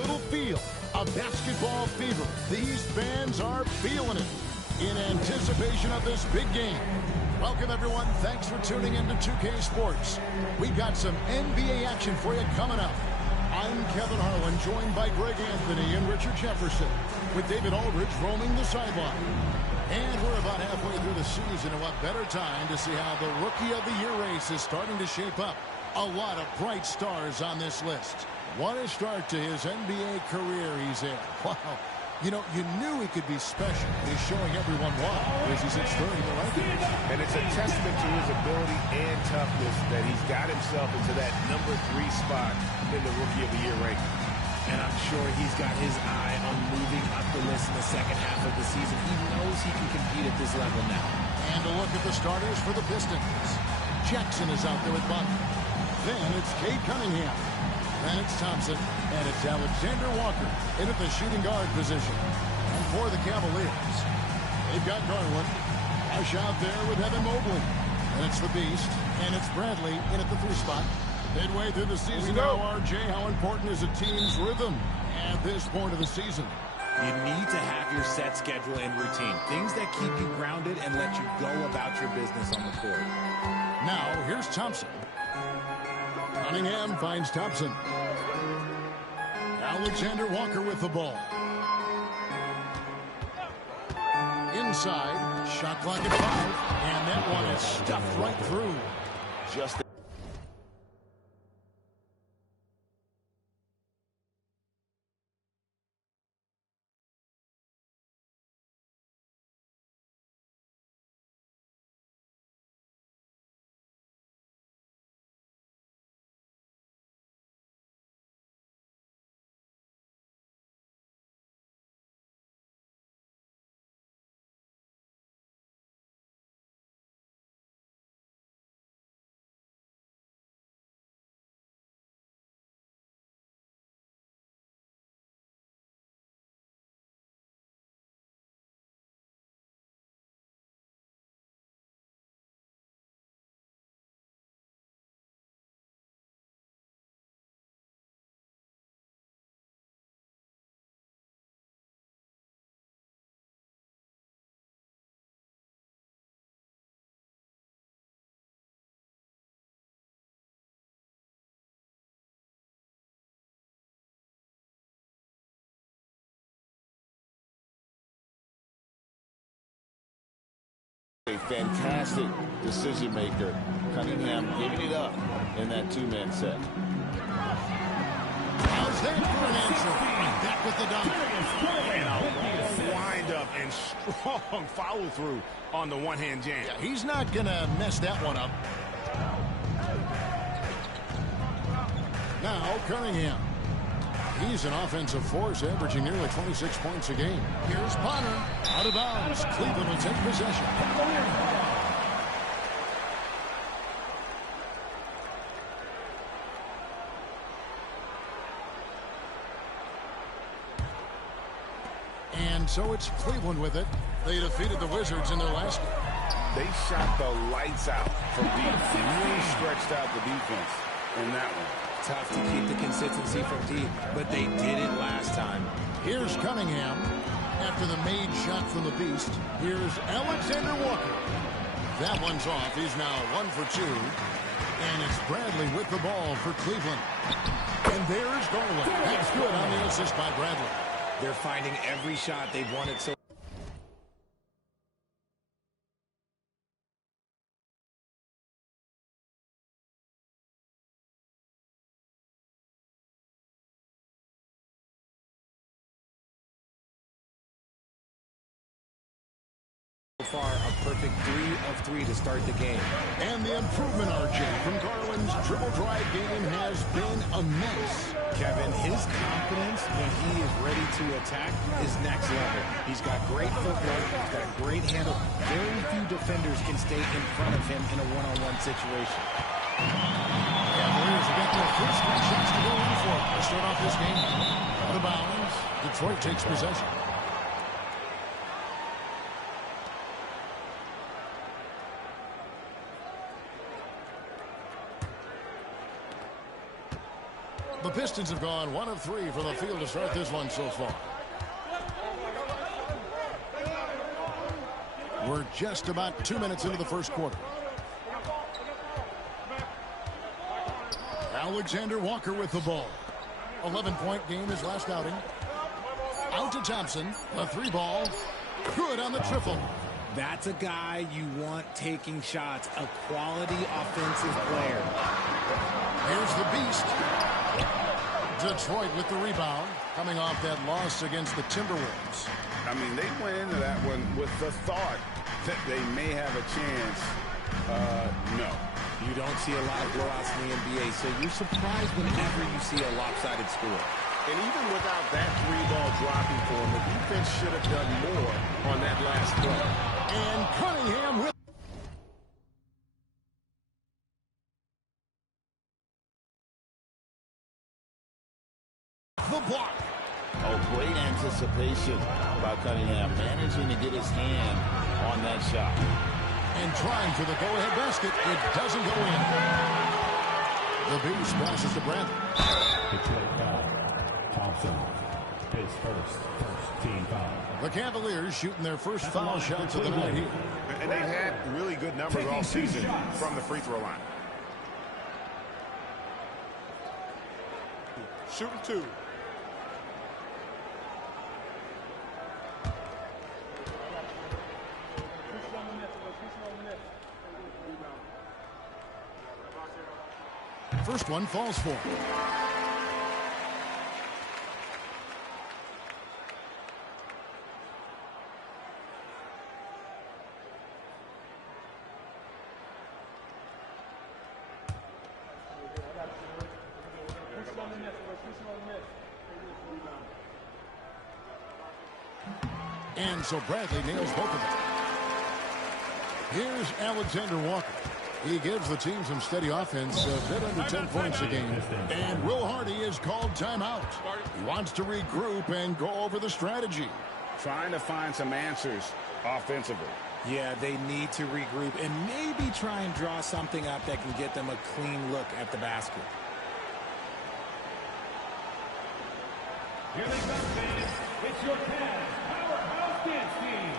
little feel of basketball fever. These fans are feeling it in anticipation of this big game. Welcome, everyone. Thanks for tuning in to 2K Sports. We've got some NBA action for you coming up. I'm Kevin Harlan, joined by Greg Anthony and Richard Jefferson, with David Aldridge roaming the sideline. And we're about halfway through the season, and what better time to see how the Rookie of the Year race is starting to shape up. A lot of bright stars on this list. What a start to his NBA career he's in. Wow. You know, you knew he could be special. He's showing everyone why, as he sits third in the rankings. And it's a testament to his ability and toughness that he's got himself into that number 3 spot in the Rookie of the Year ranking. And I'm sure he's got his eye on moving up the list in the second half of the season. He knows he can compete at this level now. And a look at the starters for the Pistons. Jackson is out there with Buck. Then it's Cade Cunningham. Then it's Thompson. And it's Alexander Walker in at the shooting guard position. And for the Cavaliers, they've got Garland. Hush out there with Evan Mobley. And it's the Beast. And it's Bradley in at the 3 spot. Midway through the season now, RJ, how important is a team's rhythm at this point of the season? You need to have your set schedule and routine. Things that keep you grounded and let you go about your business on the court. Now, here's Thompson. Cunningham finds Thompson. Alexander Walker with the ball. Inside, shot clock at 5, and that one is stuffed right through. Just a fantastic decision maker. Cunningham giving it up in that 2-man set. How's that for an answer? Back with the dunk. And a wind up and strong follow through on the one-hand jam. Yeah, he's not going to mess that one up. Now Cunningham. He's an offensive force, averaging nearly 26 points a game. Here's Potter. Out of bounds. Cleveland will take possession. And so it's Cleveland with it. They defeated the Wizards in their last game. They shot the lights out from deep. They really stretched out the defense in that one. Tough to keep the consistency from deep, but they did it last time. Here's Cunningham after the made shot from the Beast. Here's Alexander Walker. That one's off. He's now 1 for 2. And it's Bradley with the ball for Cleveland. And there's Garland. That's good on the assist by Bradley. They're finding every shot they've wanted so. So far, a perfect 3 of 3 to start the game. And the improvement, RJ, from Garland's dribble drive game has been immense. Kevin, his confidence when he is ready to attack is next level. He's got great footwork. He's got a great handle. Very few defenders can stay in front of him in a one-on-one situation. Cavaliers have got their first 3 shots to go in for to start off this game. Out of bounds, Detroit takes possession. The Pistons have gone 1 of 3 from the field to start this one so far. We're just about 2 minutes into the first quarter. Alexander Walker with the ball. 11-point game his last outing. Out to Thompson. A 3-ball. Good on the triple. That's a guy you want taking shots. A quality offensive player. Here's the Beast. Detroit with the rebound. Coming off that loss against the Timberwolves. I mean, they went into that one with the thought that they may have a chance. No. You don't see a lot of blowouts in the NBA, so you're surprised whenever you see a lopsided score. And even without that 3-ball dropping for him, the defense should have done more on that last play. And Cunningham with the block. Oh, great anticipation by Cunningham, managing to get his hand on that shot. And trying for the go-ahead basket. It doesn't go in. The Beast passes to Bradley. Thompson, his first team foul. The Cavaliers shooting their first foul shots of the night here. And they've had really good numbers all season from the free throw line. Shooting 2. First one falls for him. And so Bradley nails both of them. Here's Alexander Walker. He gives the team some steady offense, a bit under 10 points a game. And Will Hardy is called timeout. He wants to regroup and go over the strategy. Trying to find some answers offensively. Yeah, they need to regroup and maybe try and draw something up that can get them a clean look at the basket. Here they come, fans. It's your Cavs Powerhouse Dance Team.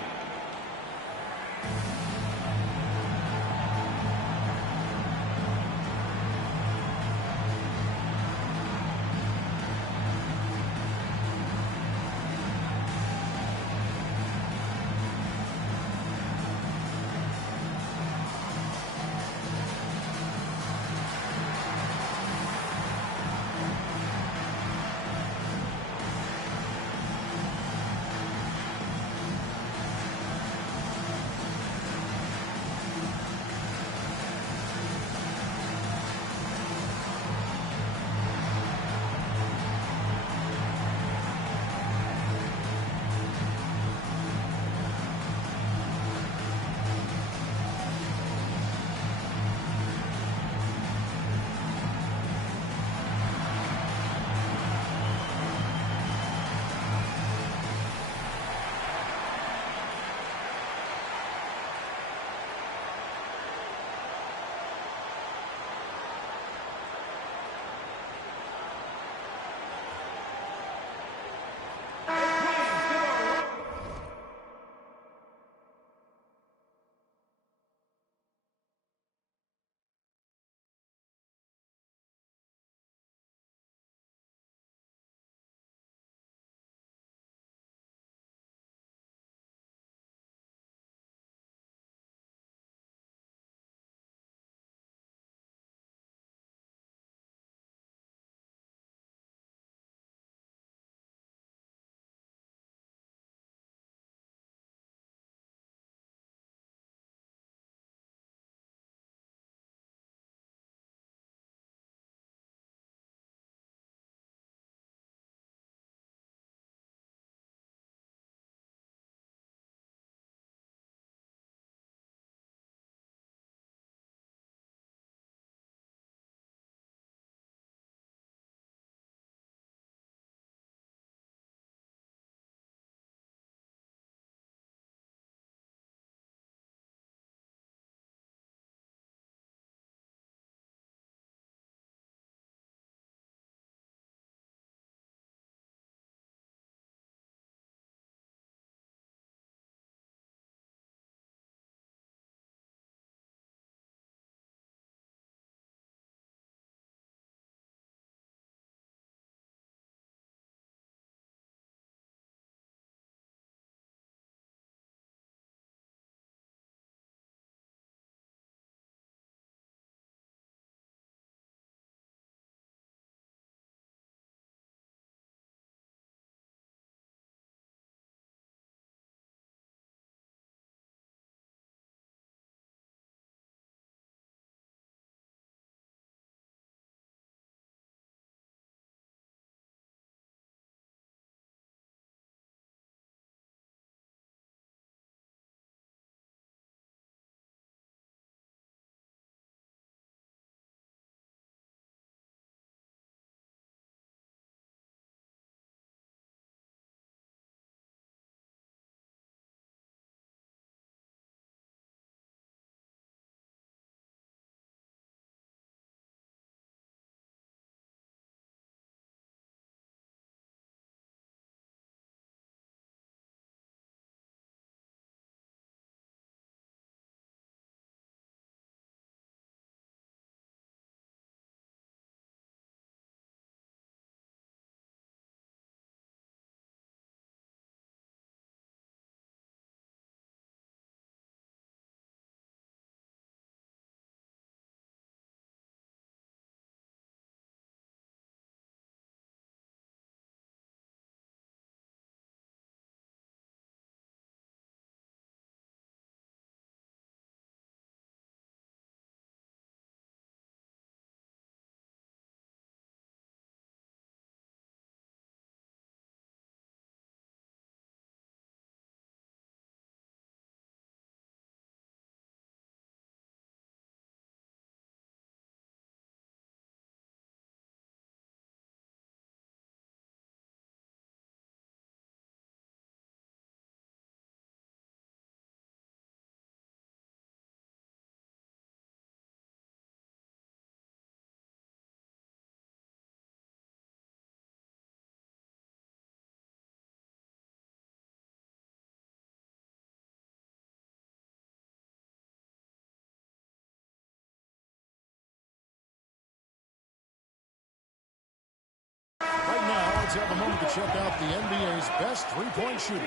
let's have a moment to check out the NBA's best three-point shooters.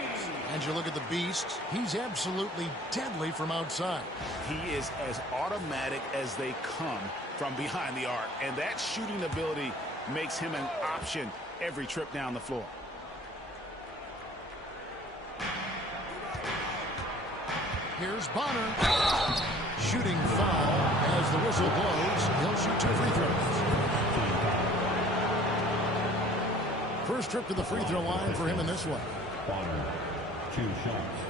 And you look at the Beast, he's absolutely deadly from outside. He is as automatic as they come from behind the arc, and that shooting ability makes him an option every trip down the floor. Here's Bonner. Shooting foul as the whistle blows. He'll shoot 2 free throws. First trip to the free throw line for him in this one. Bonner, 2 shots.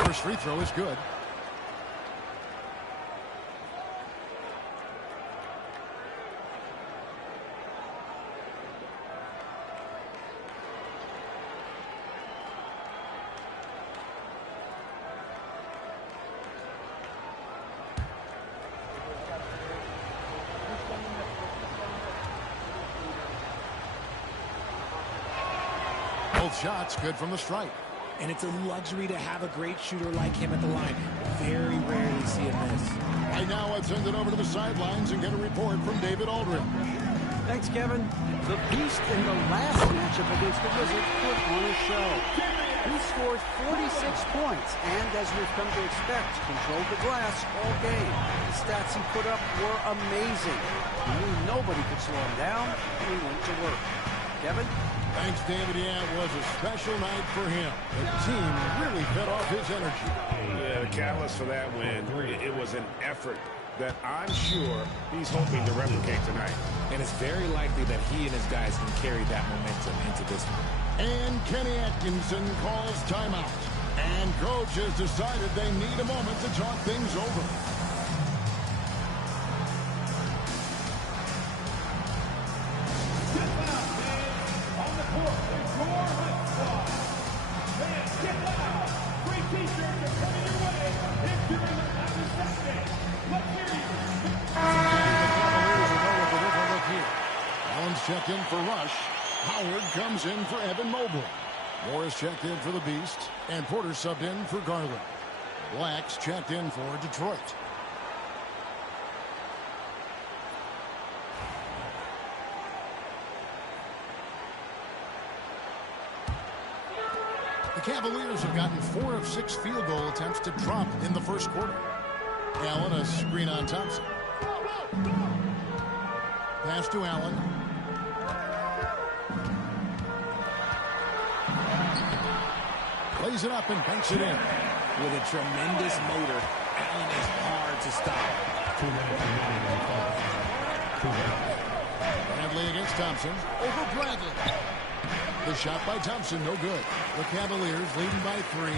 First free throw is good. Both shots good from the stripe. And it's a luxury to have a great shooter like him at the line. Very rarely see him miss. Right now, let's send it over to the sidelines and get a report from David Aldridge. Thanks, Kevin. The Beast in the last matchup against the Wizards put on a show. He scored 46 points and, as we've come to expect, controlled the glass all game. The stats he put up were amazing. He knew nobody could slow him down, and he went to work. Kevin? Thanks, David. Yeah, it was a special night for him. The team really fed off his energy. Yeah, the catalyst for that win, it was an effort that I'm sure he's hoping to replicate tonight. And it's very likely that he and his guys can carry that momentum into this one. And Kenny Atkinson calls timeout. And coach has decided they need a moment to talk things over. Checked in for Rush. Howard comes in for Evan Mobley. Morris checked in for the Beast. And Porter subbed in for Garland. Blacks checked in for Detroit. The Cavaliers have gotten 4 of 6 field goal attempts to drop in the first quarter. Allen, a screen on Thompson. Pass to Allen. Plays it up and banks it in. With a tremendous motor, Allen is hard to stop. Bradley against Thompson. Over Bradley. The shot by Thompson, no good. The Cavaliers leading by 3.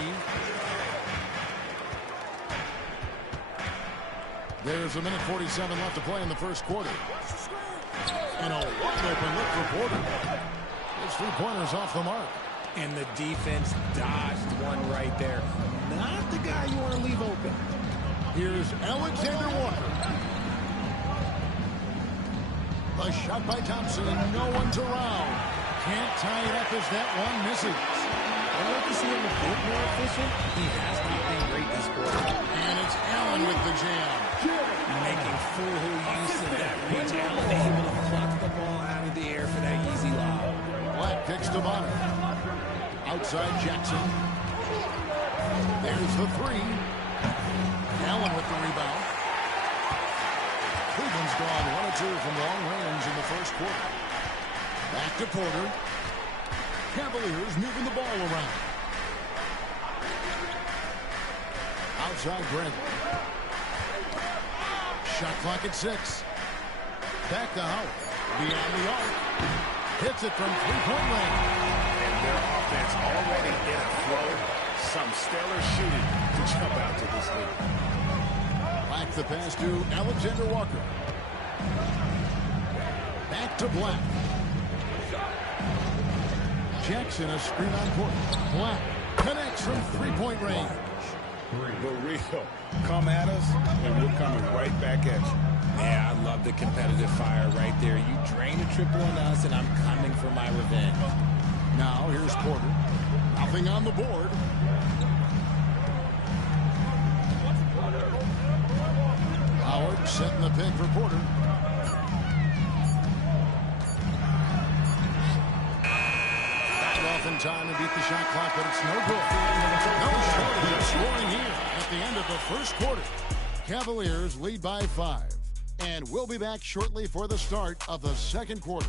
There's a minute 47 left to play in the first quarter. And a wide open look for Porter. His 3-pointer's off the mark. And the defense dodged one right there. Not the guy you want to leave open. Here's Alexander Walker. A shot by Thompson and no one's around. Can't tie it up as that one misses. I'd like to see him a bit more efficient. He has not been great this quarter. And it's Allen with the jam. Making full use of that reach. Allen able to pluck the ball out of the air for that easy lob. Black kicks to Bonner. Outside Jackson. There's the 3. Allen with the rebound. Cleveland's gone 1 of 2 from long range in the first quarter. Back to Porter. Cavaliers moving the ball around. Outside Bradley. Shot clock at 6. Back to Howard. Beyond the arc. Hits it from 3-point range. Their offense already in a flow. Some stellar shooting to jump out to this lead. Back the pass to Alexander Walker. Back to Black. Jackson a screen on court. Black connects from 3-point range. The real. Come at us, and we're coming right back at you. Yeah, I love the competitive fire right there. You drain a triple on us, and I'm coming for my revenge. Now, here's Porter. Nothing on the board. Howard setting the pick for Porter. In time to beat the shot clock, but it's no good. No shortage of scoring here at the end of the first quarter. Cavaliers lead by 5. And we'll be back shortly for the start of the second quarter.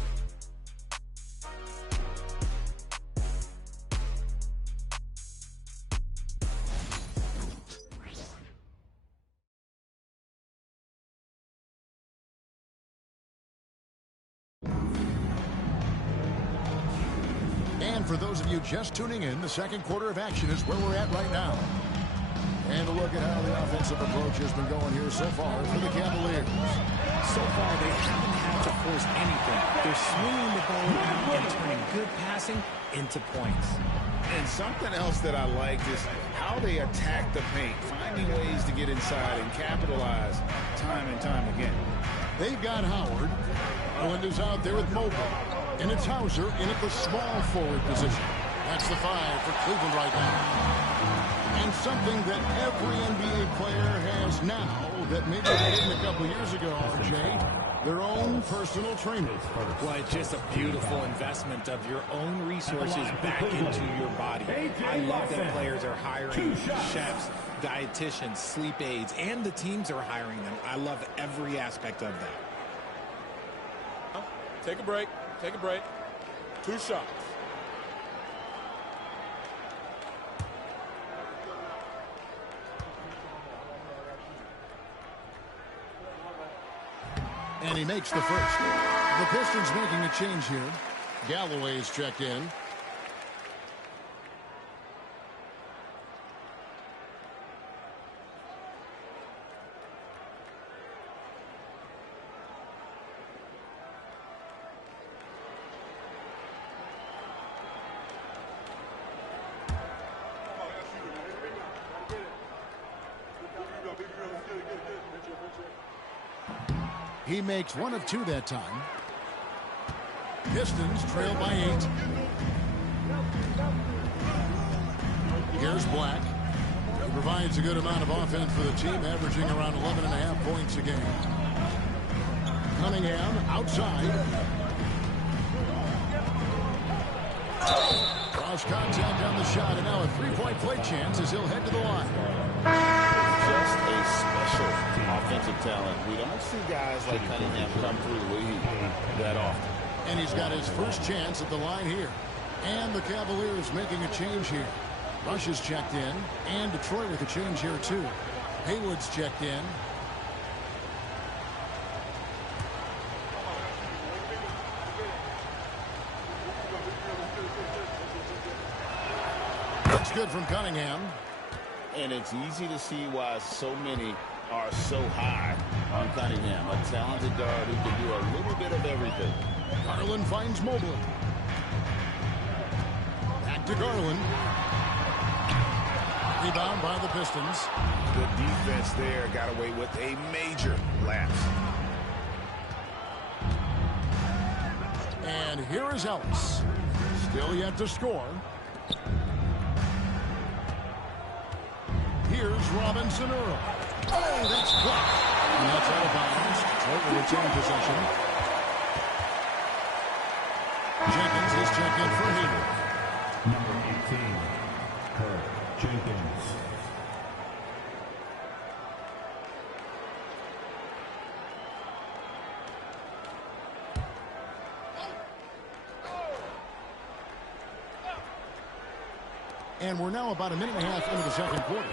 For those of you just tuning in, the second quarter of action is where we're at right now. And a look at how the offensive approach has been going here so far for the Cavaliers. So far, they haven't had to force anything. They're swinging the ball around and turning good passing into points. And something else that I like is how they attack the paint, finding ways to get inside and capitalize time and time again. They've got Howard. Owen is out there with Mobley. And it's Hauser in at the small forward position. That's the 5 for Cleveland right now. And something that every NBA player has now that maybe they didn't a couple years ago, RJ, their own personal trainer. Well, it's just a beautiful investment of your own resources back into your body. I love that players are hiring chefs, dietitians, sleep aides, and the teams are hiring them. I love every aspect of that. Take a break. Take a break. 2 shots. And he makes the first. The Pistons making a change here. Galloway's checked in. He makes 1 of 2 that time. Pistons trail by 8. Here's Black. He provides a good amount of offense for the team, averaging around 11.5 points a game. Cunningham outside. Cross contact on the shot, and now a 3-point play chance as he'll head to the line. Just a special offensive talent. We don't see guys like Cunningham come through the league that often. And he's got his first chance at the line here. And the Cavaliers making a change here. Rush is checked in, and Detroit with a change here too. Haywood's checked in. Looks good from Cunningham. And it's easy to see why so many are so high on Cunningham. A talented guard who can do a little bit of everything. Garland finds Mobley. Back to Garland. Rebound by the Pistons. Good defense there. Got away with a major lapse. And here is Ellis. Still yet to score. Here's Robinson Earl. Oh, that's blocked. And that's out of bounds. Detroit will retain possession. Jenkins is checked in for Hayward. Number 18, Kurt Jenkins. And we're now about a minute and a half into the second quarter.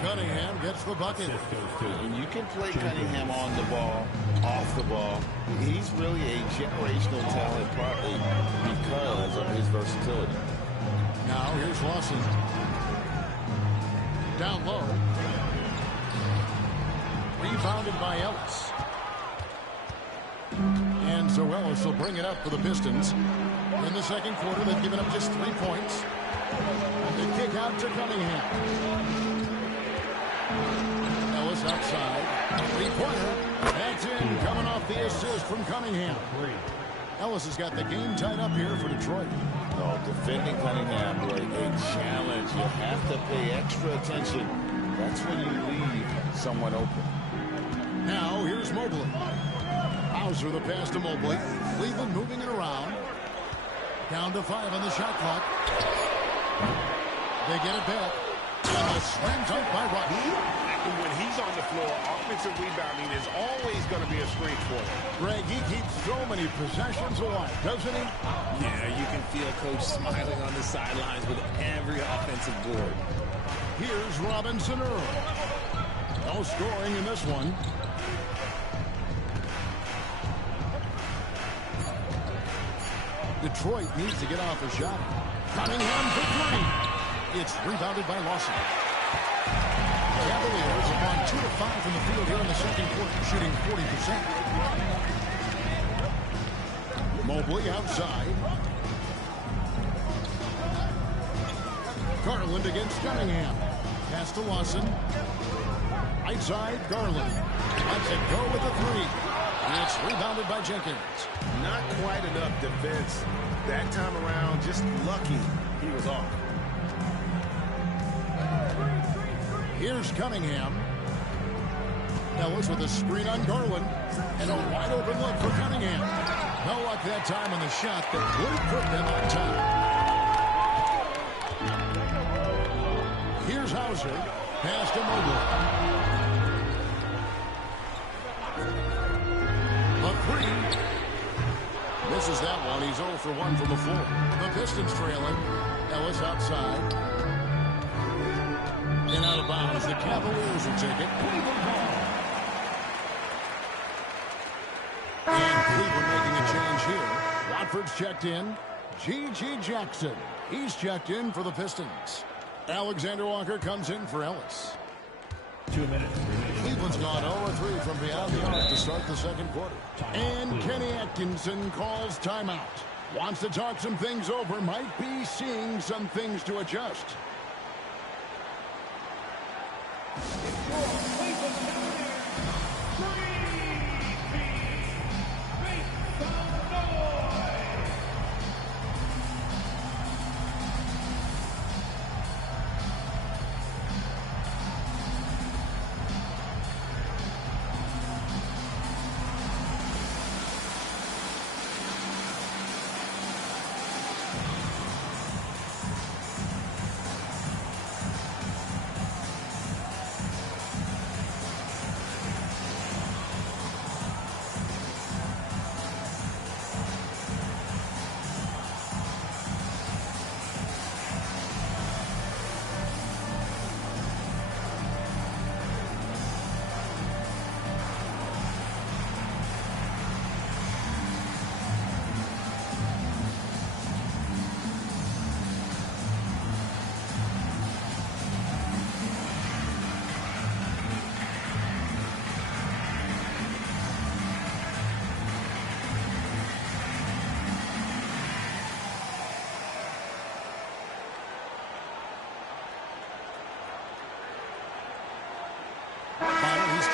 Cunningham gets the bucket. And you can play Cunningham on the ball, off the ball. He's really a generational talent partly because of his versatility. Now here's Lawson. Down low. Rebounded by Ellis. And so Ellis will bring it up for the Pistons. In the second quarter, they've given up just 3 points. The kick out to Cunningham. Ellis outside. Three-pointer. That's in, coming off the assist from Cunningham. Ellis has got the game tied up here for Detroit. No, defending Cunningham, boy, a challenge. You have to pay extra attention. That's when you leave someone open. Now, here's Mobley. Hauser the pass to Mobley. Cleveland moving it around. Down to 5 on the shot clock. They get it back. And a slam dunk by Rush. When he's on the floor, offensive rebounding is always going to be a strength for him. Greg, he keeps so many possessions alive, doesn't he? Yeah, you can feel Coach smiling on the sidelines with every offensive board. Here's Robinson Earl. No scoring in this one. Detroit needs to get off a shot. Cunningham for 3. It's rebounded by Lawson. Cavaliers have gone 2 of 5 from the field here in the second quarter, shooting 40%. Mobley outside. Garland against Cunningham. Pass to Lawson. Right side, Garland. Lets it go with a 3. It's rebounded by Jenkins. Not quite enough defense. That time around, just lucky he was off. Here's Cunningham. Ellis with a screen on Garland. And a wide open look for Cunningham. No luck that time on the shot that would put them on top. Here's Hauser. Pass to Mobley. A 3. Misses that one. He's 0 for 1 from the floor. The Pistons trailing. Ellis outside. And out of bounds. The Cavaliers will take it. And Cleveland making a change here. Watford's checked in. G.G. Jackson. He's checked in for the Pistons. Alexander Walker comes in for Ellis. 2 minutes. Cleveland's gone 0-3 from beyond the arc to start the second quarter. And Kenny Atkinson calls timeout. Wants to talk some things over. Might be seeing some things to adjust.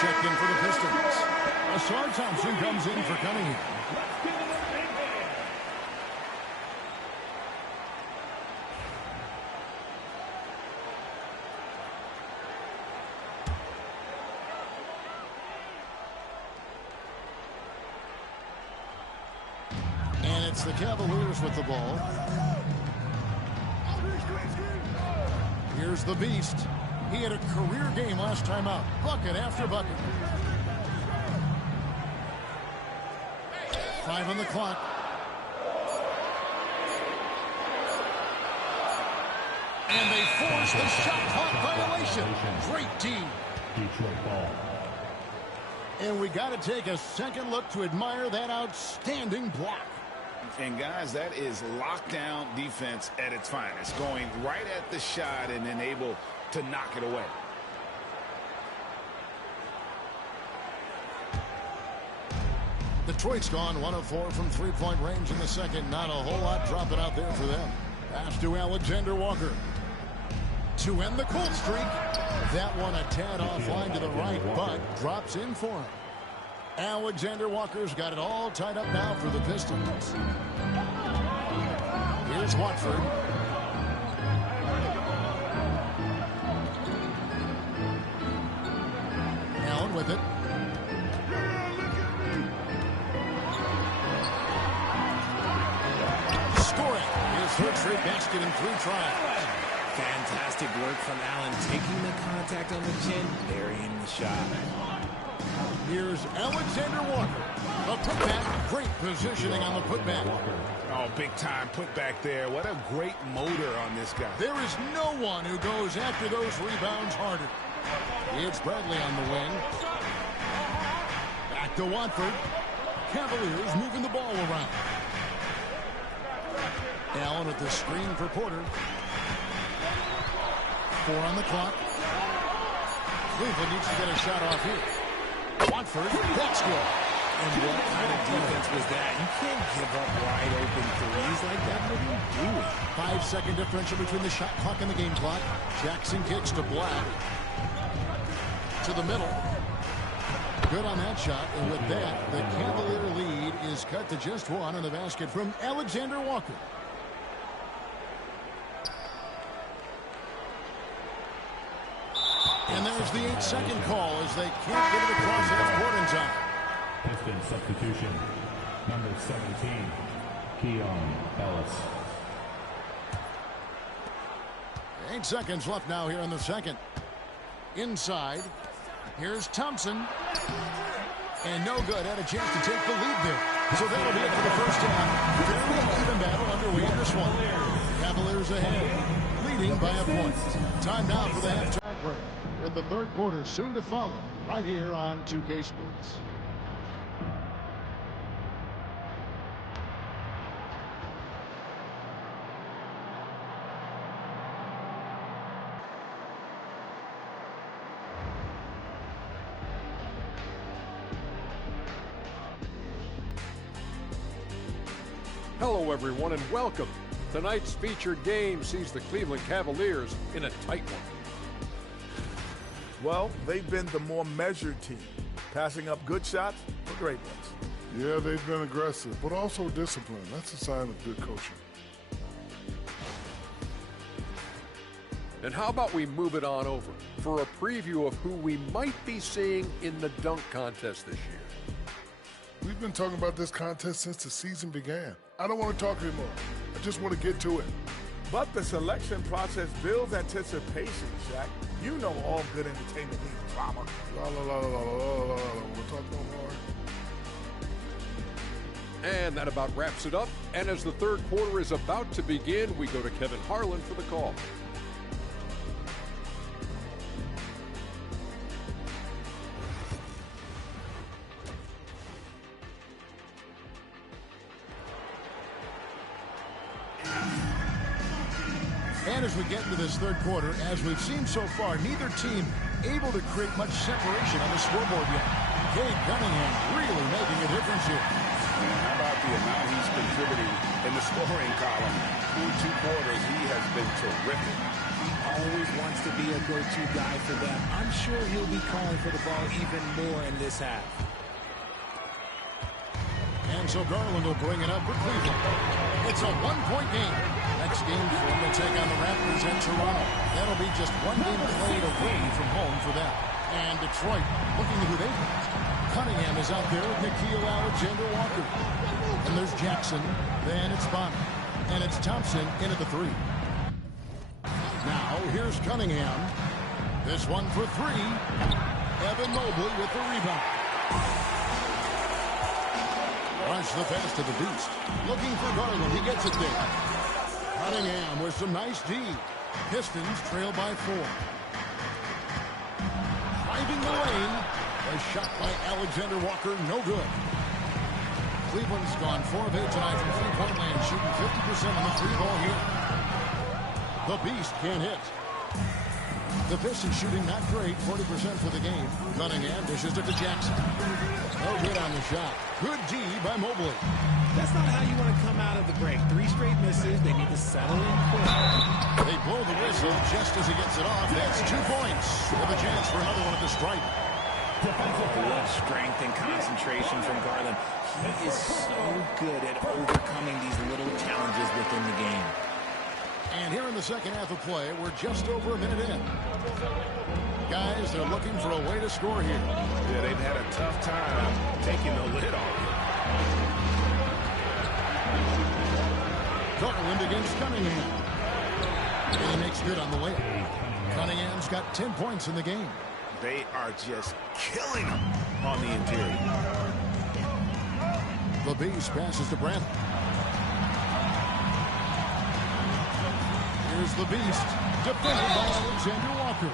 Checked in for the Pistons. Asar Thompson comes in for Cunningham. And it's the Cavaliers with the ball. Here's the Beast. He had a career game last time out. Bucket after bucket. 5 on the clock. And they force the shot clock violation. Great team. Detroit ball. And we got to take a second look to admire that outstanding block. And guys, that is lockdown defense at its finest. Going right at the shot and then able to knock it away. Detroit's gone 1 of 4 from three-point range in the second. Not a whole lot dropping out there for them. Pass to Alexander Walker. to end the cold streak. That one a tad offline to the right, but drops in for him. Alexander Walker's got it all tied up now for the Pistons. Here's Watford. Allen with it. Scoring his third straight basket in 3 tries. Fantastic work from Allen, taking the contact on the chin, burying the shot. Here's Alexander Walker. A putback. Great positioning on the putback. Oh, big time putback there. What a great motor on this guy. There is no one who goes after those rebounds harder. It's Bradley on the wing. Back to Watford. Cavaliers moving the ball around. Allen with the screen for Porter. 4 on the clock. Cleveland needs to get a shot off here. Watford, that's good. And what kind of defense was that? You can't give up wide open threes like that. What are you doing? 5-second differential between the shot clock and the game clock. Jackson kicks to Black. To the middle. Good on that shot. And with that, the Cavalier lead is cut to just 1 on the basket from Alexander Walker. And there's the 8-second call as they can't get it across half-court in time. Pistons substitution. Number 17, Keon Ellis. 8 seconds left now here in the second. Inside. Here's Thompson. And no good. Had a chance to take the lead there. So that'll be it for the first half. Fairly even battle underway in this one. Cavaliers ahead, leading by a point. Time now for the halftime break. In the third quarter, soon to follow, right here on 2K Sports. Hello, everyone, and welcome. Tonight's featured game sees the Cleveland Cavaliers in a tight one. Well, they've been the more measured team, passing up good shots for great ones. Yeah, they've been aggressive, but also disciplined. That's a sign of good coaching. And how about we move it on over for a preview of who we might be seeing in the dunk contest this year. We've been talking about this contest since the season began. I don't want to talk anymore. I just want to get to it. But the selection process builds anticipation, Shaq. You know all good entertainment needs drama. La la la la la la la la. We'll talk no more. And that about wraps it up. And as the third quarter is about to begin, we go to Kevin Harlan for the call. And as we get into this third quarter, as we've seen so far, neither team able to create much separation on the scoreboard yet. Cade Cunningham really making a difference here. How about the amount he's contributing in the scoring column? Through 2 quarters, he has been terrific. He always wants to be a go-to guy for them. I'm sure he'll be calling for the ball even more in this half. And so Garland will bring it up for Cleveland. It's a 1-point game. Next game for them will take on the Raptors at Toronto. That'll be just 1 game played away from home for them. And Detroit, looking at who they've lost. Cunningham is out there with Nickeil Alexander-Walker. And there's Jackson. Then it's Bonner. And it's Thompson in at the 3. Now, here's Cunningham. This one for 3. Evan Mobley with the rebound. Rush the pass to the Beast. Looking for Garland. He gets it there. Cunningham with some nice D. Pistons trail by 4. Driving the lane. A shot by Alexander Walker. No good. Cleveland's gone 4 of 8 tonight from three-point land, shooting 50% on the 3-ball here. The Beast can't hit. The Pistons shooting not great, 40% for the game. Cunningham dishes it to Jackson. No good on the shot. Good D by Mobley. That's not how you want to come out of the break. 3 straight misses. They need to settle in quick. They blow the whistle just as he gets it off. That's 2 points with a chance for another one at the stripe. What strength and concentration from Garland. He is so good at overcoming these little challenges within the game. And here in the second half of play, we're just over a minute in. Guys, they're looking for a way to score here. Yeah, they've had a tough time taking the lid off. Garland against Cunningham. And he makes good on the way. Cunningham's got 10 points in the game. They are just killing them on the interior. The Beast passes to Brantley. Here's the Beast, defended by Alexander Walker.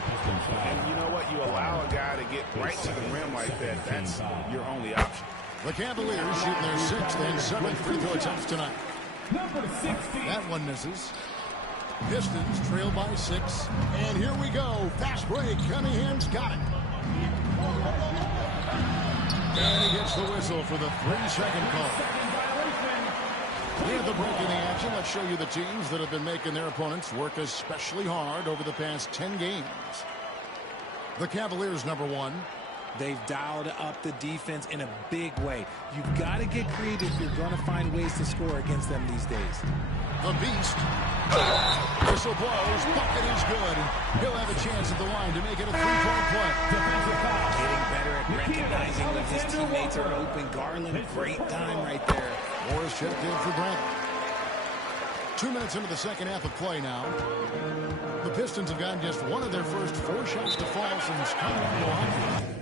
And you know what? You allow a guy to get right to the rim like that. That's your only option. The Cavaliers shooting their 6th and 7th free throw attempts tonight. That one misses. Pistons trail by 6. And here we go. Fast break. Cunningham's got it. And he gets the whistle for the 3-second call. We have the break in the action. Let's show you the teams that have been making their opponents work especially hard over the past 10 games. The Cavaliers, number 1. They've dialed up the defense in a big way. You've got to get creative if you're going to find ways to score against them these days. The Beast. Whistle blows. Bucket is good. He'll have a chance at the line to make it a 3-point play. Getting better at recognizing when his teammates are open. Garland, great time right there. Morris checked in for Brantley. 2 minutes into the second half of play now. The Pistons have gotten just one of their first 4 shots to fall since coming into Milwaukee.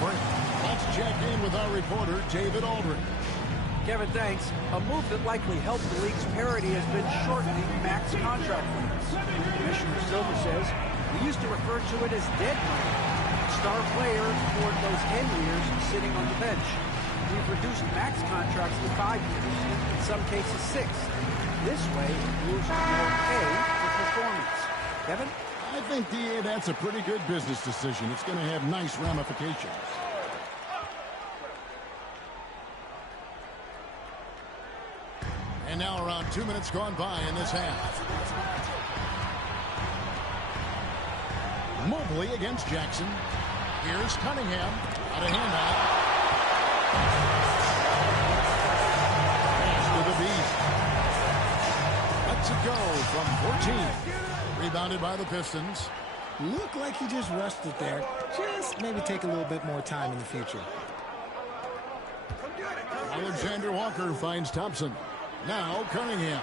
Let's check in with our reporter, David Aldridge. Kevin, thanks. A move that likely helped the league's parity has been shortening max contract limits. Commissioner Silver says we used to refer to it as dead money. Star players afford those 10 years sitting on the bench. We've reduced max contracts to 5 years, in some cases 6. This way, it moves to more pay for performance. Kevin? I think, DA, that's a pretty good business decision. It's going to have nice ramifications. And now around 2 minutes gone by in this half. Mobley against Jackson. Here's Cunningham. Out of handout. Pass to the Beast. Let's it go from 14. Rebounded by the Pistons. Look like he just rushed it there. Just maybe take a little bit more time in the future. Alexander Walker finds Thompson. Now Cunningham.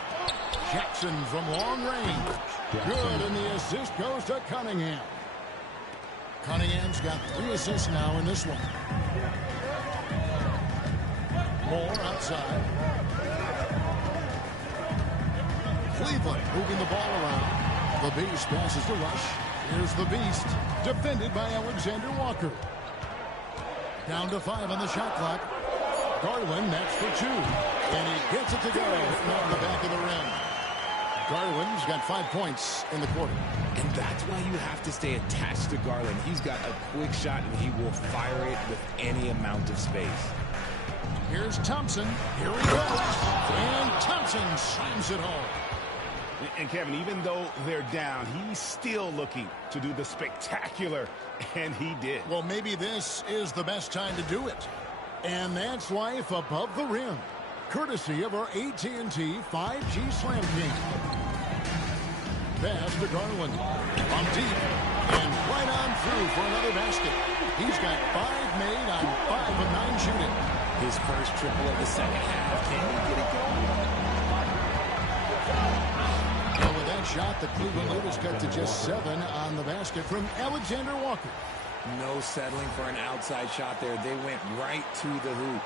Jackson from long range. Good, and the assist goes to Cunningham. Cunningham's got 3 assists now in this one. Moore outside. Cleveland moving the ball around. The Beast passes to Rush. Here's the Beast, defended by Alexander Walker. Down to 5 on the shot clock. Garland, that's for 2. And he gets it to go, hitting off the back of the rim. Garland's got 5 points in the quarter. And that's why you have to stay attached to Garland. He's got a quick shot, and he will fire it with any amount of space. Here's Thompson. Here he goes. And Thompson slams it home. And Kevin, even though they're down, he's still looking to do the spectacular, and he did. Well, maybe this is the best time to do it. And that's life above the rim, courtesy of our AT&T 5G Slam King. Pass to Garland. On deep, and right on through for another basket. He's got 5 made on 5 of 9 shooting. His first triple of the second half. Can he get it going? Shot, the Cleveland lead is cut to just 7 on the basket from Alexander Walker. No settling for an outside shot there. They went right to the hoop.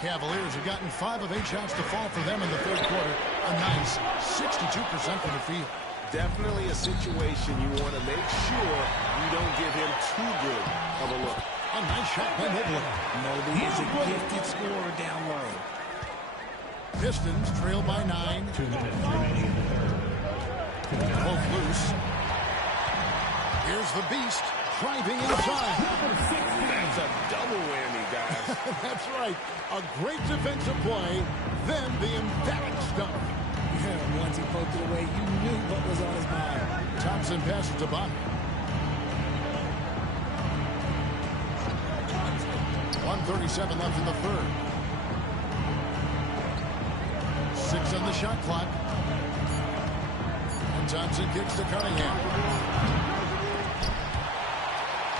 Cavaliers have gotten 5 of 8 shots to fall for them in the third quarter. A nice 62% from the field. Definitely a situation you want to make sure you don't give him too good of a look. A nice shot by Mobley. Mobley is a gifted scorer down low. Pistons trail by 9. 2 minutes remaining in the third. Both loose. Here's the Beast driving inside. That's a double whammy, guys. That's right. A great defensive play Then the emphatic stump. Yeah, once he poked it away, you knew what was on his mind. Thompson passes to Bond. 1:37 left in the third. 6 on the shot clock. And Thompson kicks to Cunningham.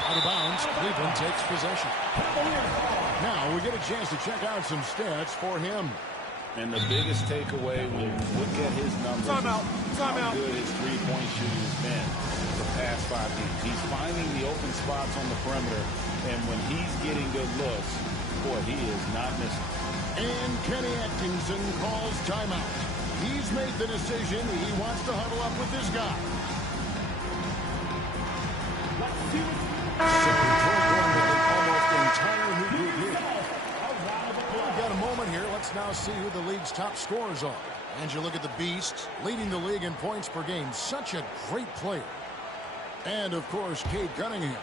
Out of bounds, Cleveland takes possession. Now we get a chance to check out some stats for him. And the biggest takeaway when you look at his numbers, how good his three-point shooting has been the past 5 games. He's finding the open spots on the perimeter, and when he's getting good looks, boy, he is not missing. And Kenny Atkinson calls timeout. He's made the decision. He wants to huddle up with this guy. So Detroit going with an almost entire new group here. We've got a moment here. Let's now see who the league's top scorers are. And you look at the Beast, leading the league in points per game. Such a great player. And, of course, Cade Cunningham.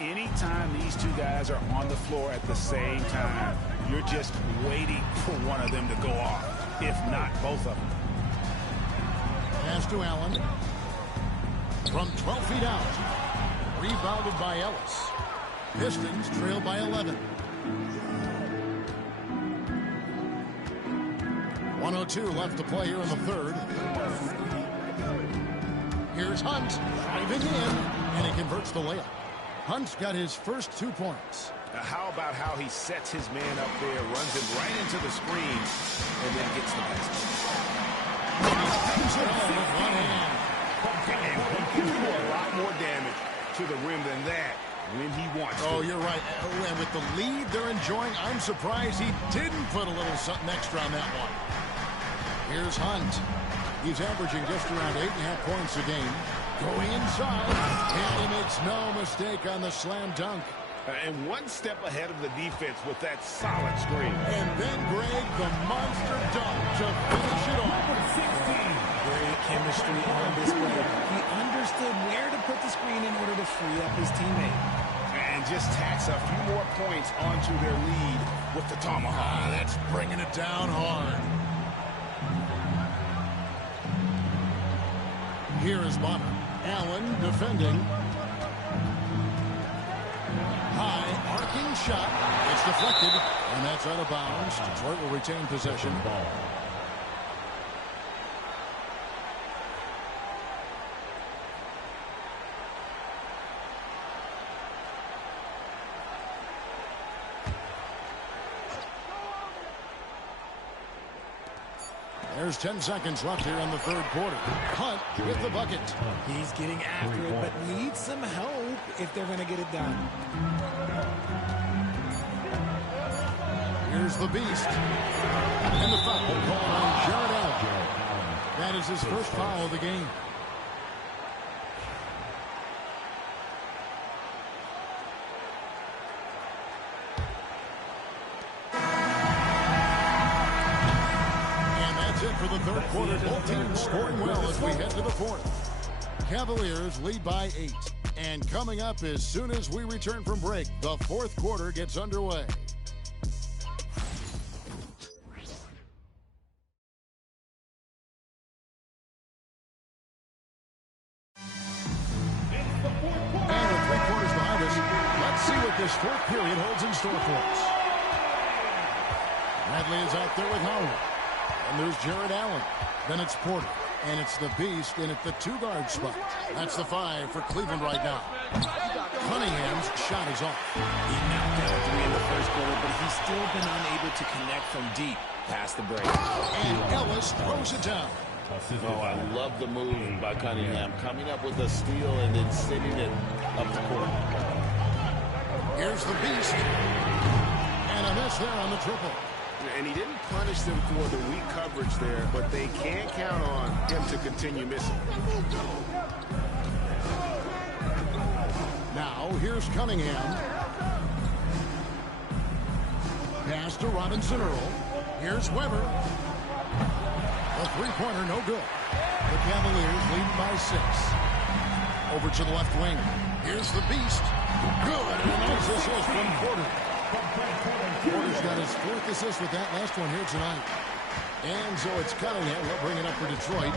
Anytime these two guys are on the floor at the same time, you're just waiting for one of them to go off, if not both of them. Pass to Allen. From 12 feet out. Rebounded by Ellis. Pistons trail by 11. 1:02 left to play here in the third. Here's Hunt driving in, and he converts the layup. Hunt's got his first 2 points. Now how about how he sets his man up there, runs him right into the screen, and then gets the basket. Hangs it all with one hand. And he can do a lot more damage to the rim than that when he wants to. Oh, you're right. Oh, and with the lead they're enjoying, I'm surprised he didn't put a little something extra on that one. Here's Hunt. He's averaging just around 8.5 points a game. Going inside, and he makes no mistake on the slam dunk. And one step ahead of the defense with that solid screen. And then Greg, the monster dunk to finish it off. 16. Great chemistry on display. He understood where to put the screen in order to free up his teammate. And just tacks a few more points onto their lead with the tomahawk. That's bringing it down hard. Here is Bonner. Allen defending. High arcing shot. It's deflected, and that's out of bounds. Detroit will retain possession. There's 10 seconds left here in the third quarter. Hunt with the bucket. He's getting after it, but needs some help if they're going to get it done. Here's the Beast. And the foul called on Jarrett Allen. That is his first foul of the game. For the third quarter, both teams scoring well as we head to the fourth. Cavaliers lead by 8. And coming up as soon as we return from break, the fourth quarter gets underway. And with 3 quarters behind us, let's see what this fourth period holds in store for us. Bradley is out there with Howard. And there's Jarrett Allen. Then it's Porter. And it's the Beast in at the 2-guard spot. That's the 5 for Cleveland right now. Cunningham's shot is off. He knocked down 3 in the first quarter, but he's still been unable to connect from deep past the break. And Ellis throws it down. Oh, I love the move by Cunningham. Coming up with a steal and then sending it up the court. Here's the Beast. And a miss there on the triple. And he didn't punish them for the weak coverage there, but they can't count on him to continue missing. Now, here's Cunningham. Pass to Robinson Earl. Here's Weber. A three-pointer, no good. The Cavaliers lead by 6. Over to the left wing. Here's the Beast. Good. And a nice assist from Porter. Porter's got his 4th assist with that last one here tonight. And so it's Cunningham. He'll bring it up for Detroit.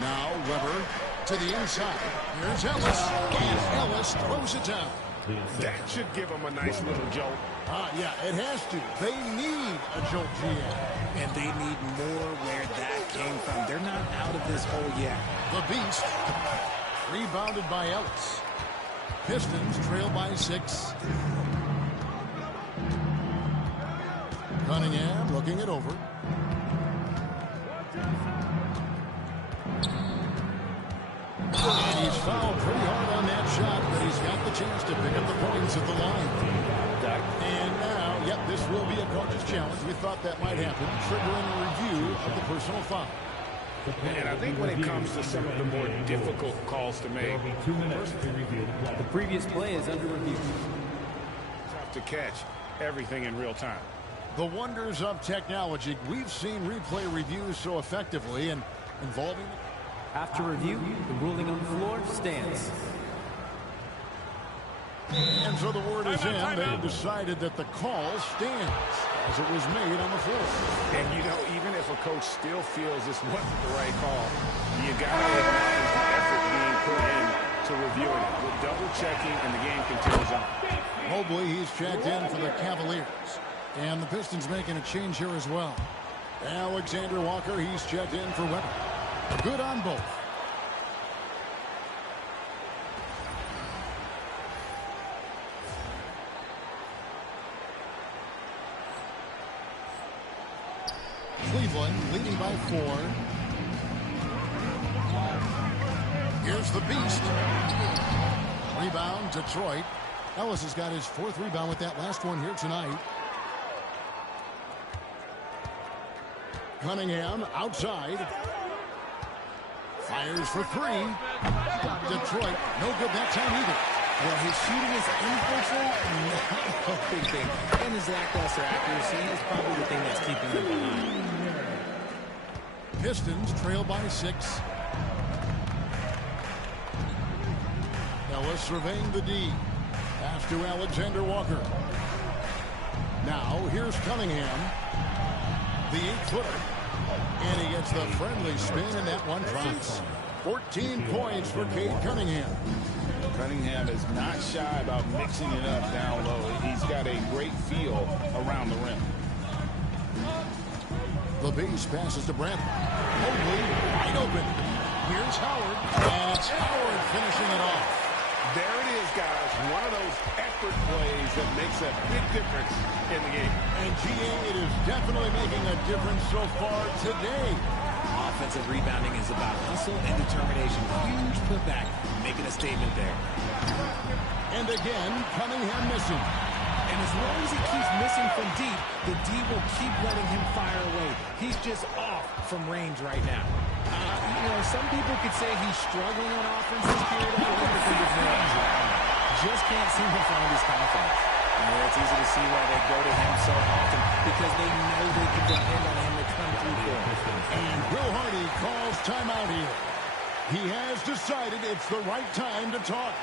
Now Weber to the inside. Here's Ellis. And Ellis throws it down. That should give them a nice little jolt. Yeah, it has to. They need a jolt, GM. And they need more where that came from. They're not out of this hole yet. The Beast, rebounded by Ellis. Pistons trail by 6. Cunningham looking it over. And he's fouled pretty hard on that shot, but he's got the chance to pick up the points at the line. And now, yep, this will be a coach's challenge. We thought that might happen, triggering a review of the personal foul. And I think when it comes to some of the more difficult calls to make, the previous play is under review. Tough to catch everything in real time. The wonders of technology. We've seen replay reviews so effectively and involving. After review, the ruling on the floor stands. And so the word is in. They've decided that the call stands as it was made on the floor. And, you know, even if a coach still feels this wasn't the right call, you got to acknowledge the effort being put in to reviewing it. We're double-checking, and the game continues on. Mobley, he's checked in for the Cavaliers. And the Pistons making a change here as well. Alexander Walker, he's checked in for Weber. Good on both. Cleveland leading by 4. Here's the Beast. Rebound, Detroit. Ellis has got his 4th rebound with that last one here tonight. Cunningham outside. Fires for 3. Detroit, no good that time either. Well, his shooting is unfortunate, not a big thing. And his lackluster accuracy is probably the thing that's keeping him behind. Pistons trail by 6. Ellis surveying the D. Pass to Alexander Walker. Now, here's Cunningham. The 8-footer. And he gets the friendly spin, and that one drops. 14 points for Cade Cunningham. Cunningham is not shy about mixing it up down low. He's got a great feel around the rim. The Beast passes to Brent. Mobley wide open. Here's Howard. And it's Howard finishing it off. There it is, guys. One of those effort plays that makes a big difference in the game. And GA, it is definitely making a difference so far today. Offensive rebounding is about hustle and determination. Huge putback, making a statement there. And again, Cunningham missing. And as long as he keeps missing from deep, the D will keep letting him fire away. He's just off from range right now. You know, some people could say he's struggling on offense this period of time. Just can't seem to find his confidence. It's easy to see why they go to him so often, because they know they can depend on him to come through for them. And Will Hardy calls timeout here. He has decided it's the right time to talk.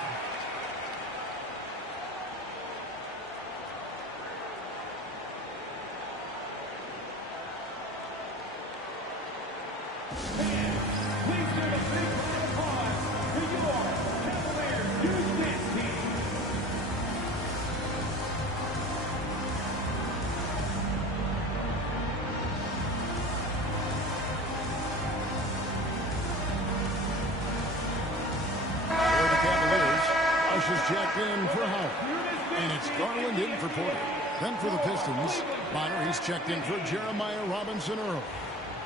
Jacked in for Howard. And it's Garland in for Porter. Then for the Pistons, Bonner, he's checked in for Jeremiah Robinson Earl.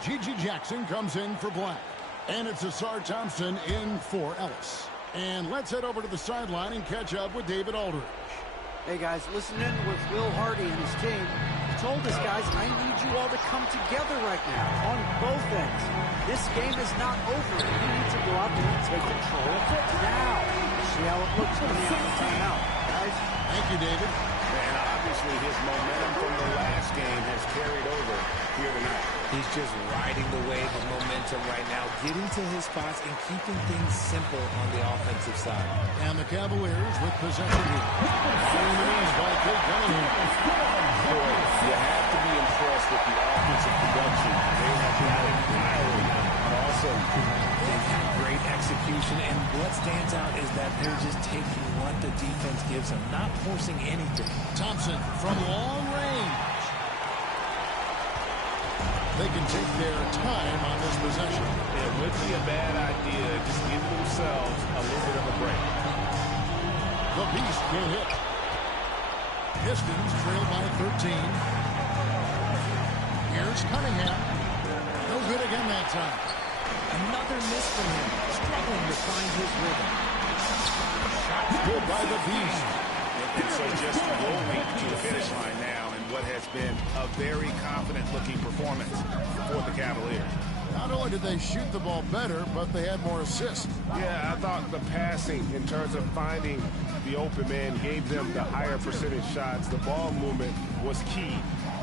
Gigi Jackson comes in for Black. And it's Asar Thompson in for Ellis. And let's head over to the sideline and catch up with David Aldridge. Hey, guys, listen in with Will Hardy and his team. He told us, guys, I need you all to come together right now on both ends. This game is not over. You need to go out there and take control now. See how it looks coming out of the timeout, guys. Thank you, David. And obviously his momentum from the last game has carried over here tonight. He's just riding the wave of momentum right now, getting to his spots and keeping things simple on the offensive side. And the Cavaliers with possession here. Following it in by Cade Cunningham. Boy, you have to be impressed with the offensive production they possession, and what stands out is that they're just taking what the defense gives them, not forcing anything. Thompson from long range. They can take their time on this possession. It would be a bad idea. Just give themselves a little bit of a break. The Beast can't hit. Pistons trail by 13. Here's Cunningham. No good again that time. Another miss from him. Struggling to find his rhythm. Good by the Beast. And so just rolling to the finish line now in what has been a very confident-looking performance for the Cavaliers. Not only did they shoot the ball better, but they had more assists. Yeah, I thought the passing in terms of finding the open man gave them the higher percentage shots. The ball movement was key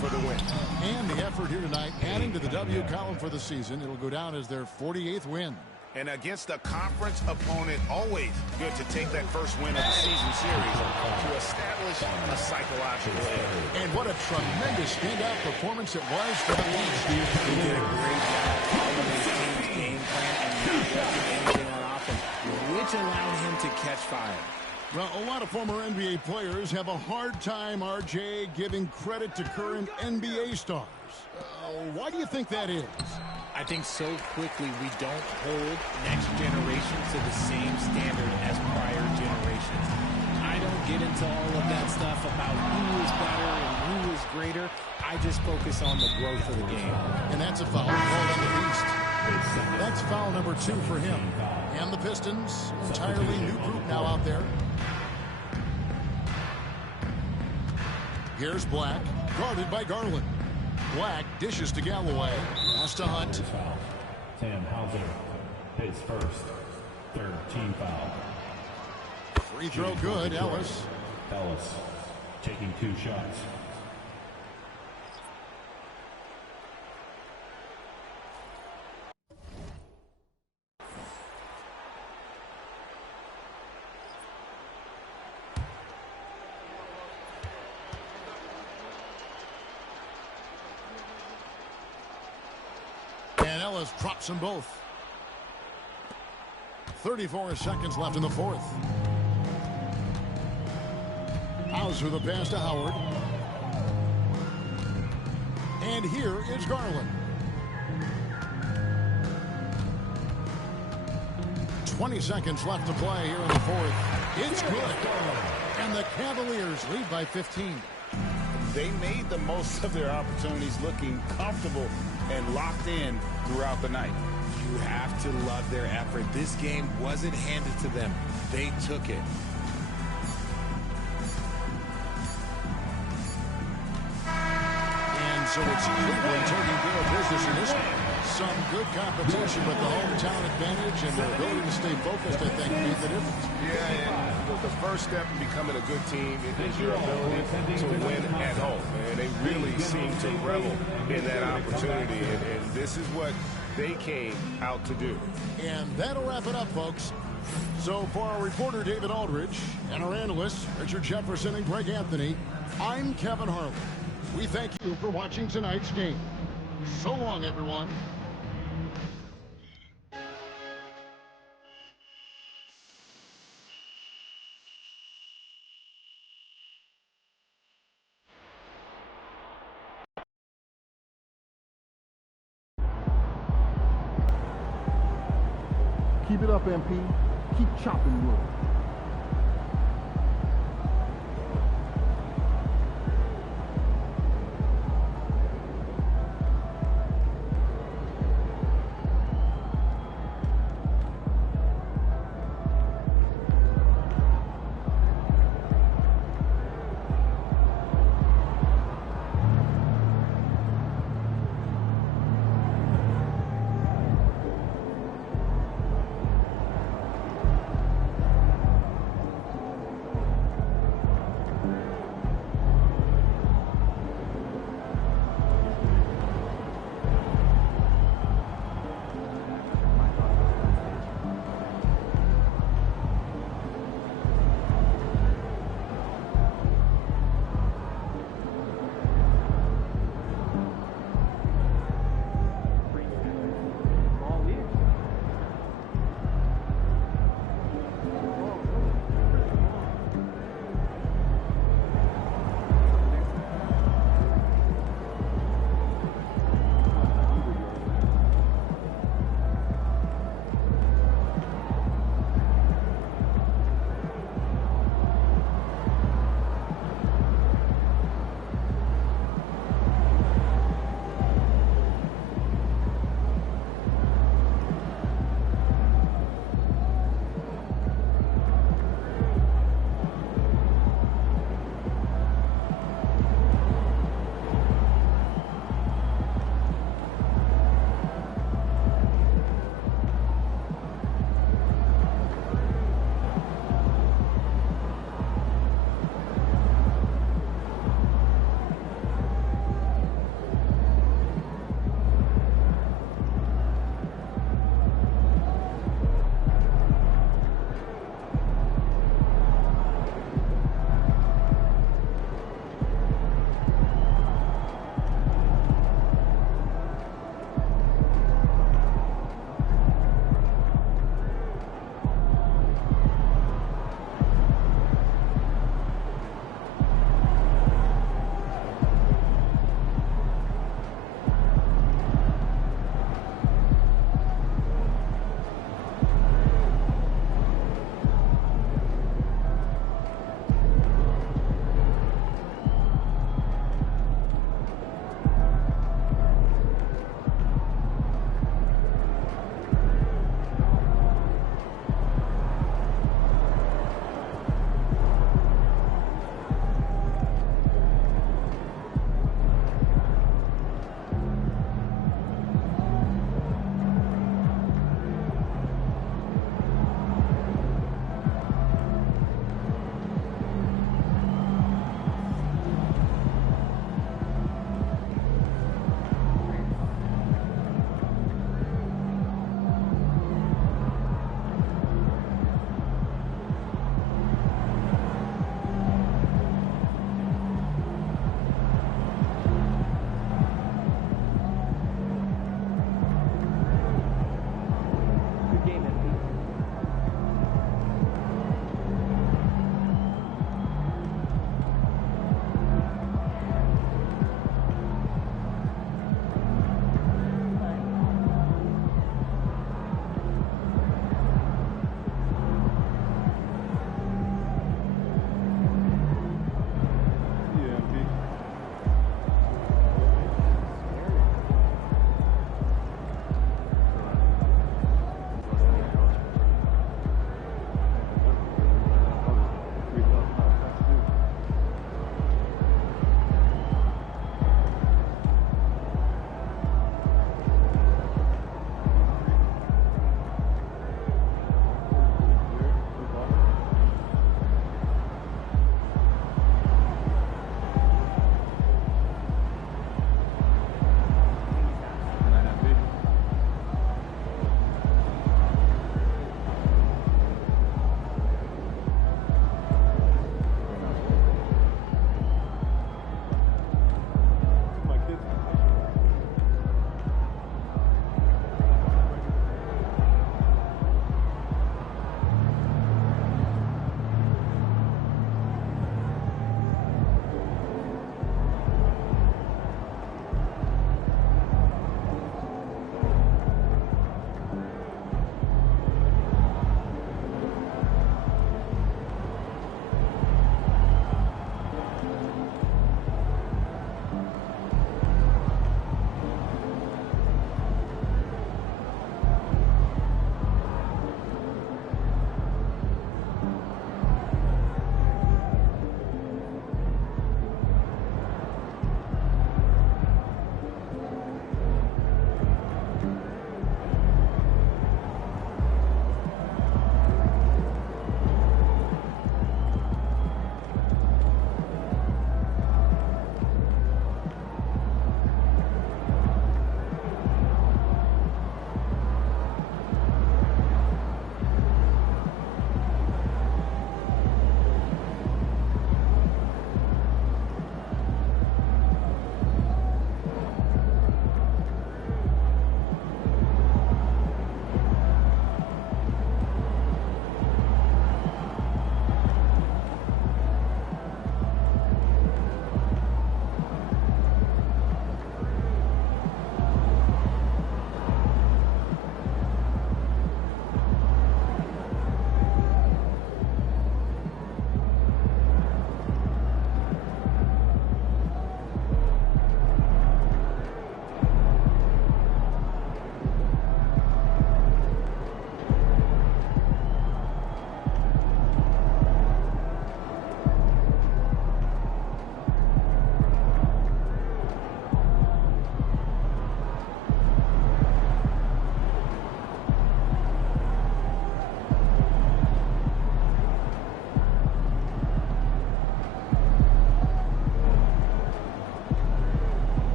for the win. And the effort here tonight, adding to the W column for the season. It'll go down as their 48th win. And against a conference opponent, always good to take that first win of the season series to establish a psychological edge. And what a tremendous standout performance it was for the Beast. He did a great job following his team's game plan and not letting anything on offense, which allowed him to catch fire. Well, a lot of former NBA players have a hard time, RJ, giving credit to current NBA stars. Why do you think that is? I think so quickly we don't hold next generation to the same standard as prior generations. I don't get into all of that stuff about who is better and who is greater. I just focus on the growth of the game. And that's a foul called on the Beast. That's foul number 2 for him. And the Pistons, entirely new group now out there. Here's Black, guarded by Garland. Black dishes to Galloway. Pass to Hunt. Sam Hauser, his first, third team foul. Free throw good, Ellis. Ellis taking 2 shots. And Ellis drops them both. 34 seconds left in the fourth. Hauser the pass to Howard. And here is Garland. 20 seconds left to play here in the fourth. It's good. And the Cavaliers lead by 15. They made the most of their opportunities, looking comfortable and locked in throughout the night. You have to love their effort. This game wasn't handed to them. They took it. And so it's Cleveland taking care of business in this one. Some good competition, but the hometown advantage and their ability to stay focused, I think, made the difference. Yeah, and the first step in becoming a good team is your ability to win at home. And they really seem to revel in that opportunity, and this is what they came out to do. And that'll wrap it up, folks. So for our reporter, David Aldridge, and our analysts, Richard Jefferson and Greg Anthony, I'm Kevin Harlan. We thank you for watching tonight's game. So long, everyone. Keep it up, MP. Keep chopping wood.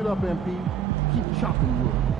it up, MP. Keep chopping wood.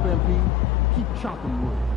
up, MP. Keep chopping wood.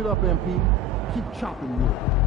it up, MP. Keep chopping wood.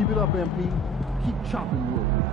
Keep it up, MP. Keep chopping wood.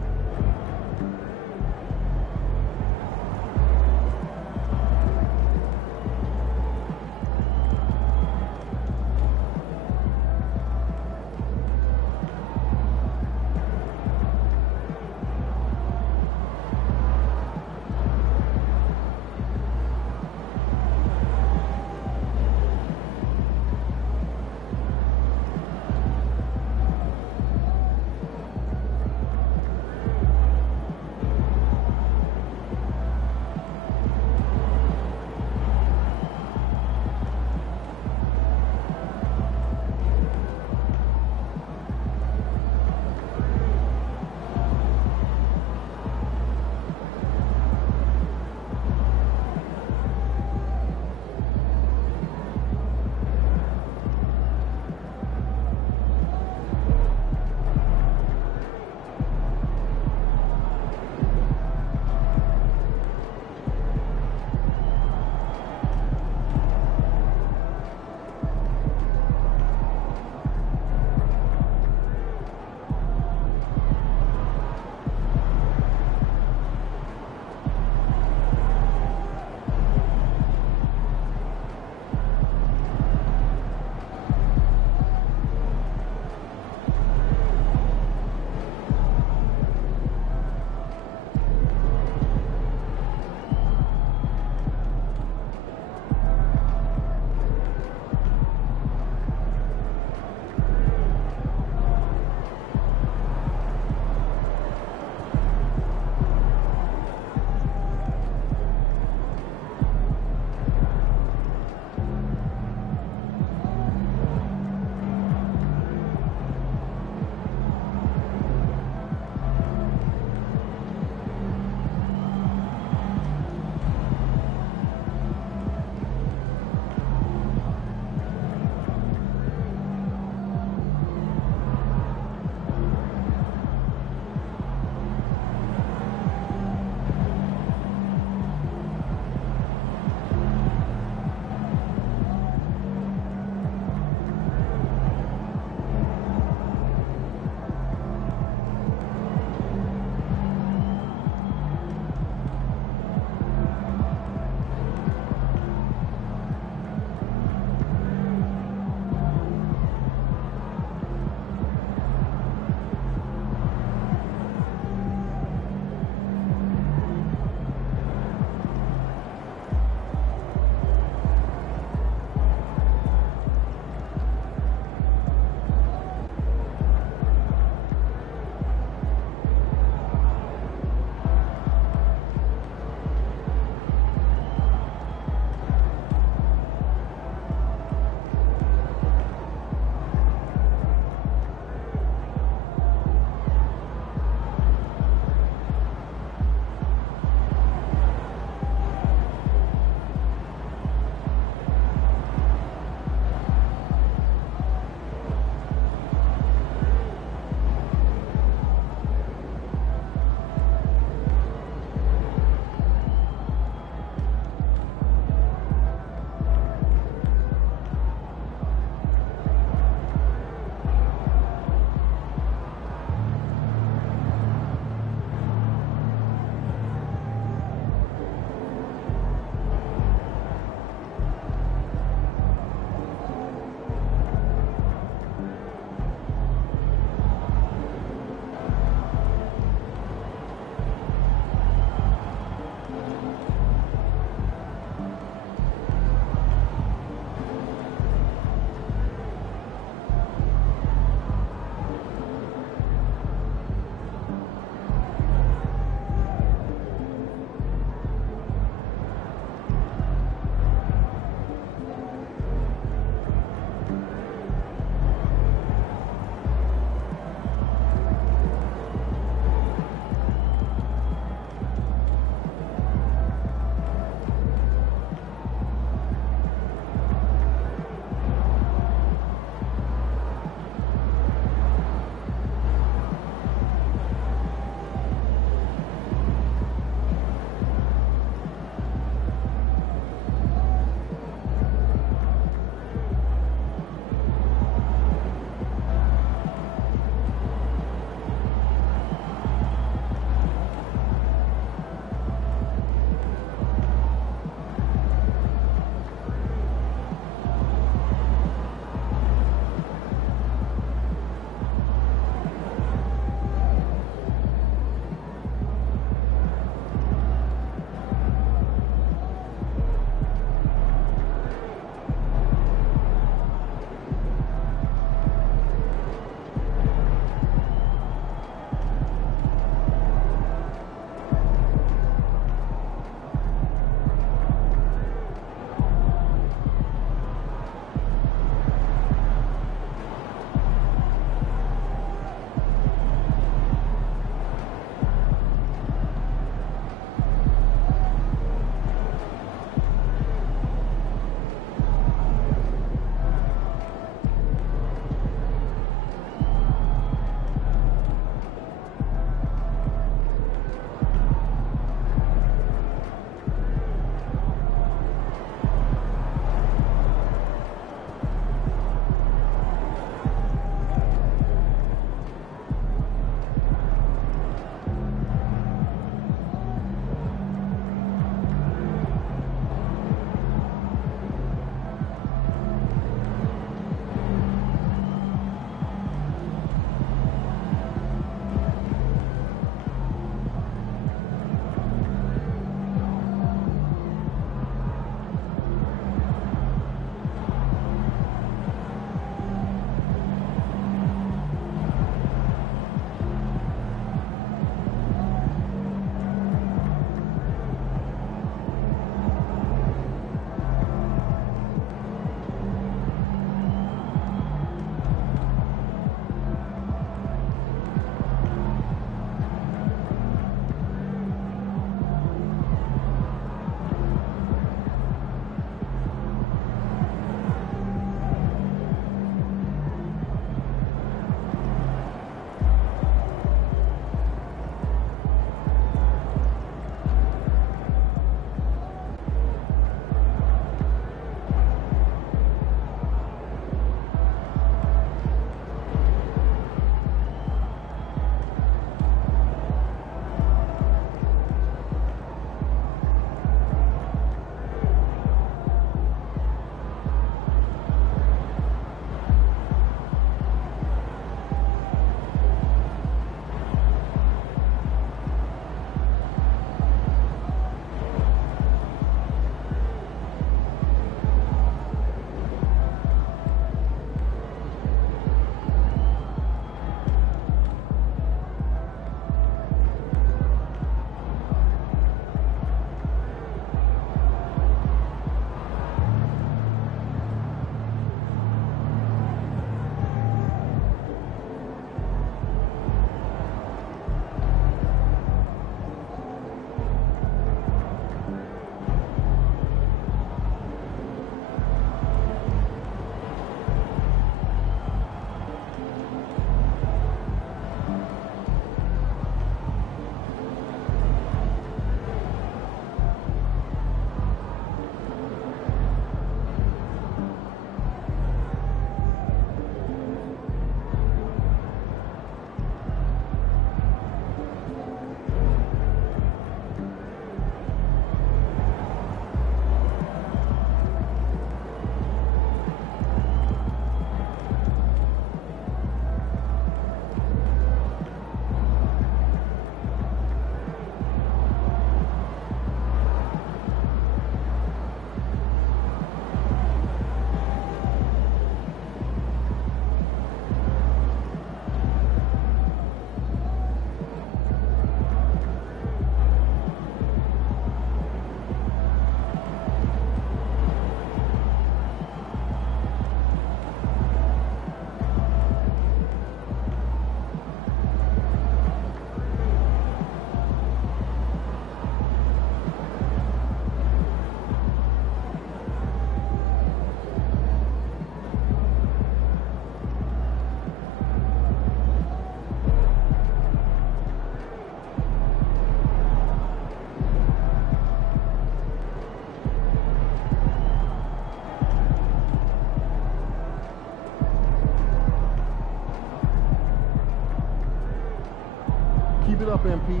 Keep it up, MP.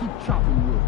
Keep chopping wood.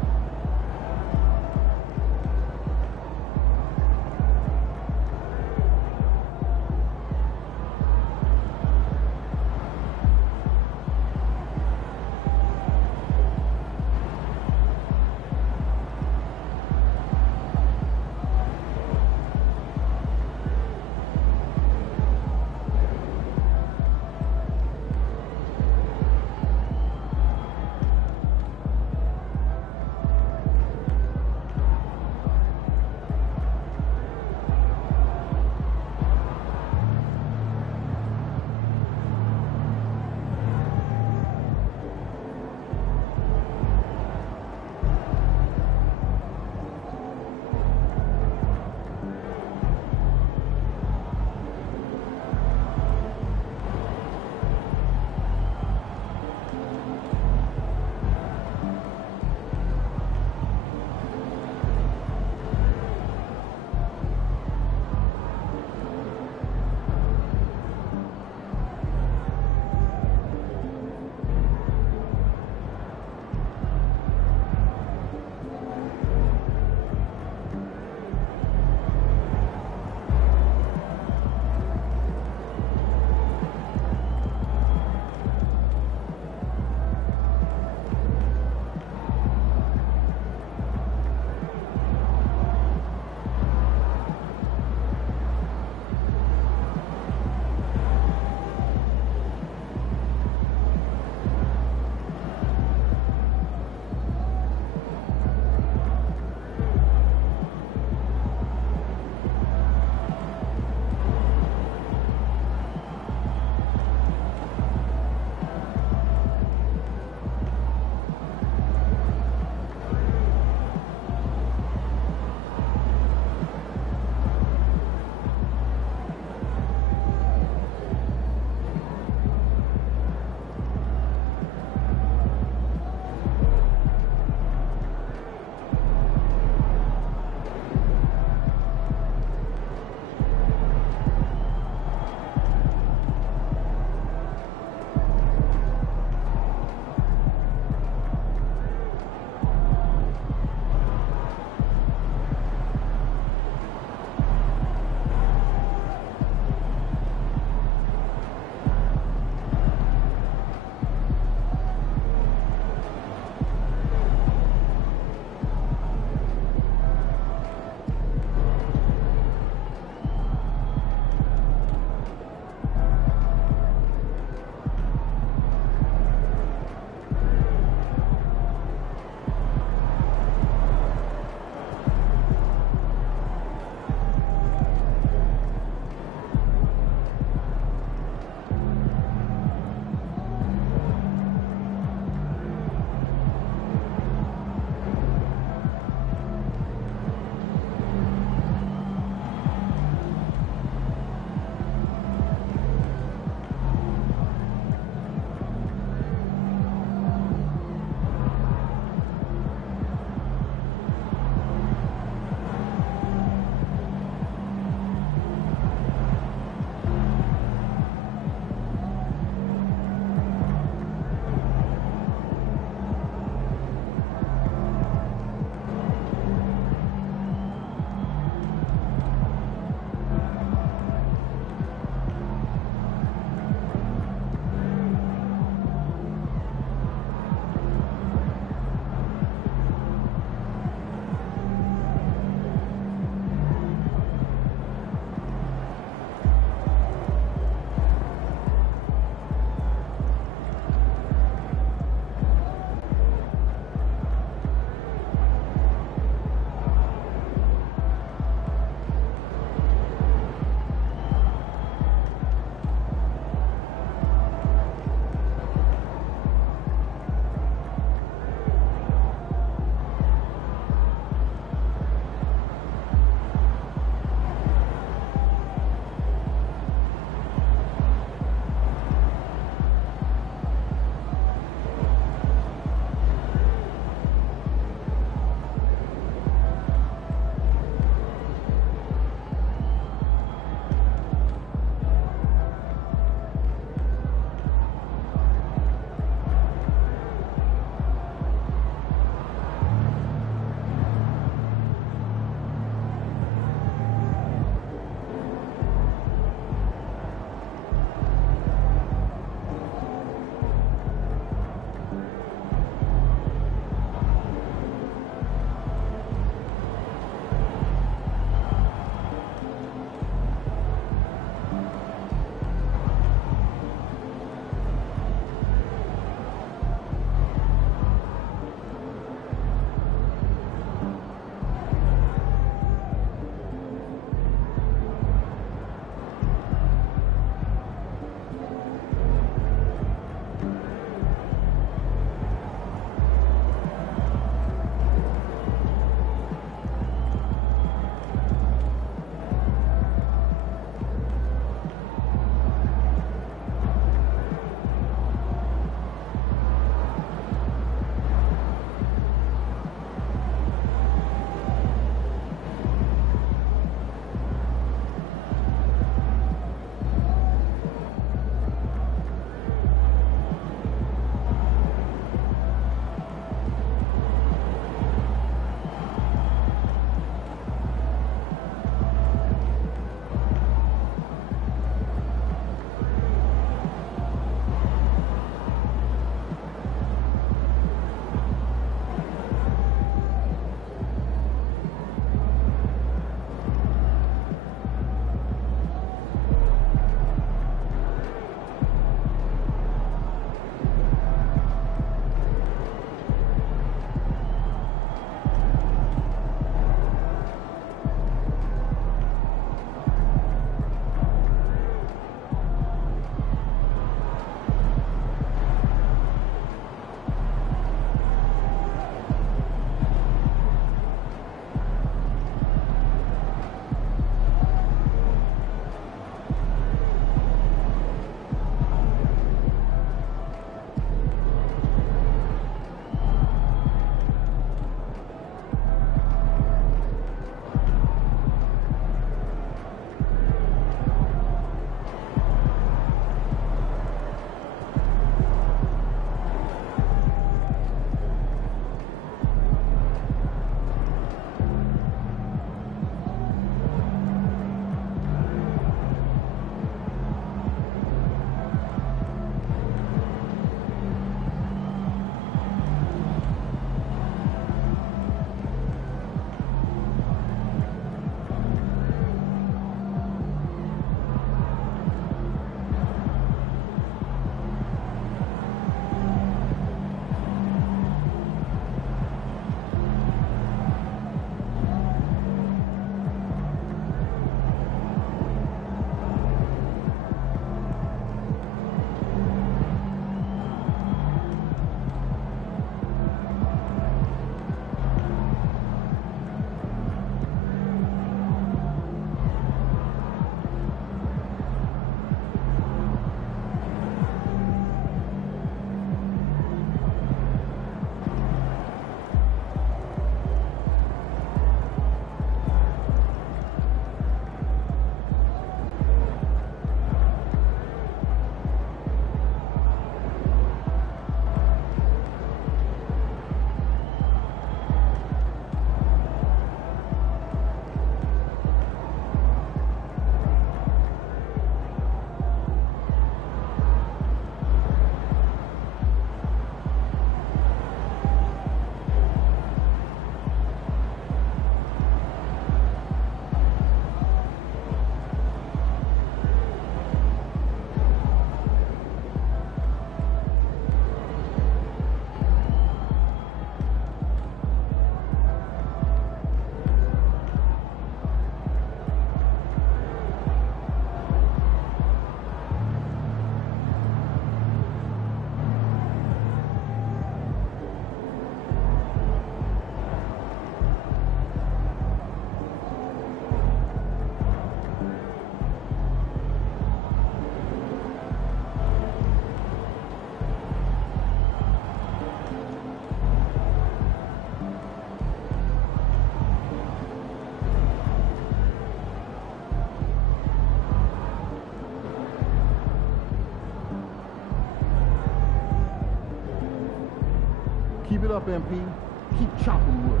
Keep it up, MP. Keep chopping wood.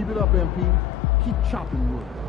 Keep it up, MP. Keep chopping wood.